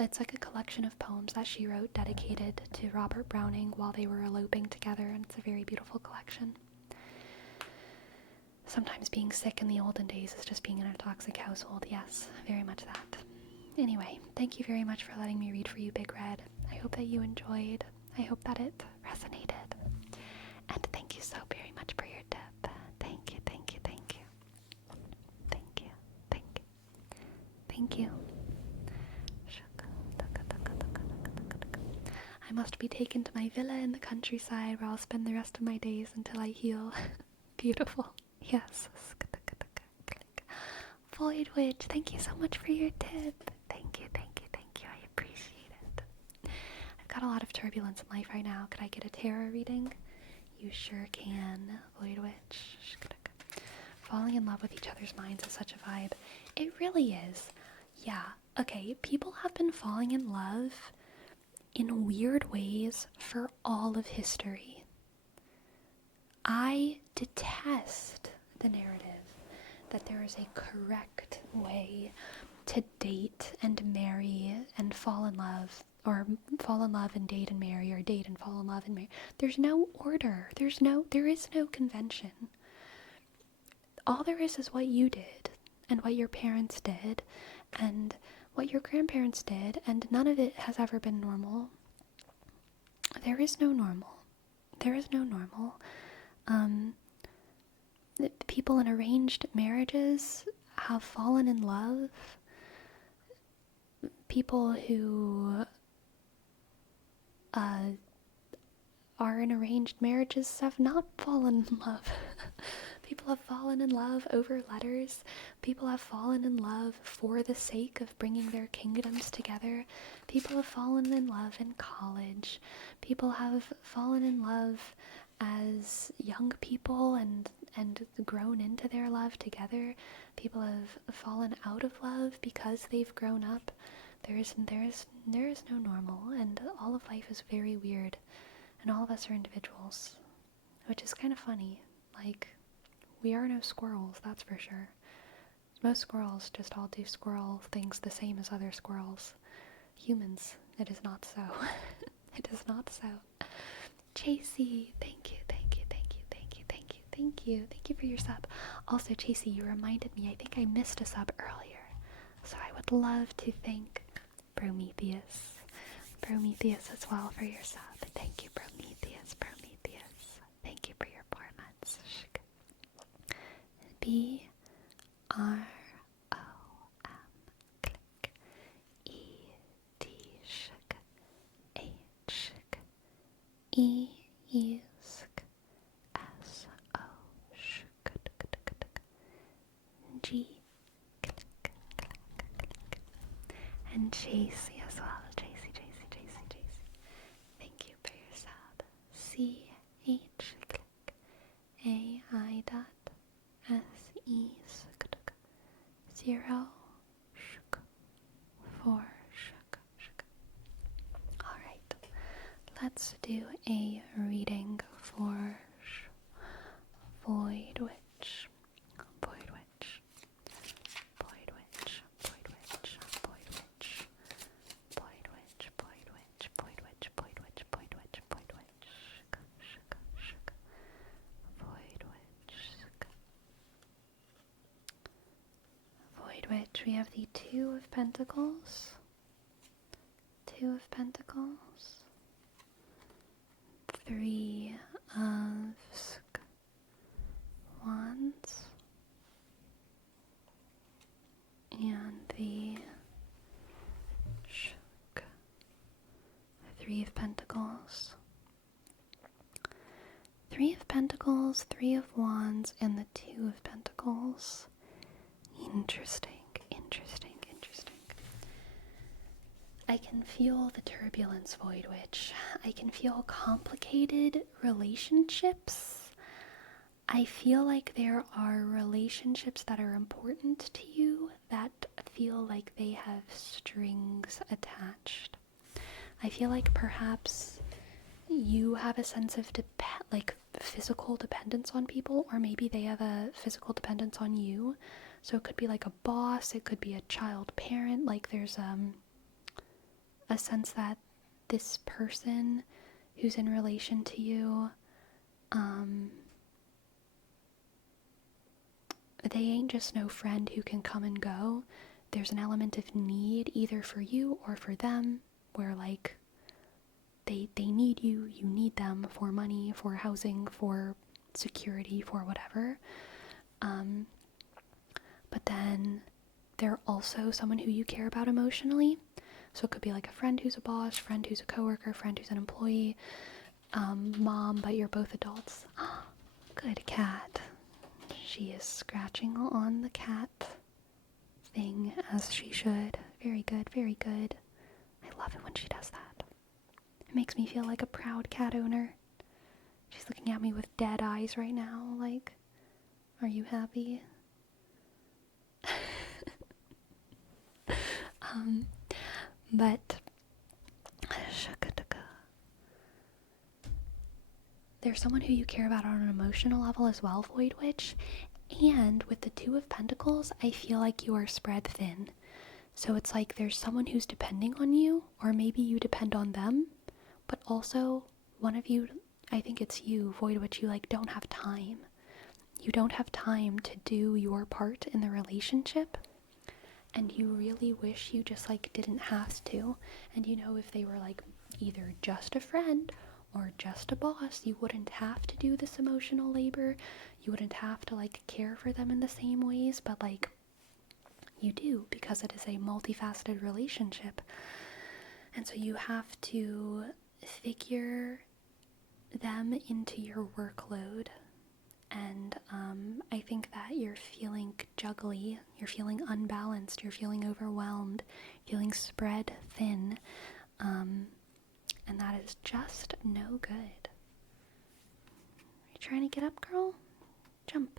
it's like a collection of poems that she wrote dedicated to Robert Browning while they were eloping together, and it's a very beautiful collection. Sometimes being sick in the olden days is just being in a toxic household. Yes, very much that. Anyway, thank you very much for letting me read for you, Big Red. I hope that you enjoyed. I hope that it resonated. And thank you so very much for your tip. Thank you, thank you, thank you. Thank you, thank you. Thank you. I must be taken to my villa in the countryside where I'll spend the rest of my days until I heal. Beautiful. Yes. Void Witch, thank you so much for your tip. Thank you, thank you, thank you. I appreciate it. I've got a lot of turbulence in life right now. Could I get a tarot reading? You sure can, Void Witch. Falling in love with each other's minds is such a vibe. It really is. Yeah. Okay, people have been falling in love in weird ways for all of history. I detest the narrative that there is a correct way to date and marry and fall in love, or fall in love and date and marry, or date and fall in love and marry. There's no order. There is no convention. All there is what you did, and what your parents did, and what your grandparents did, and none of it has ever been normal. There is no normal. There is no normal. People in arranged marriages have fallen in love. People who are in arranged marriages have not fallen in love. People have fallen in love over letters. People have fallen in love for the sake of bringing their kingdoms together. People have fallen in love in college. People have fallen in love as young people and grown into their love together. People have fallen out of love because they've grown up. There is no normal, and all of life is very weird, and all of us are individuals, which is kind of funny. Like, we are no squirrels, that's for sure. Most squirrels just all do squirrel things the same as other squirrels. Humans, it is not so. It is not so. Chasey, thank you, thank you, thank you, thank you, thank you, thank you. Thank you for your sub. Also, Chasey, you reminded me, I think I missed a sub earlier. So I would love to thank Prometheus as well for your sub. Thank you, Prometheus. Thank you for your 4 months. BROOM, click, ET, shk, H, E, sk, SO, shk, G, click, and Chasey as well. Chasey. Thank you for your sub. CH, click, AI dot SE, sk, 0, shk, 4, shk. Alright, let's do a reading for Void Witch. Which we have the Two of Pentacles, Three of Wands, and the Three of Pentacles. Three of Pentacles, Three of Wands, and the Two of Pentacles. Interesting. I can feel the turbulence, Void Witch. I can feel complicated relationships. I feel like there are relationships that are important to you that feel like they have strings attached. I feel like perhaps you have a sense of physical dependence on people, or maybe they have a physical dependence on you. So it could be like a boss, it could be a child parent, like there's a sense that this person who's in relation to you, they ain't just no friend who can come and go. There's an element of need either for you or for them, where like they need you, you need them for money, for housing, for security, for whatever. But then they're also someone who you care about emotionally. So it could be like a friend who's a boss, friend who's a coworker, friend who's an employee, mom, but you're both adults. Good cat. She is scratching on the cat thing as she should. Very good, very good. I love it when she does that. It makes me feel like a proud cat owner. She's looking at me with dead eyes right now, like, are you happy? But there's someone who you care about on an emotional level as well, Void Witch. And with the Two of Pentacles, I feel like you are spread thin. So it's like there's someone who's depending on you, or maybe you depend on them, but also one of you, I think it's you, Void Witch, you like don't have time. You don't have time to do your part in the relationship, and you really wish you just like didn't have to. And you know, if they were like either just a friend or just a boss, you wouldn't have to do this emotional labor. You wouldn't have to like care for them in the same ways, but like you do, because it is a multifaceted relationship. And so you have to figure them into your workload. And I think that you're feeling juggly, you're feeling unbalanced, you're feeling overwhelmed, feeling spread thin, and that is just no good. Are you trying to get up, girl? Jump.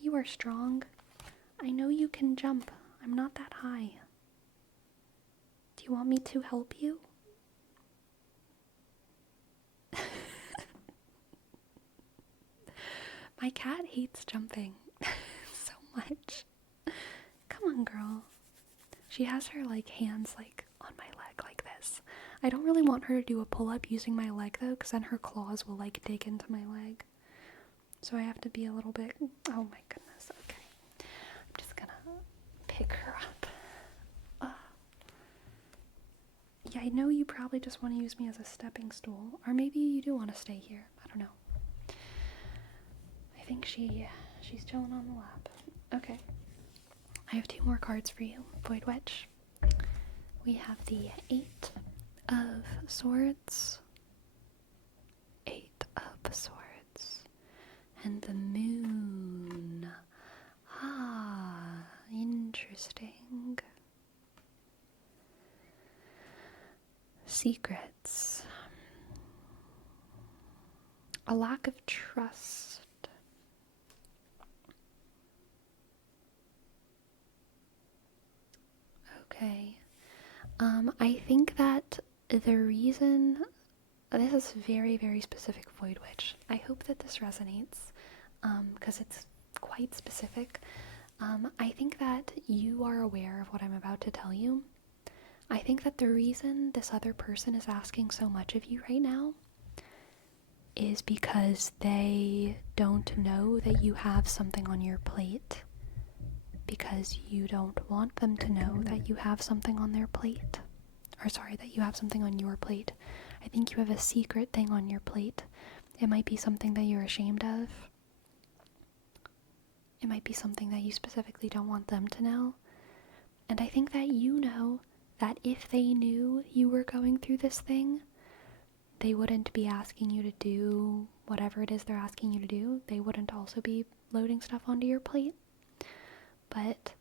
You are strong. I know you can jump. I'm not that high. Do you want me to help you? My cat hates jumping so much. Come on, girl. She has her hands on my leg like this. I don't really want her to do a pull-up using my leg though, because then her claws will dig into my leg. So I have to be a little bit, oh my goodness, okay. I'm just gonna pick her up. Yeah, I know you probably just want to use me as a stepping stool, or maybe you do want to stay here. I don't know. I think she's chilling on the lap. Okay. I have 2 more cards for you, Void Witch. We have the 8 of Swords, 8 of Swords, and the Moon. Ah, interesting. Secrets. A lack of trust. Okay. I think that the reason, this is very, very specific, Void Witch. I hope that this resonates, because it's quite specific. I think that you are aware of what I'm about to tell you. I think that the reason this other person is asking so much of you right now is because they don't know that you have something on your plate, because you don't want them to know that you have something on their plate. Or sorry, that you have something on your plate. I think you have a secret thing on your plate. It might be something that you're ashamed of. It might be something that you specifically don't want them to know. And I think that you know that if they knew you were going through this thing, they wouldn't be asking you to do whatever it is they're asking you to do. They wouldn't also be loading stuff onto your plate. But,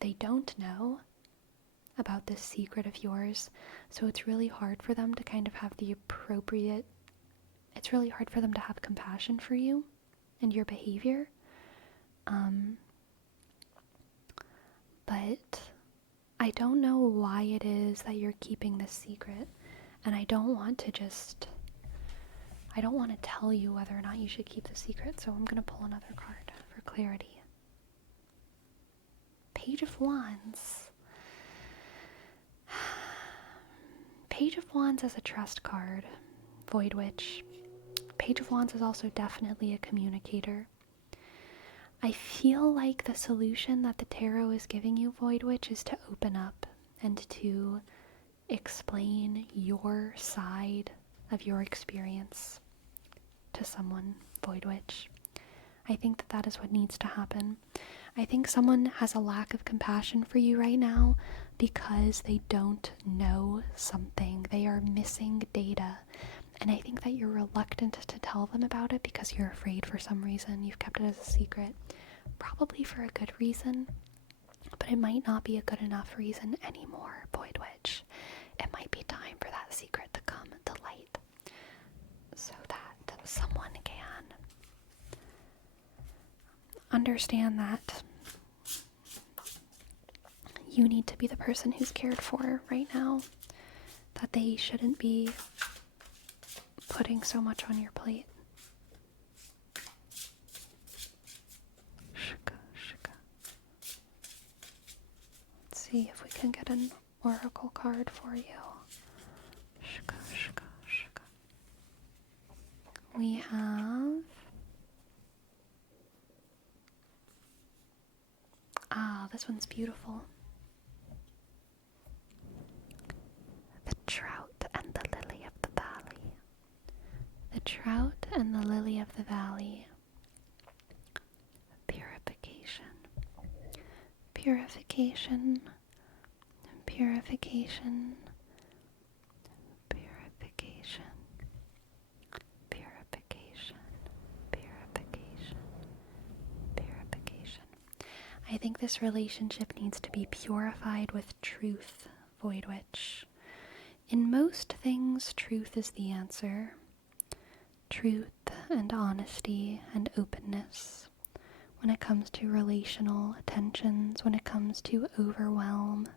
they don't know about this secret of yours, so it's really hard for them to kind of have the appropriate, it's really hard for them to have compassion for you and your behavior. But I don't know why it is that you're keeping this secret, and I don't want to tell you whether or not you should keep the secret, so I'm going to pull another card for clarity. Page of Wands. Page of Wands is a trust card, Void Witch. Page of Wands is also definitely a communicator. I feel like the solution that the tarot is giving you, Void Witch, is to open up and to explain your side of your experience to someone, Void Witch. I think that is what needs to happen. I think someone has a lack of compassion for you right now because they don't know something. They are missing data. And I think that you're reluctant to tell them about it because you're afraid for some reason. You've kept it as a secret. Probably for a good reason. But it might not be a good enough reason anymore, Void Witch. It might be time for that secret to come to light so that someone can understand that you need to be the person who's cared for right now, that they shouldn't be putting so much on your plate. Let's see if we can get an oracle card for you. We have this one's beautiful. The trout and the lily of the valley. The trout and the lily of the valley. Purification. Purification. Purification. Purification. Purification. Purification. Purification. I think this relationship needs to be purified with truth, Void Witch. In most things, truth is the answer. Truth and honesty and openness. When it comes to relational tensions, when it comes to overwhelm,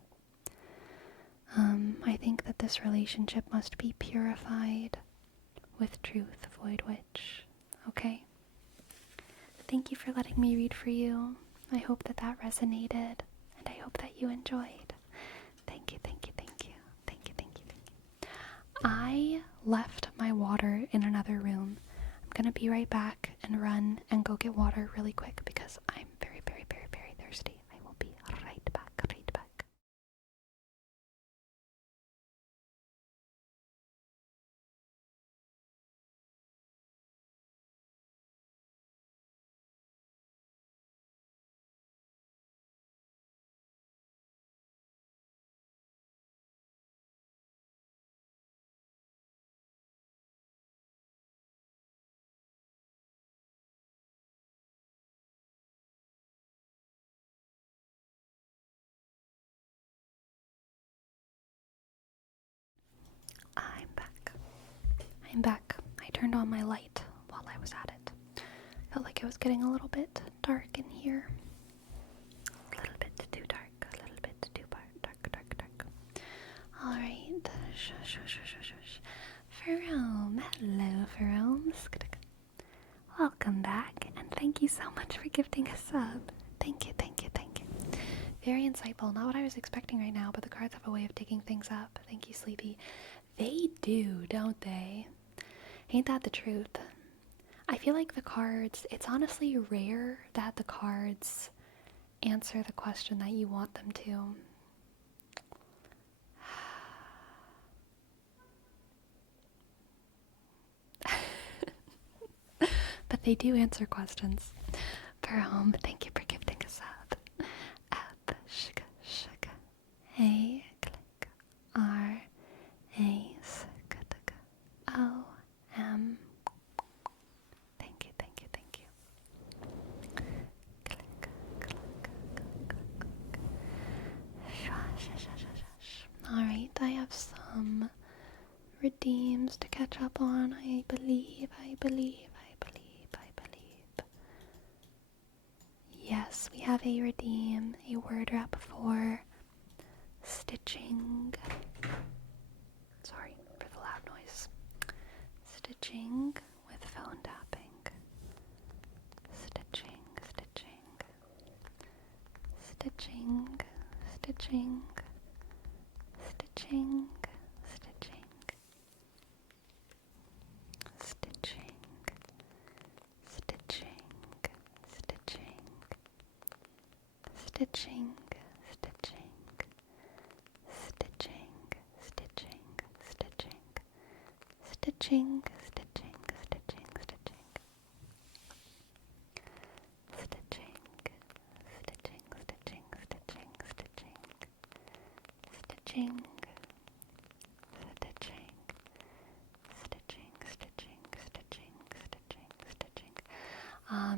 I think that this relationship must be purified with truth, void witch. Okay? Thank you for letting me read for you. I hope that resonated, and I hope that you enjoyed. Thank you, thank you, thank you. Thank you, thank you, thank you. I left my water in another room. I'm gonna be right back and run and go get water really quick because I'm very, very, very, very thirsty. I will be right back, right back. I'm back. I'm back. I turned on my light while I was at it. Felt like it was getting a little bit dark in here. A little bit too dark. A little bit too dark. Alright. Shush. Ferome. Hello, Ferome. Welcome back, and thank you so much for gifting a sub. Thank you. Very insightful. Not what I was expecting right now, but the cards have a way of digging things up. Thank you, Sleepy. They do, don't they? Ain't that the truth? I feel like the cards, it's honestly rare that the cards answer the question that you want them to. But they do answer questions. Thank you for gifting a sub. Up, shaka. A, click, R, A, skutaka, O, M. Thank you. Click. Alright, I have some redeems to catch up on. I believe. Yes, we have a redeem, a word wrap for stitching. Sorry for the loud noise. Stitching with phone tapping. Stitching.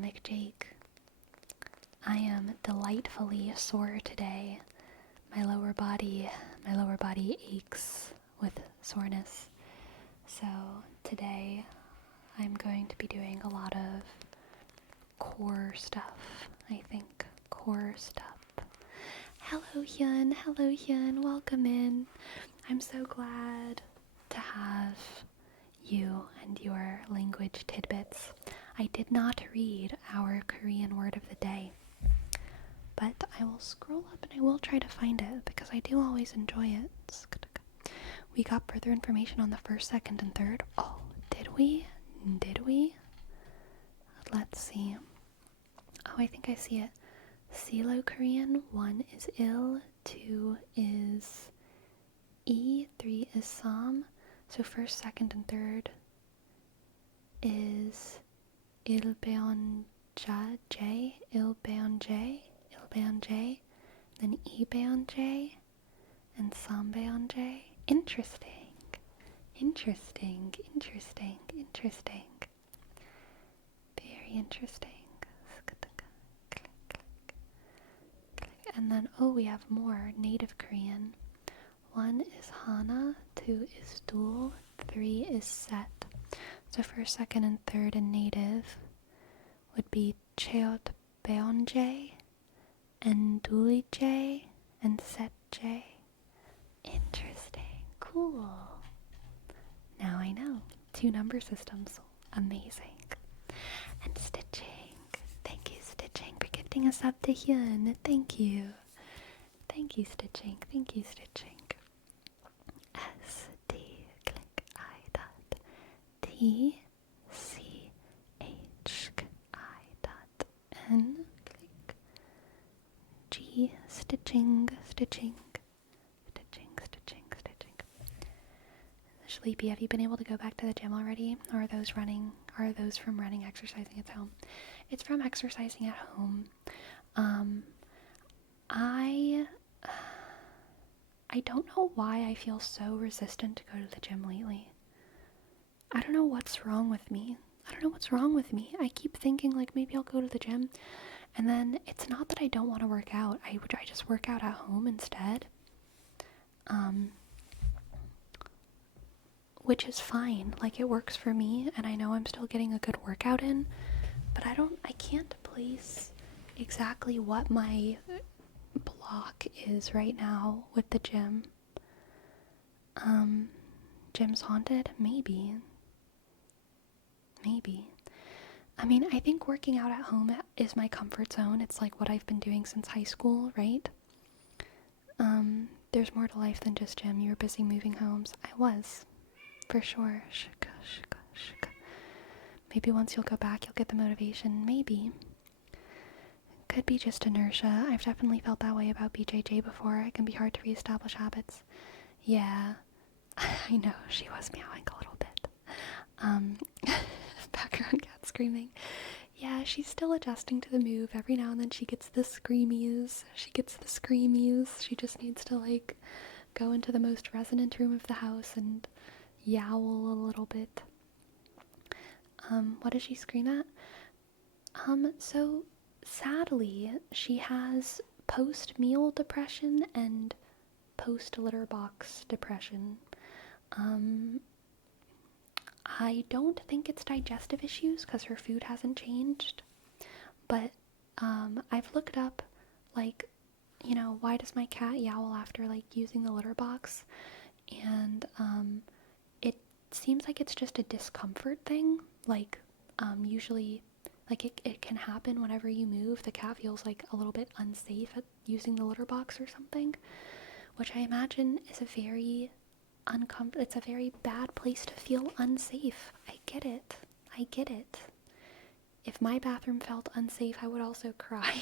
McJake, I am delightfully sore today. My lower body aches with soreness. So today I'm going to be doing a lot of core stuff, I think. Core stuff. Hello Hyun, welcome in. I'm so glad to have you and your language tidbits. I did not read our Korean word of the day, but I will scroll up and I will try to find it because I do always enjoy it. We got further information on the first, second, and third. Oh, did we? Let's see. Oh, I think I see it. Silo Korean, 1 is il, 2 is e, 3 is sam. So first, second, and third is ilbeonja, j, ilbeonj, then ebeonj, and sambeonj. Interesting. Very interesting. And then, we have more native Korean. 1 is hana, 2 is dul, 3 is set. So first, second, and third in native would be cheot beonje, and dulije, and setje. Interesting. Cool. Now I know. 2 number systems. Amazing. And Stitching. Thank you, Stitching, for gifting a sub to Hyun. Thank you. Thank you, Stitching. Thank you, Stitching. S D click I dot T C H I dot N click G stitching. Sleepy, have you been able to go back to the gym already? Or are those from running, exercising at home? It's from exercising at home. I don't know why I feel so resistant to go to the gym lately. I don't know what's wrong with me. I keep thinking like maybe I'll go to the gym, and then it's not that I don't want to work out. I just work out at home instead. Which is fine. Like, it works for me, and I know I'm still getting a good workout in, but I can't place exactly what my block is right now with the gym. Gym's haunted? Maybe. I mean, I think working out at home is my comfort zone. It's like what I've been doing since high school, right? There's more to life than just gym. You were busy moving homes. I was. For sure. Shika. Maybe once you'll go back, you'll get the motivation. Maybe. Could be just inertia. I've definitely felt that way about BJJ before. It can be hard to reestablish habits. Yeah. I know, she was meowing a little bit. Background cat screaming. Yeah, she's still adjusting to the move. Every now and then she gets the screamies. She just needs to, like, go into the most resonant room of the house and yowl a little bit. What does she scream at? So sadly, she has post-meal depression and post-litter box depression. I don't think it's digestive issues because her food hasn't changed, but I've looked up, like, why does my cat yowl after, like, using the litter box, and it seems like it's just a discomfort thing. Like, usually, like, it can happen whenever you move. The cat feels, like, a little bit unsafe at using the litter box or something, which I imagine is a very it's a very bad place to feel unsafe. I get it. If my bathroom felt unsafe, I would also cry.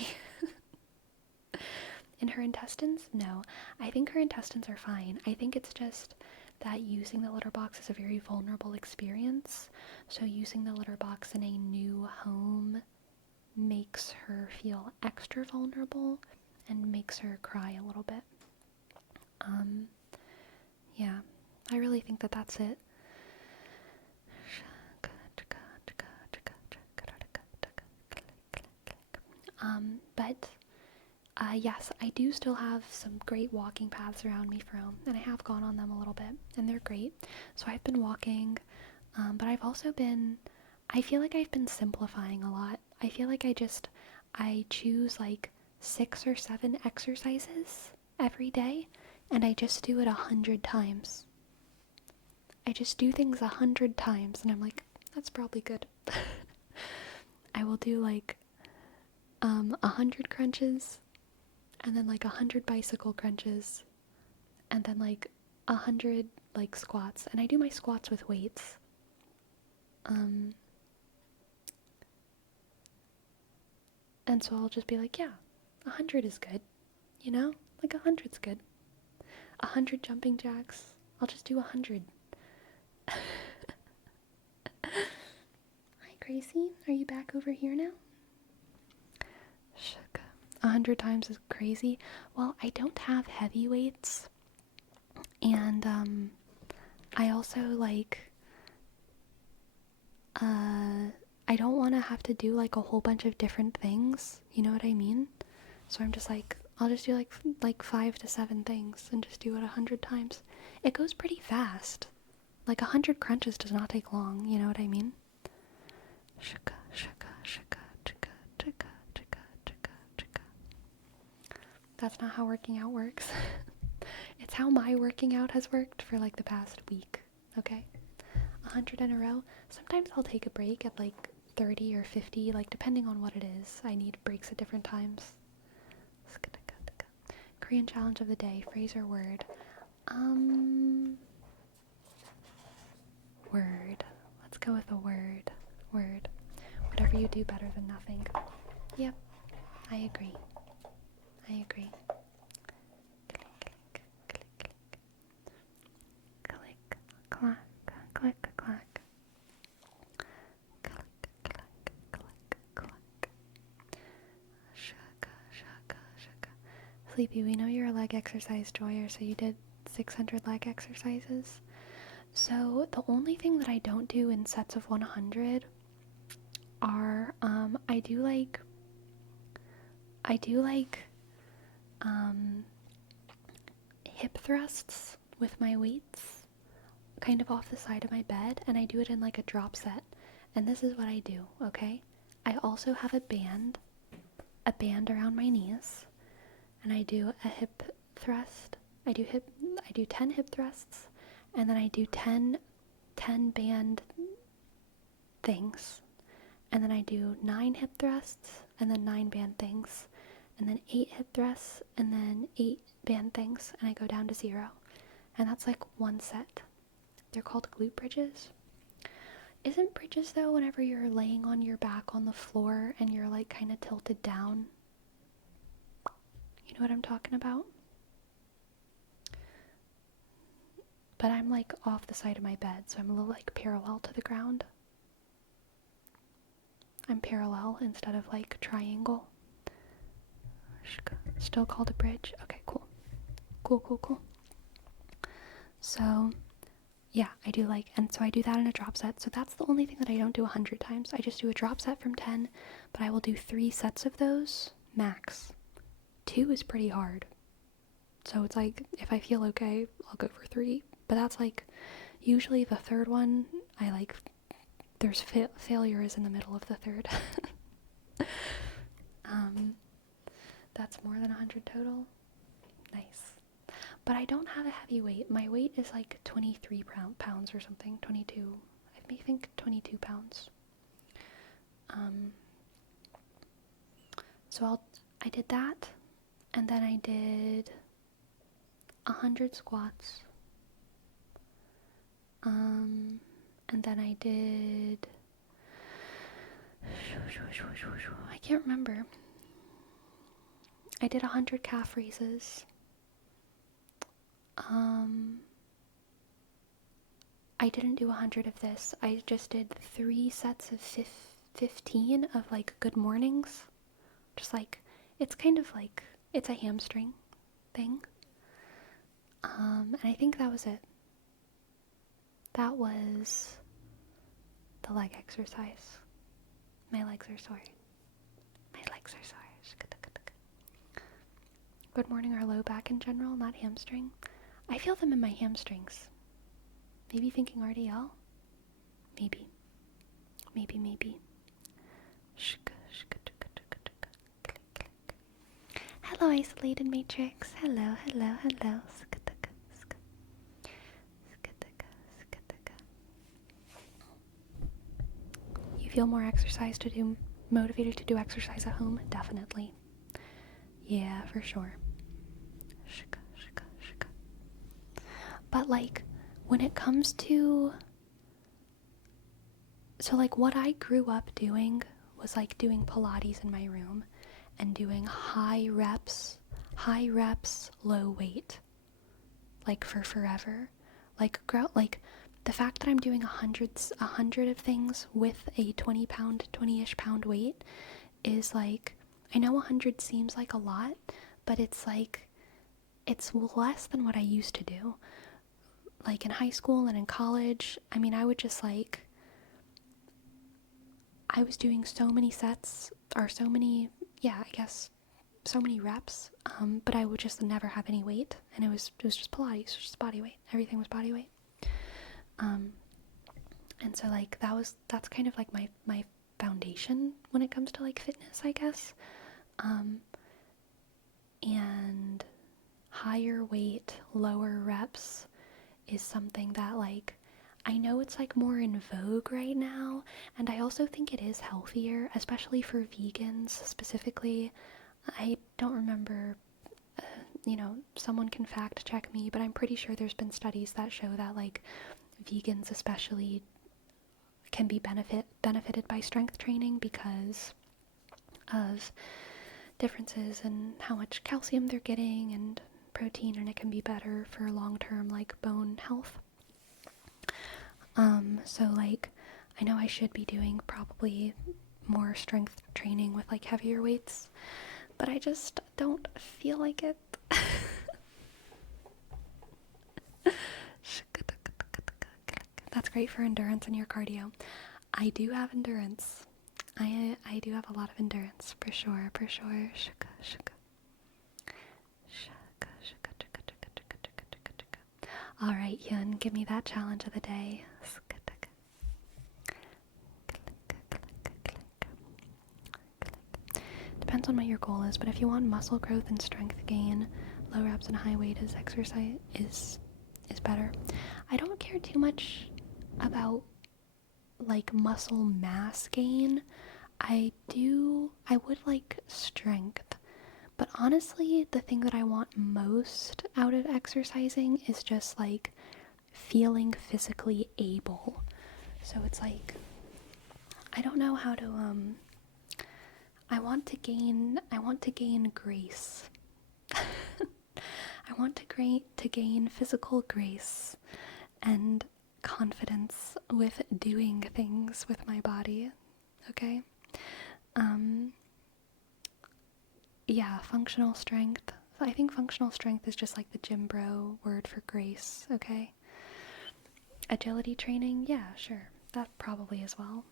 In her intestines? No. I think her intestines are fine. I think it's just that using the litter box is a very vulnerable experience. So using the litter box in a new home makes her feel extra vulnerable and makes her cry a little bit. Yeah, I really think that that's it. But yes, I do still have some great walking paths around me for home, and I have gone on them a little bit, and they're great. So I've been walking, but I feel like I've been simplifying a lot. I feel like I choose like 6 or 7 exercises every day, and I just do it 100 times. I just do things 100 times, and I'm like, that's probably good. I will do like 100 crunches, and then like 100 bicycle crunches, and then like 100 like squats, and I do my squats with weights. And so I'll just be like, yeah, 100 is good, like 100's good. 100 jumping jacks, I'll just do 100. Hi Gracie, are you back over here now? 100 times is crazy. Well, I don't have heavy weights, and I also like I don't want to have to do like a whole bunch of different things, you know what I mean? So I'm just like, I'll just do like 5 to 7 things and just do it 100 times. It goes pretty fast. Like 100 crunches does not take long, you know what I mean? That's not how working out works. It's how my working out has worked for like the past week, okay? 100 in a row. Sometimes I'll take a break at like 30 or 50, like depending on what it is. I need breaks at different times. Korean challenge of the day, phrase or word. Word. Let's go with a word. Word. Whatever you do better than nothing. Yep, I agree. I agree. Click, click, click, click. Click, clack, click, clack. Click, clack, click, clack. Shaka, shaka, shaka. Sleepy, we know you're a leg exercise joyer, so you did 600 leg exercises. So the only thing that I don't do in sets of 100 are, I do like hip thrusts with my weights kind of off the side of my bed, and I do it in like a drop set. And this is what I do, okay? I also have a band around my knees, and I do a hip thrust. I do 10 hip thrusts, and then I do 10 band things, and then I do 9 hip thrusts, and then 9 band things, and then 8 hip thrusts, and then 8 band things, and I go down to 0. And that's like one set. They're called glute bridges. Isn't bridges though whenever you're laying on your back on the floor and you're like kind of tilted down? You know what I'm talking about? But I'm like off the side of my bed, so I'm a little like parallel to the ground. I'm parallel instead of like triangle. Still called a bridge. Okay, cool. Cool. So, yeah, I do like, and so I do that in a drop set. So that's the only thing that I don't do 100 times. I just do a drop set from 10, but I will do 3 sets of those, max. 2 is pretty hard. So it's like, if I feel okay, I'll go for 3. But that's like, usually the third one, I like, there's failure is in the middle of the third. That's more than 100 total. Nice. But I don't have a heavy weight. My weight is like 23 pounds or something. 22. I think 22 pounds. So I did that, and then I did 100 squats. And then I did, I can't remember. I did 100 calf raises. I didn't do 100 of this. I just did 3 sets of 15 of like good mornings. Just like, it's kind of like, it's a hamstring thing. And I think that was it. That was the leg exercise. My legs are sore. Good morning or low back in general, not hamstring. I feel them in my hamstrings. Maybe thinking RDL? Maybe. Hello, isolated matrix. Hello. You feel more motivated to do exercise at home? Definitely. Yeah, for sure. But like, when it comes to, so like what I grew up doing was like doing Pilates in my room and doing high reps, low weight, like for forever. Like the fact that I'm doing 100 of things with a 20-ish pound weight is like, I know 100 seems like a lot, but it's like, it's less than what I used to do. Like in high school and in college, I mean, I would just like, I was doing so many sets, or so many reps, but I would just never have any weight, and it was just Pilates, just body weight. Everything was body weight. And so like, that's kind of like my foundation when it comes to like fitness, I guess. And higher weight, lower reps is something that like I know it's like more in vogue right now, and I also think it is healthier, especially for vegans specifically. I don't remember, someone can fact check me, but I'm pretty sure there's been studies that show that like vegans especially can be benefited by strength training because of differences in how much calcium they're getting and protein, and it can be better for long-term like bone health. So like I know I should be doing probably more strength training with like heavier weights, but I just don't feel like it. That's great for endurance and your cardio. I do have endurance. I do have a lot of endurance for sure, for sure. All right, Hyun, give me that challenge of the day. Depends on what your goal is, but if you want muscle growth and strength gain, low reps and high weight exercise is better. I don't care too much about like muscle mass gain. I would like strength, but honestly, the thing that I want most out of exercising is just like feeling physically able. So it's like, I don't know how to, I want to gain grace. I want to gain physical grace and confidence with doing things with my body. Okay? Yeah, functional strength. I think functional strength is just like the gym bro word for grace, okay? Agility training, yeah, sure. That probably as well.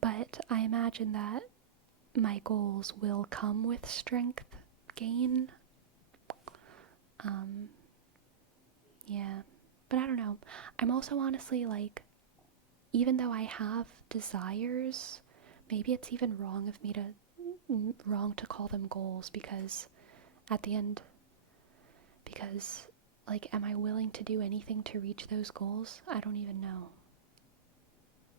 But I imagine that my goals will come with strength gain. Yeah. But I don't know. I'm also honestly like, even though I have desires, maybe it's even wrong to call them goals, because at the end, like, am I willing to do anything to reach those goals? I don't even know.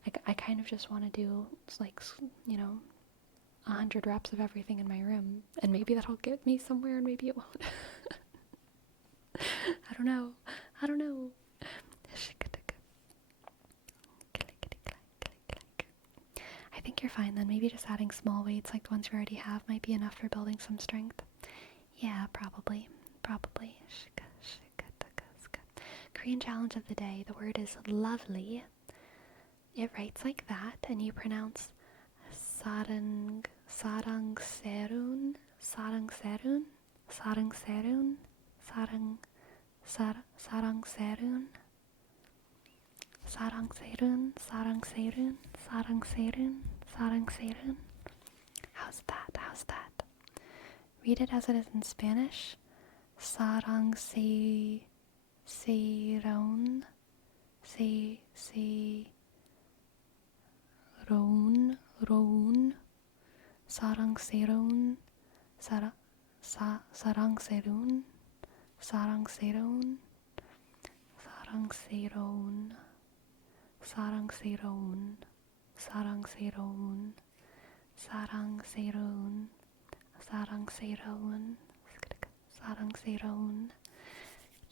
Like, I kind of just want to do, like, 100 reps of everything in my room, and maybe that'll get me somewhere, and maybe it won't. I don't know. I think you're fine then. Maybe just adding small weights like the ones you already have might be enough for building some strength. Yeah, probably. Korean challenge of the day. The word is lovely. It writes like that, and you pronounce sarangserun, sarangserun, sarangserun, sarangserun, sarangserun, sarangserun, sarangserun, sarangserun, sarangserun. How's that? Read it as it is in Spanish. Sarangserun, roun, sarangserun, sarangserun, sarangserun, sarangserun, sarangserun, sarangserun, sarangserun, sarangserun, sarangserun.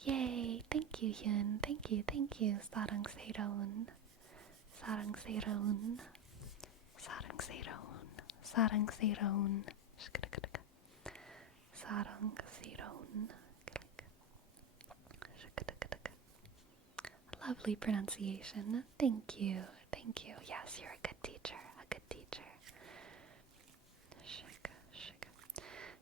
Yay! Thank you, Hyun. Thank you. sarangserun, sarangserun, sarangserun, sarangserun, sarangserun. Lovely pronunciation. Thank you. Yes, you're a good teacher.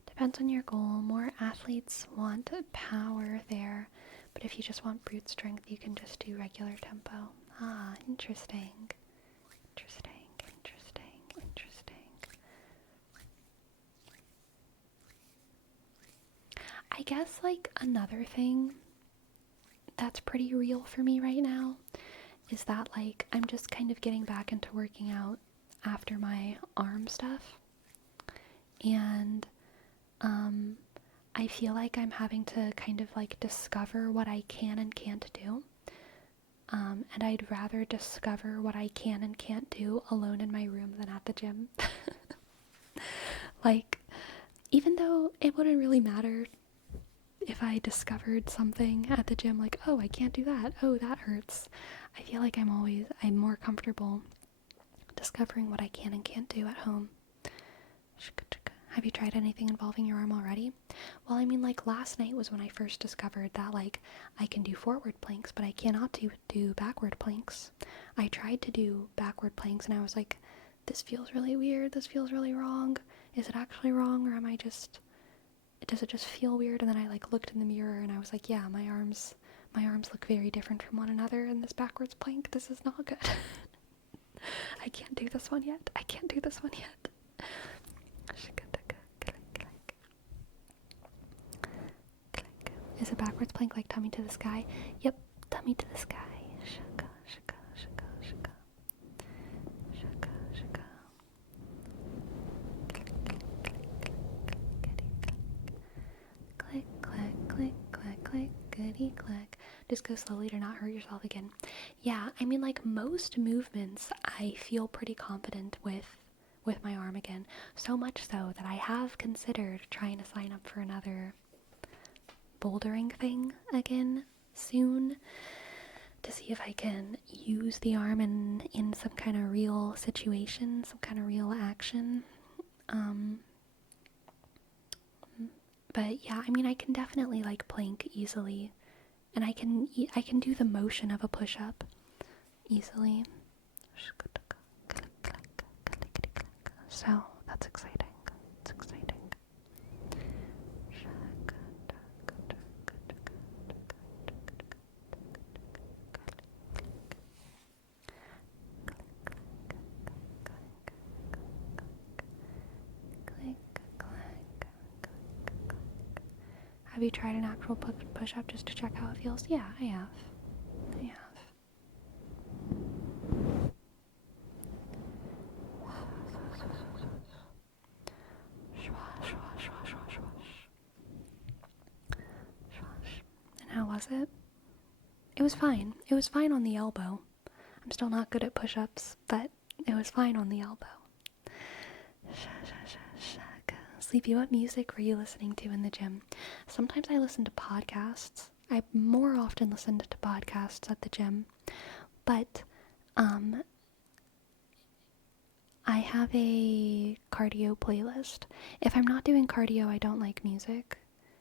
Depends on your goal. More athletes want power there, but if you just want brute strength, you can just do regular tempo. Ah, interesting. I guess like another thing that's pretty real for me right now is that like I'm just kind of getting back into working out after my arm stuff, and I feel like I'm having to kind of like discover what I can and can't do. And I'd rather discover what I can and can't do alone in my room than at the gym. Like, even though it wouldn't really matter if I discovered something at the gym, like, oh, I can't do that. Oh, that hurts. I feel like I'm more comfortable discovering what I can and can't do at home. Have you tried anything involving your arm already? Well, I mean, like, last night was when I first discovered that, like, I can do forward planks, but I cannot do backward planks. I tried to do backward planks, and I was like, this feels really weird, this feels really wrong. Is it actually wrong, or does it just feel weird? And then I, like, looked in the mirror, and I was like, yeah, my arms look very different from one another in this backwards plank. This is not good. I can't do this one yet. Is a backwards plank like tummy to the sky? Yep, tummy to the sky. Shaka, shaka, shaka, shaka. Shaka, shaka. Click, clack, click, clack, click, goody, clack. Just go slowly to not hurt yourself again. Yeah, I mean, like, most movements I feel pretty confident with my arm again. So much so that I have considered trying to sign up for another bouldering thing again soon to see if I can use the arm in some kind of real situation, some kind of real action. But yeah, I mean, I can definitely like plank easily, and I can do the motion of a push-up easily. So that's exciting. It's exciting. Have you tried an actual push-up just to check how it feels? Yeah, I have. And how was it? It was fine. It was fine on the elbow. I'm still not good at push-ups, but it was fine on the elbow. Sleepy, what music were you listening to in the gym? Sometimes I listen to podcasts. I more often listen to podcasts at the gym. But, I have a cardio playlist. If I'm not doing cardio, I don't like music.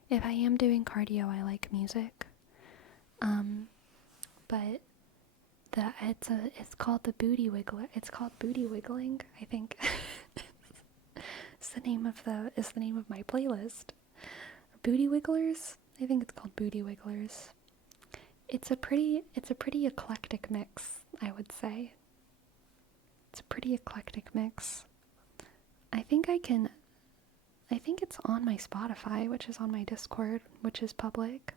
If I am doing cardio, I like music. But it's called the Booty Wiggler. It's called Booty Wiggling, I think. It's the name of my playlist. Booty Wigglers? I think it's called Booty Wigglers. It's a pretty eclectic mix, I would say. It's a pretty eclectic mix. I think it's on my Spotify, which is on my Discord, which is public.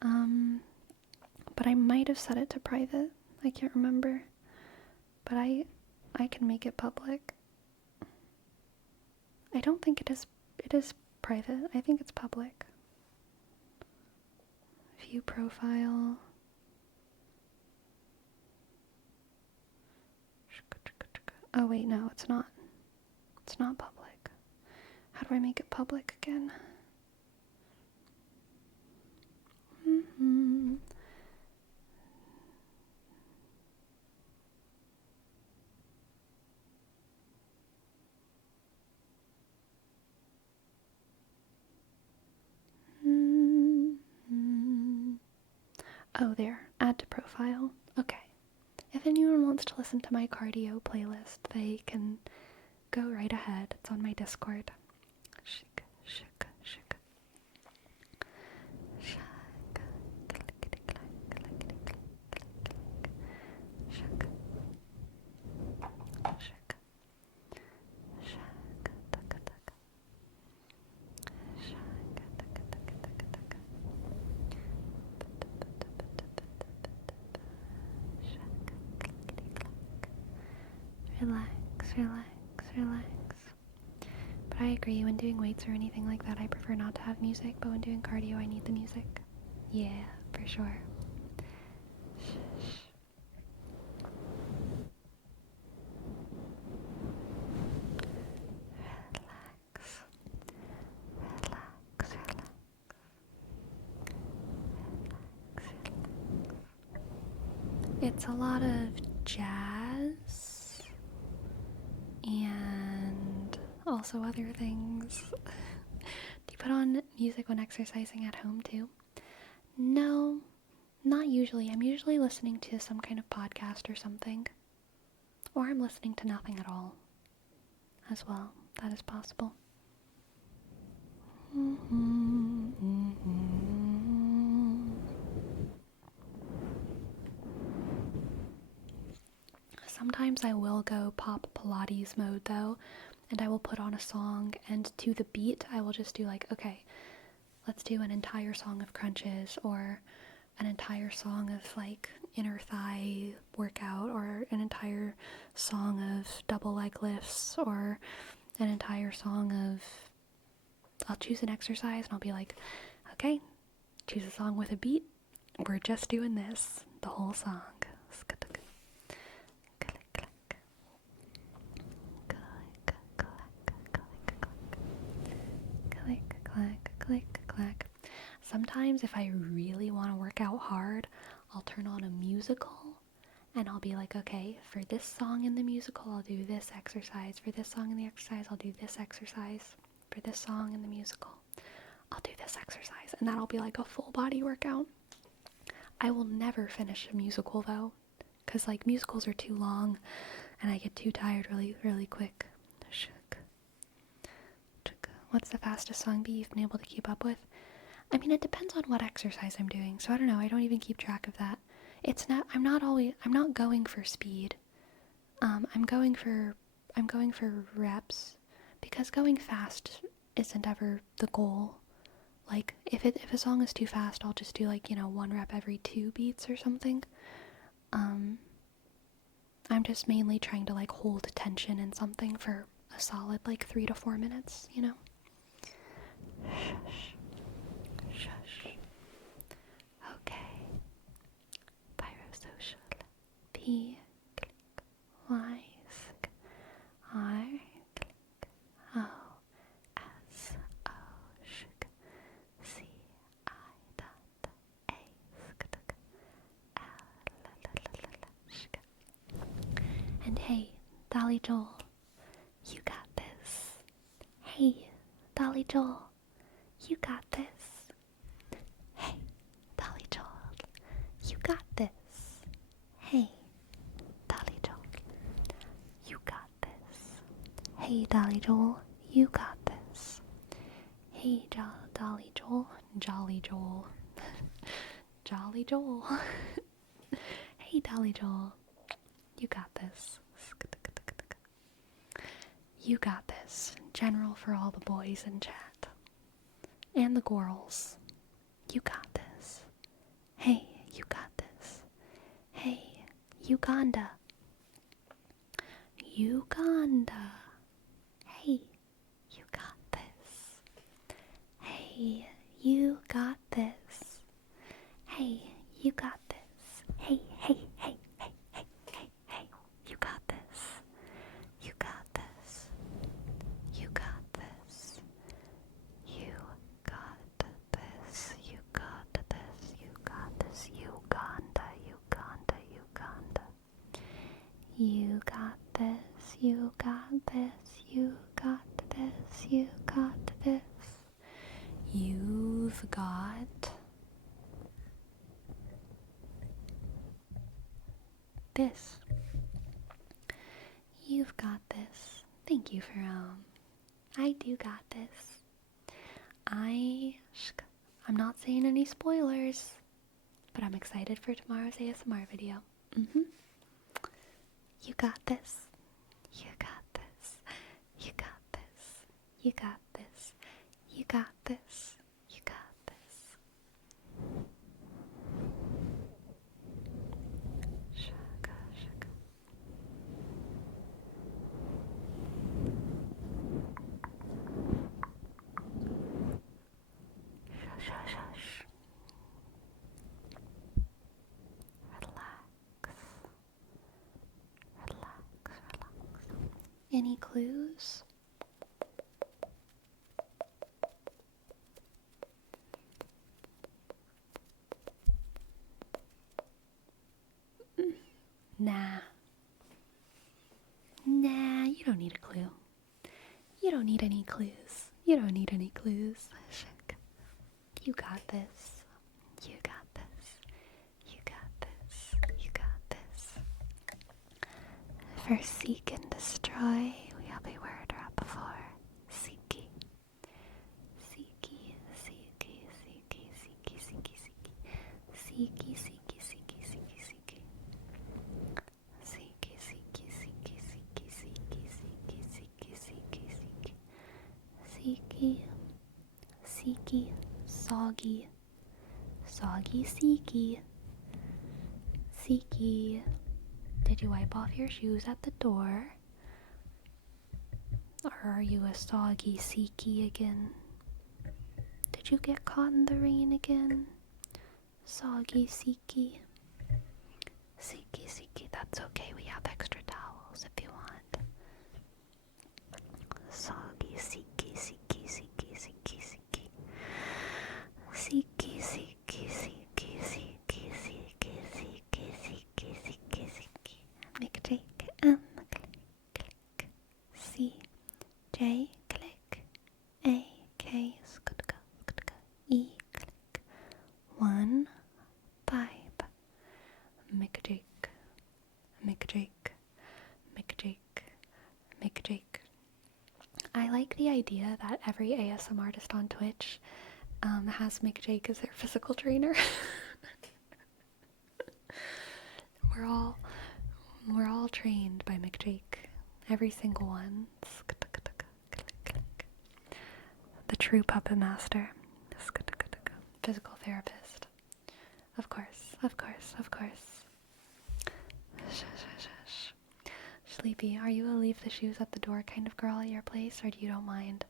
But I might have set it to private. I can't remember. But I can make it public. I don't think it is private. I think it's public. View profile. Oh wait, no, it's not. It's not public. How do I make it public again? Oh, there. Add to profile. Okay. If anyone wants to listen to my cardio playlist, they can go right ahead. It's on my Discord. Shika, shika, shika. Shaka, clickety clack, clickety clack, clickety clack. Shaka. Shaka. Shaka, taka, taka. Shaka, taka, taka, taka, taka. Shaka, clickety clack. Relax, relax, relax. But I agree. When doing weights or anything like that, I prefer not to have music, but when doing cardio, I need the music. Yeah, for sure. Relax. Relax, relax. It's a lot of jazz and also other things. Do you put on music when exercising at home too? No, not usually. I'm usually listening to some kind of podcast or something. Or I'm listening to nothing at all as well. That is possible. Sometimes I will go pop Pilates mode though, and I will put on a song, and to the beat I will just do like, okay, let's do an entire song of crunches, or an entire song of like inner thigh workout, or an entire song of double leg lifts, or an entire song of, I'll choose an exercise and I'll be like, okay, choose a song with a beat, we're just doing this the whole song. Click, clack, click, clack. Sometimes if I really want to work out hard, I'll turn on a musical and I'll be like, okay, for this song in the musical, I'll do this exercise. For this song in the exercise, I'll do this exercise. For this song in the musical, I'll do this exercise. And that'll be like a full body workout. I will never finish a musical though, because like musicals are too long and I get too tired really, really quick. What's the fastest song beat you've been able to keep up with? I mean, it depends on what exercise I'm doing, so I don't know. I don't even keep track of that. I'm not going for speed. I'm going for reps, because going fast isn't ever the goal. Like, if a song is too fast, I'll just do like, 1 rep every 2 beats or something. I'm just mainly trying to like hold tension in something for a solid like 3 to 4 minutes, Shush. Okay. Pyrosocial. P. Click. Y. Sk. R. Click. O. S. O. Sh. C. I. Dot. A. Sk. L. Sh. And hey, Dolly Joel, you got this. Hey, Dolly Joel, you got this. Hey, Dolly Joel, you got this. Hey, Dolly Joel, you got this. Hey, Dolly Joel, you got this. Hey, Dolly Joel, Jolly Joel, Jolly Joel. Hey, Dolly Joel, you got this. You got this. General for all the boys in chat. And the girls. You got this. Hey, you got this. Hey, Uganda. Uganda. Hey, you got this. Hey, you got this. Hey, you got this. Hey, hey, hey, hey, hey, hey, hey. You got this. You got this. You got this. You got this. You got this. You got this. Uganda, Uganda, Uganda. You got this. You got this. You got this. You got this. You've got this. You've got this. Thank you for I do got this. I'm not saying any spoilers, but I'm excited for tomorrow's ASMR video. You got this. You got this. You got this. You got this. You got this. You got this. Shaka, shaka. Any clues? Nah. Nah, you don't need a clue. You don't need any clues. You don't need any clues. You got this. You got this. You got this. You got this. For seek and destroy, we have a word right before. Seeky. Seeky, seeky, seeky, seeky, seeky, seeky. Seeky, seeky, seeky, seeky, seeky. Seeky, seeky, seeky, seeky, seeky, seeky, seeky, seeky, seeky. Seeky, seeky, soggy. Soggy, seeky. Seeky. Did you wipe off your shoes at the door? Or are you a soggy seeky again? Did you get caught in the rain again? Soggy seeky. Seeky, seeky, that's okay. We have extra towels if you want. Soggy, seeky, seeky, seeky, seeky, seeky. Seeky, seeky, seeky, seeky, seeky, seeky, seeky, seeky, seeky. Make a Jake and click, click. C, J, click. A, K, skutka, skutka. E, click. 1, 5. Make a Jake. Make a Jake. Make a Jake. Make a Jake. I like the idea that every ASM artist on Twitch has Mick Jake as their physical trainer. We're all trained by Mick Jake. Every single one. The true puppet master. Physical therapist. Of course, of course, of course. Sleepy, are you a leave the shoes at the door kind of girl at your place, or do you don't mind?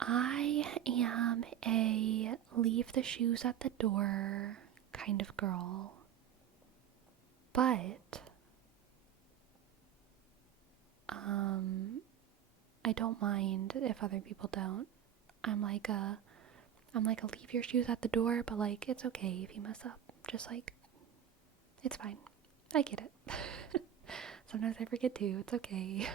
I am a leave the shoes at the door kind of girl, but I don't mind if other people don't. I'm like a leave your shoes at the door, but like it's okay if you mess up. Just like it's fine. I get it. Sometimes I forget too. It's okay.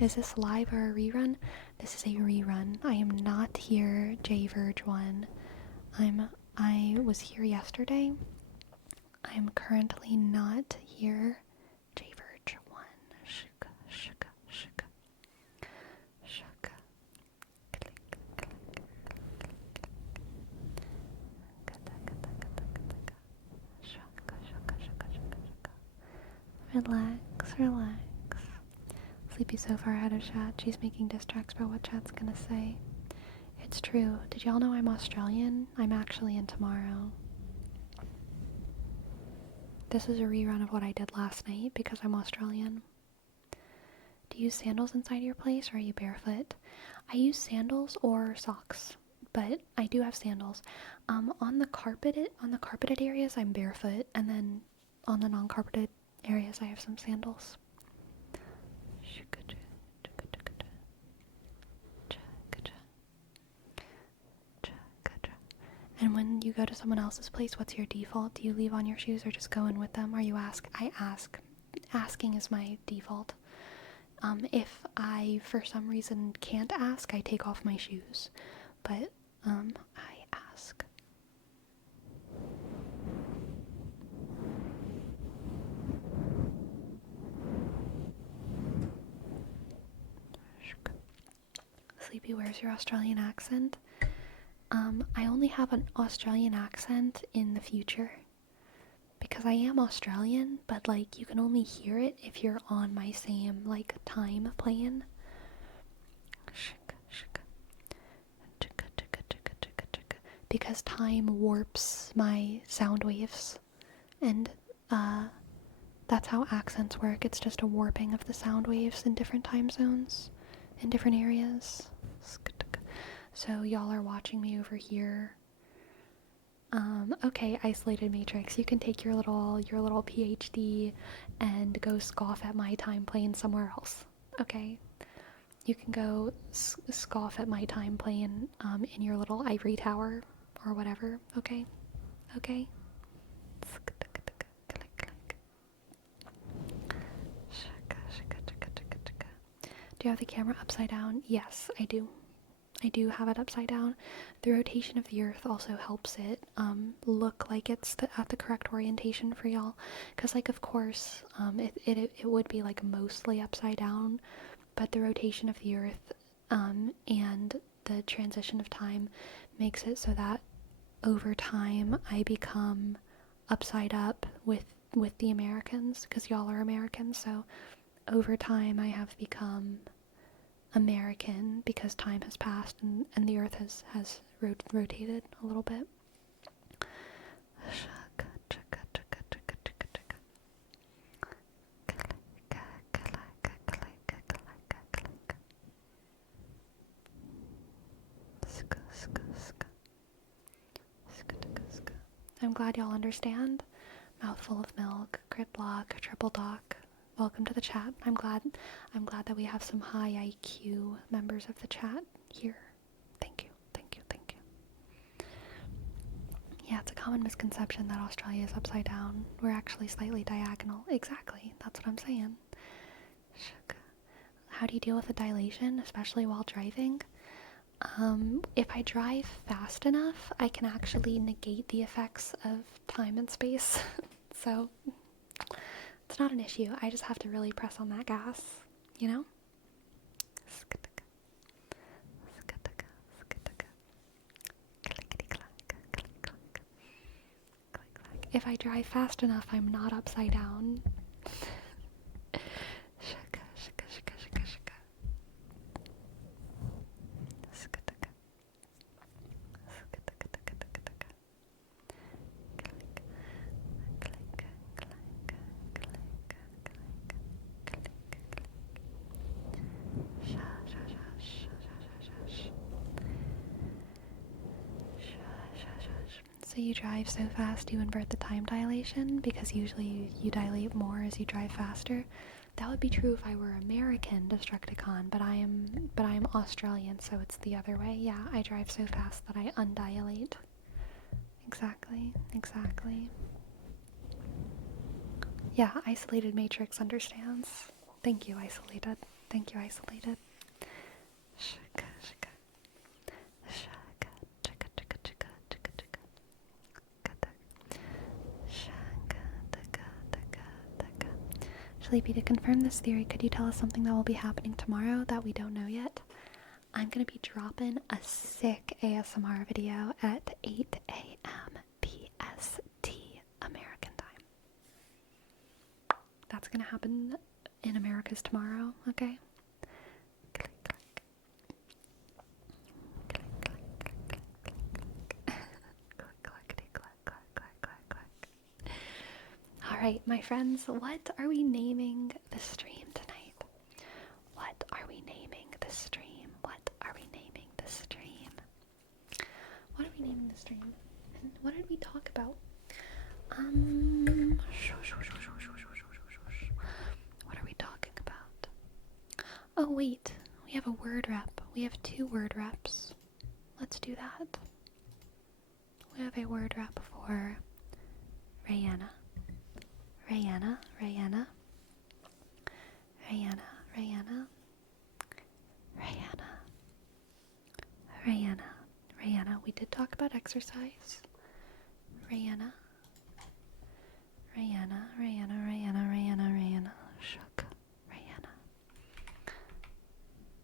Is this live or a rerun? This is a rerun. I am not here, J-Verge 1. I was here yesterday. I am currently not here, J-Verge 1. Relax, relax. Sleepy's so far ahead of chat, she's making diss tracks about what chat's gonna say. It's true. Did y'all know I'm Australian? I'm actually in tomorrow. This is a rerun of what I did last night because I'm Australian. Do you use sandals inside your place or are you barefoot? I use sandals or socks, but I do have sandals. On the carpeted areas I'm barefoot, and then on the non-carpeted areas I have some sandals. And when you go to someone else's place, what's your default? Do you leave on your shoes or just go in with them? Or you ask? I ask. Asking is my default. If I, for some reason, can't ask, I take off my shoes. But, I ask. Sleepy, where's your Australian accent? I only have an Australian accent in the future. Because I am Australian, but like you can only hear it if you're on my same like time plane. Because time warps my sound waves, and that's how accents work. It's just a warping of the sound waves in different time zones, in different areas. So y'all are watching me over here Okay, isolated matrix. You can take your little PhD and go scoff at my time playing somewhere else. Okay, you can go scoff at my time playing in your little ivory tower or whatever. Okay, okay. Do you have the camera upside down? Yes, I do. I do have it upside down. The rotation of the earth also helps it look like it's at the correct orientation for y'all. Because, like, of course, it would be, like, mostly upside down, but the rotation of the earth and the transition of time makes it so that over time I become upside up with the Americans, because y'all are Americans, so over time I have become American because time has passed and the earth has rotated a little bit. I'm glad y'all understand. Mouthful of milk, crit block, triple dock. Welcome to the chat. I'm glad that we have some high IQ members of the chat here. Thank you, thank you, thank you. Yeah, it's a common misconception that Australia is upside down. We're actually slightly diagonal. Exactly, that's what I'm saying. How do you deal with the dilation, especially while driving? If I drive fast enough, I can actually negate the effects of time and space. So it's not an issue. I just have to really press on that gas, you know? If I drive fast enough, I'm not upside down. So you drive so fast you invert the time dilation because usually you dilate more as you drive faster. That would be true if I were American, Destructicon, but I am Australian, so it's the other way. Yeah, I drive so fast that I undilate. Exactly, exactly. Yeah, isolated matrix understands. Thank you, isolated. Thank you, isolated. Sleepy, to confirm this theory, could you tell us something that will be happening tomorrow that we don't know yet? I'm going to be dropping a sick ASMR video at 8 a.m. PST American time. That's going to happen in America's tomorrow, okay? Alright, my friends, what are we naming the stream tonight? What are we naming the stream? What are we naming the stream? What are we naming the stream? And what did we talk about? What are we talking about? Oh wait, we have a word rep. We have 2 word reps. Let's do that. We have a word rep for Rihanna. Rihanna, Rihanna, Rihanna, Rihanna, Rihanna, Rihanna, Rihanna. We did talk about exercise. Rihanna, Rihanna, Rihanna, Rihanna, Rihanna, Rihanna, shook, Rihanna.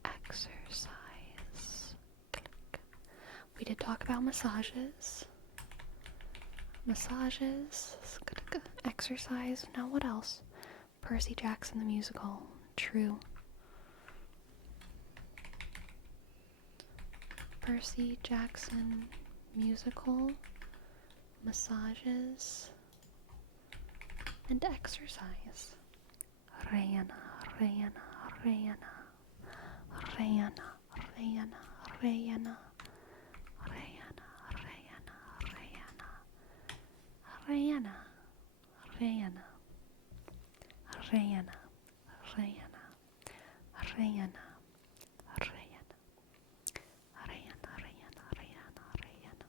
Exercise. Click. We did talk about massages. Massages. Exercise. Now what else? Percy Jackson the musical. True. Percy Jackson musical, massages, and exercise. Rihanna, Rihanna, Rihanna, Rihanna, Rihanna, Rihanna, Rihanna, Rihanna, Rihanna. Rihanna, Rihanna, Rihanna, Rihanna, Rihanna, Rihanna, Rihanna, Rihanna, Rihanna.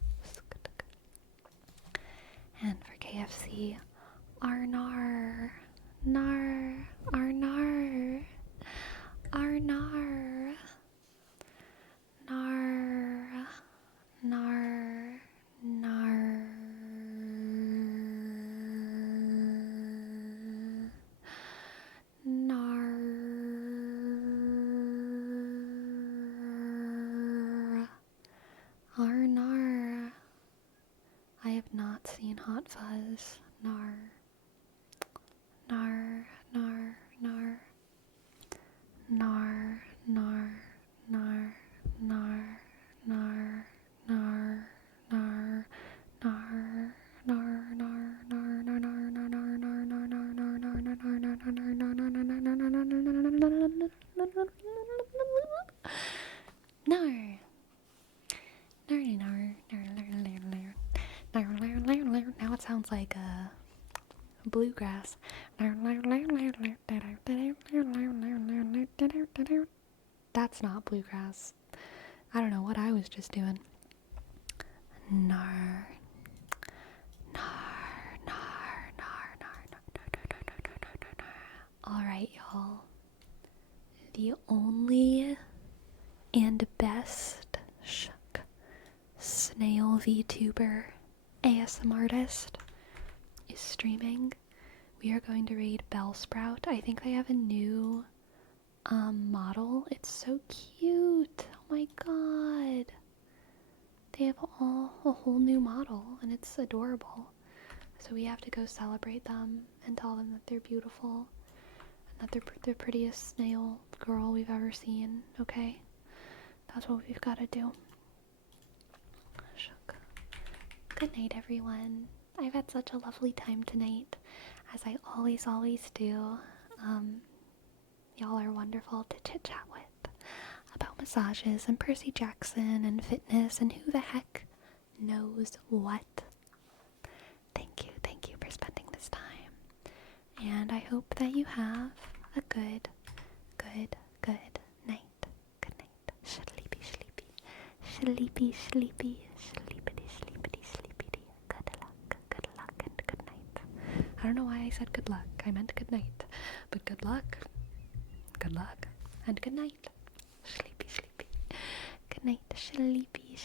And for KFC, Arnar, Nar, Arnar, Arnar, Nar, Nar, Nar, Nar, Arnar. I have not seen Hot Fuzz. Nar, Nar, Nar, Nar, Nar, Nar, Nar, Nar, Nar, Nar, Nar, Nar, now it sounds like bluegrass. That's not bluegrass. I don't know what I was just doing. Nar. Nar, nar, nar, nar, nar. Alright, y'all. The only and best snail VTuber ASM artist is streaming. We are going to read Bellsprout. I think they have a new model. It's so cute. Oh my god. They have a whole new model and it's adorable. So we have to go celebrate them and tell them that they're beautiful and that they're the prettiest snail girl we've ever seen, okay? That's what we've got to do. Good night, everyone. I've had such a lovely time tonight, as I always do. Y'all are wonderful to chit-chat with about massages and Percy Jackson and fitness and who the heck knows what. Thank you for spending this time. And I hope that you have a good night. Good night. Sleepy. Sleepity, sleepity. Good luck, and good night. I don't know why I said good luck. I meant good night. But good luck, and good night. Sleepy. Good night. Sleepy.